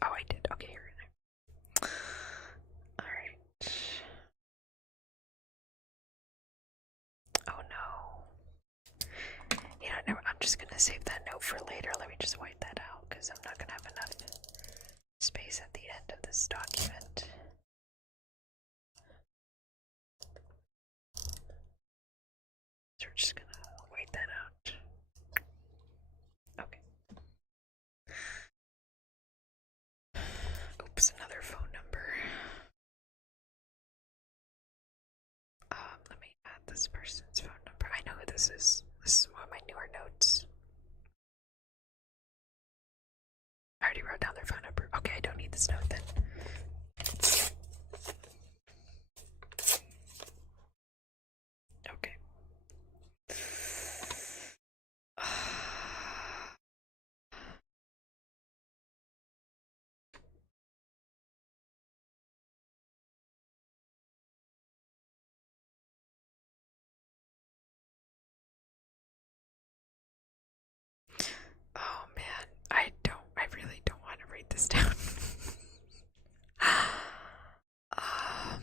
Oh, I did. Okay, here. All right. Oh no. You know, never, I'm just gonna save that note for later. Let me just wipe that out because I'm not gonna have enough space at the end of this document. So we're just gonna wait that out. Okay. Oops, another phone number. Let me add this person's phone number. I know who this is. This is one of my newer notes. I already wrote down their phone number. Okay, I don't need this note then. Okay. Oh man, I really don't want to write this down. um,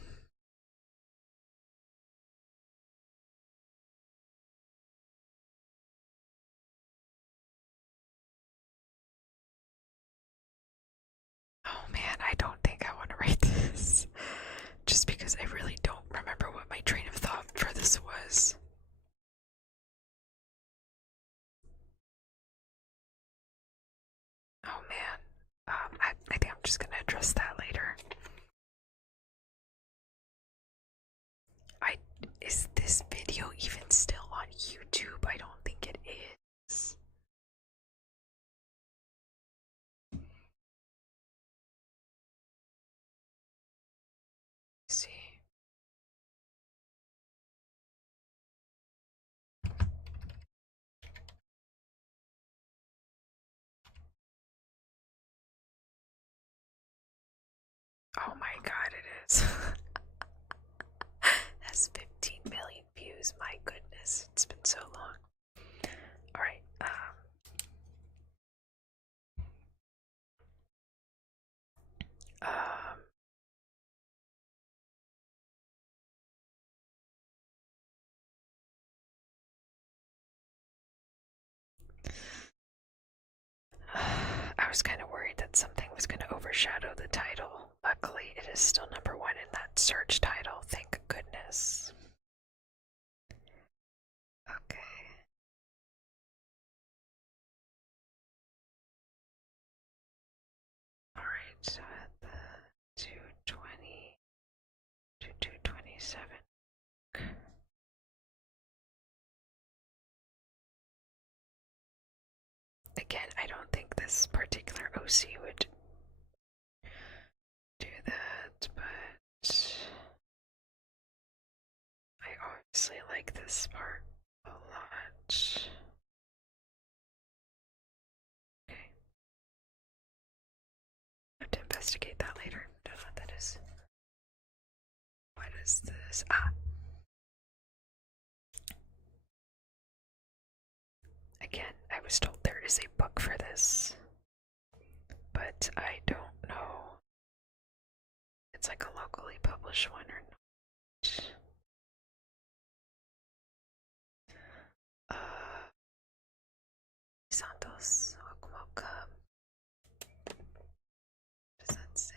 oh man, I don't think I want to write this. Just because I really don't remember what my train of thought for this was. Oh man, I think I'm just gonna address that later. Is this video even still on YouTube? I don't think it is. Let's see. Oh my god, it is. That's 15 million views. My goodness, it's been so long. Alright, I was kind of worried that something was going to overshadow the title. Luckily, it is still number one in that search title, thank goodness. Okay. Alright, so at the 220 to 227. Again, I don't think this particular OC would do that, but I obviously like this part a lot. Okay. I have to investigate that later. Don't know what that is. What is this? Again, I was told there is a book for this, but I don't know. It's like a locally published one or not. Santos, welcome. What does that say?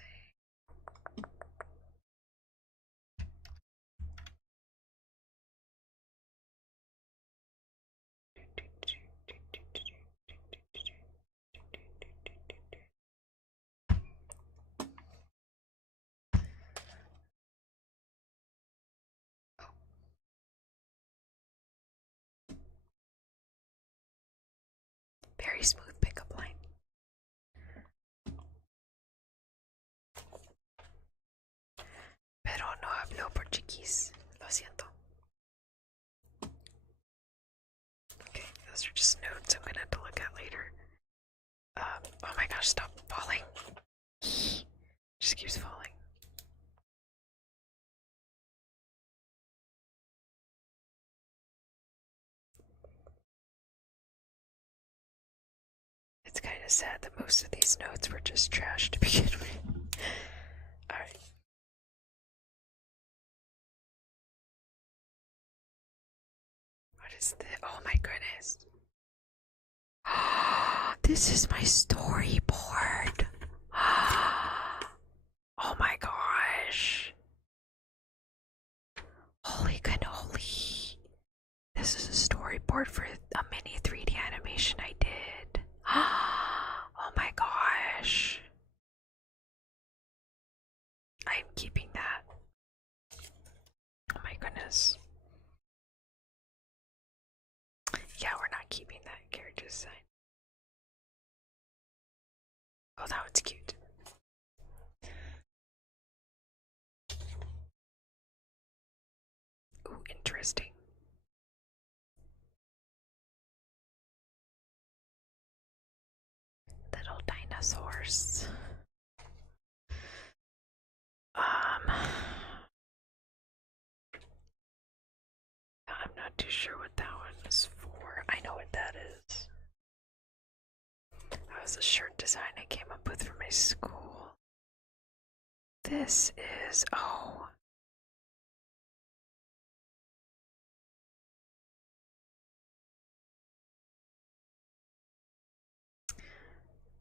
Very smooth pickup line. Pero no hablo portugués. Lo siento. Okay, those are just notes I'm gonna have to look at later. Oh my gosh, stop falling. Just keeps falling. of sad that most of these notes were just trash to begin with. Alright. What is this? Oh my goodness. This is my storyboard. Oh my gosh. Holy cannoli. This is a storyboard for a mini 3D animation I did. Oh my gosh. I am keeping that. Oh my goodness. Yeah, we're not keeping that character design. Oh, that one's cute. Ooh, interesting. Little dinosaurs. I'm not too sure what that one is for. I know what that is. That was a shirt design I came up with for my school. This is, oh.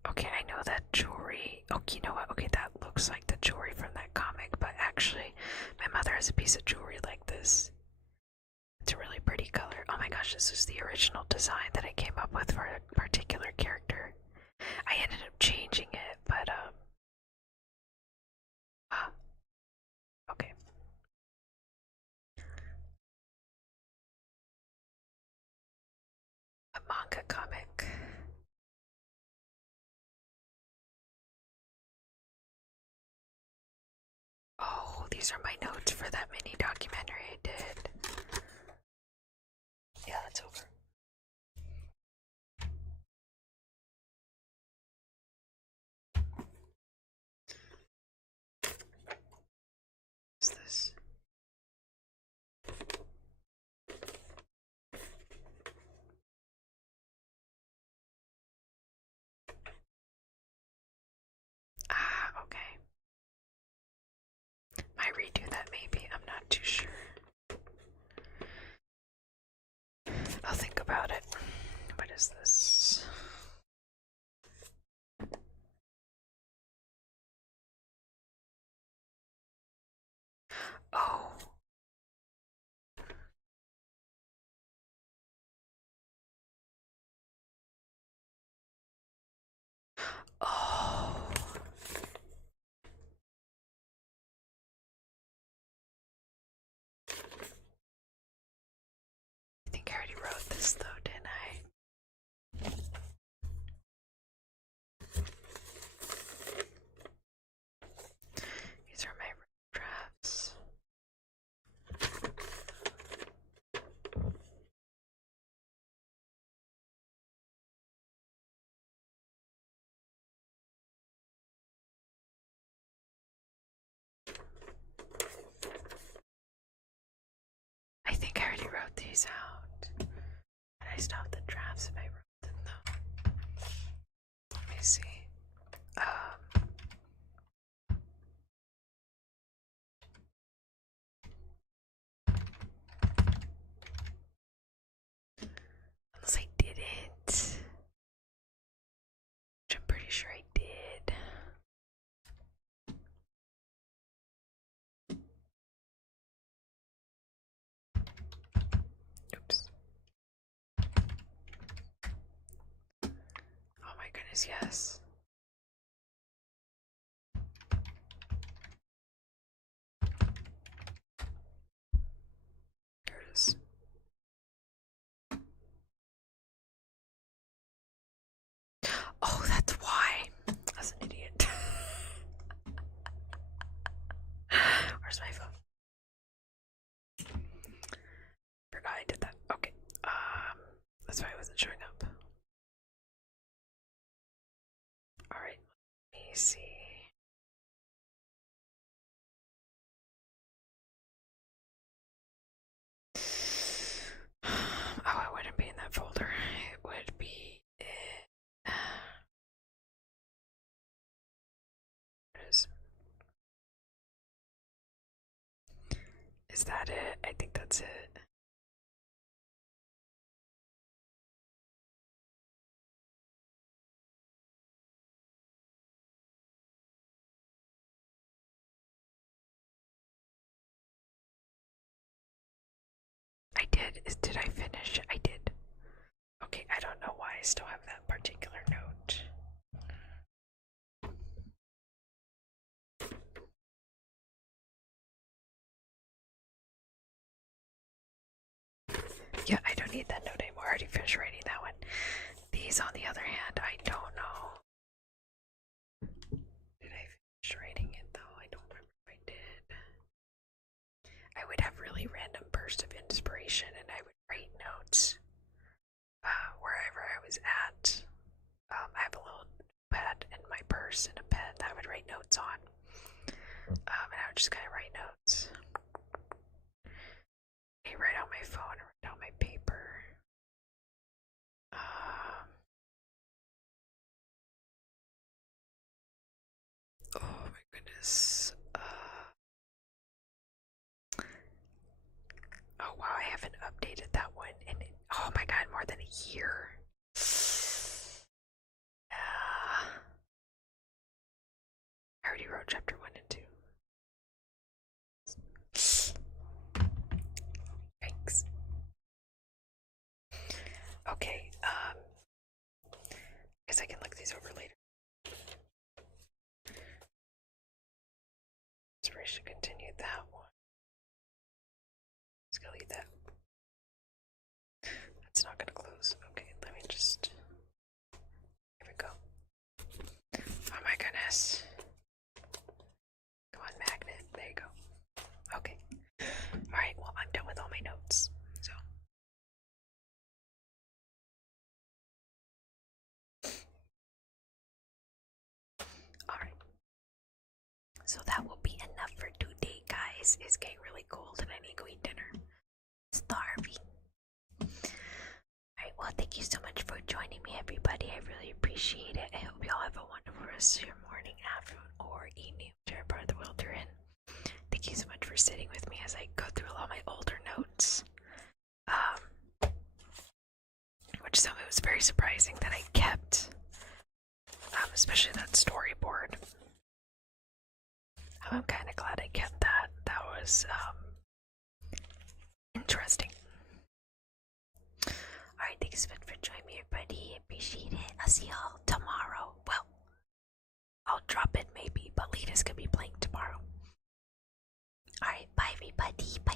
Okay, I know that jewelry. Oh, you know what? Okay, that looks like the jewelry from that comic, but actually, my mother has a piece of jewelry like this. It's a really pretty color. Oh my gosh, this is the original design that I came up with for a particular character. I ended up changing it, but okay. A manga comic. Oh, these are my notes for that mini documentary I did. Yeah, that's over. What's this? Ah, okay. Might redo that maybe, I'm not too sure. I'll think about it. What is this? Oh. Oh. I think I already wrote this though, didn't I? These are my drafts. I think I already wrote these out. And I still have the drafts if I wrote them though. Let me see. Unless I didn't. Which I'm pretty sure I did. Oops. Oh my goodness, yes. Here it is. Oh, that's why. I was an idiot. Where's my phone? Forgot I did that. Okay. That's why I wasn't showing up. Alright, let me see. Oh, it wouldn't be in that folder. It would be in Is that it? I think that's it. I did. Did I finish? I did. Okay, I don't know why I still have that particular note. Yeah, I don't need that note anymore. I already finished writing that one. These, on the other hand, I don't know. Did I finish writing it though? I don't remember if I did. I would have really random bursts of inspiration and I would write notes wherever I was at. I have a little pad in my purse and a pen that I would write notes on. And I would just kind of write notes. I write on my phone or write on my paper. Oh my goodness. Oh wow, I haven't updated that one in, oh my god, more than a year. I already wrote chapter 1 and 2. Thanks. Okay, guess I can look these over later. Inspiration continue that one. Let's go leave that. That's not gonna close. Okay, let me just. Here we go. Oh my goodness. Come on, magnet. There you go. Okay. Alright, well, I'm done with all my notes. So. Alright. So that will be enough for today, guys. It's getting really cold and I need to go eat dinner. Starving. Alright, well, thank you so much for joining me, everybody. I really appreciate it. I hope you all have a wonderful rest of your morning, afternoon, or evening, whichever part of the world you're in. Thank you so much for sitting with me as I go through all my older notes. Which some of it was very surprising that I kept, especially that storyboard. I'm kind of glad I kept that. That was interesting. Alright, thanks so much for joining me, everybody. Appreciate it. I'll see y'all tomorrow. Well, I'll drop it maybe, but Lita's gonna be playing tomorrow. Alright, bye everybody. Bye.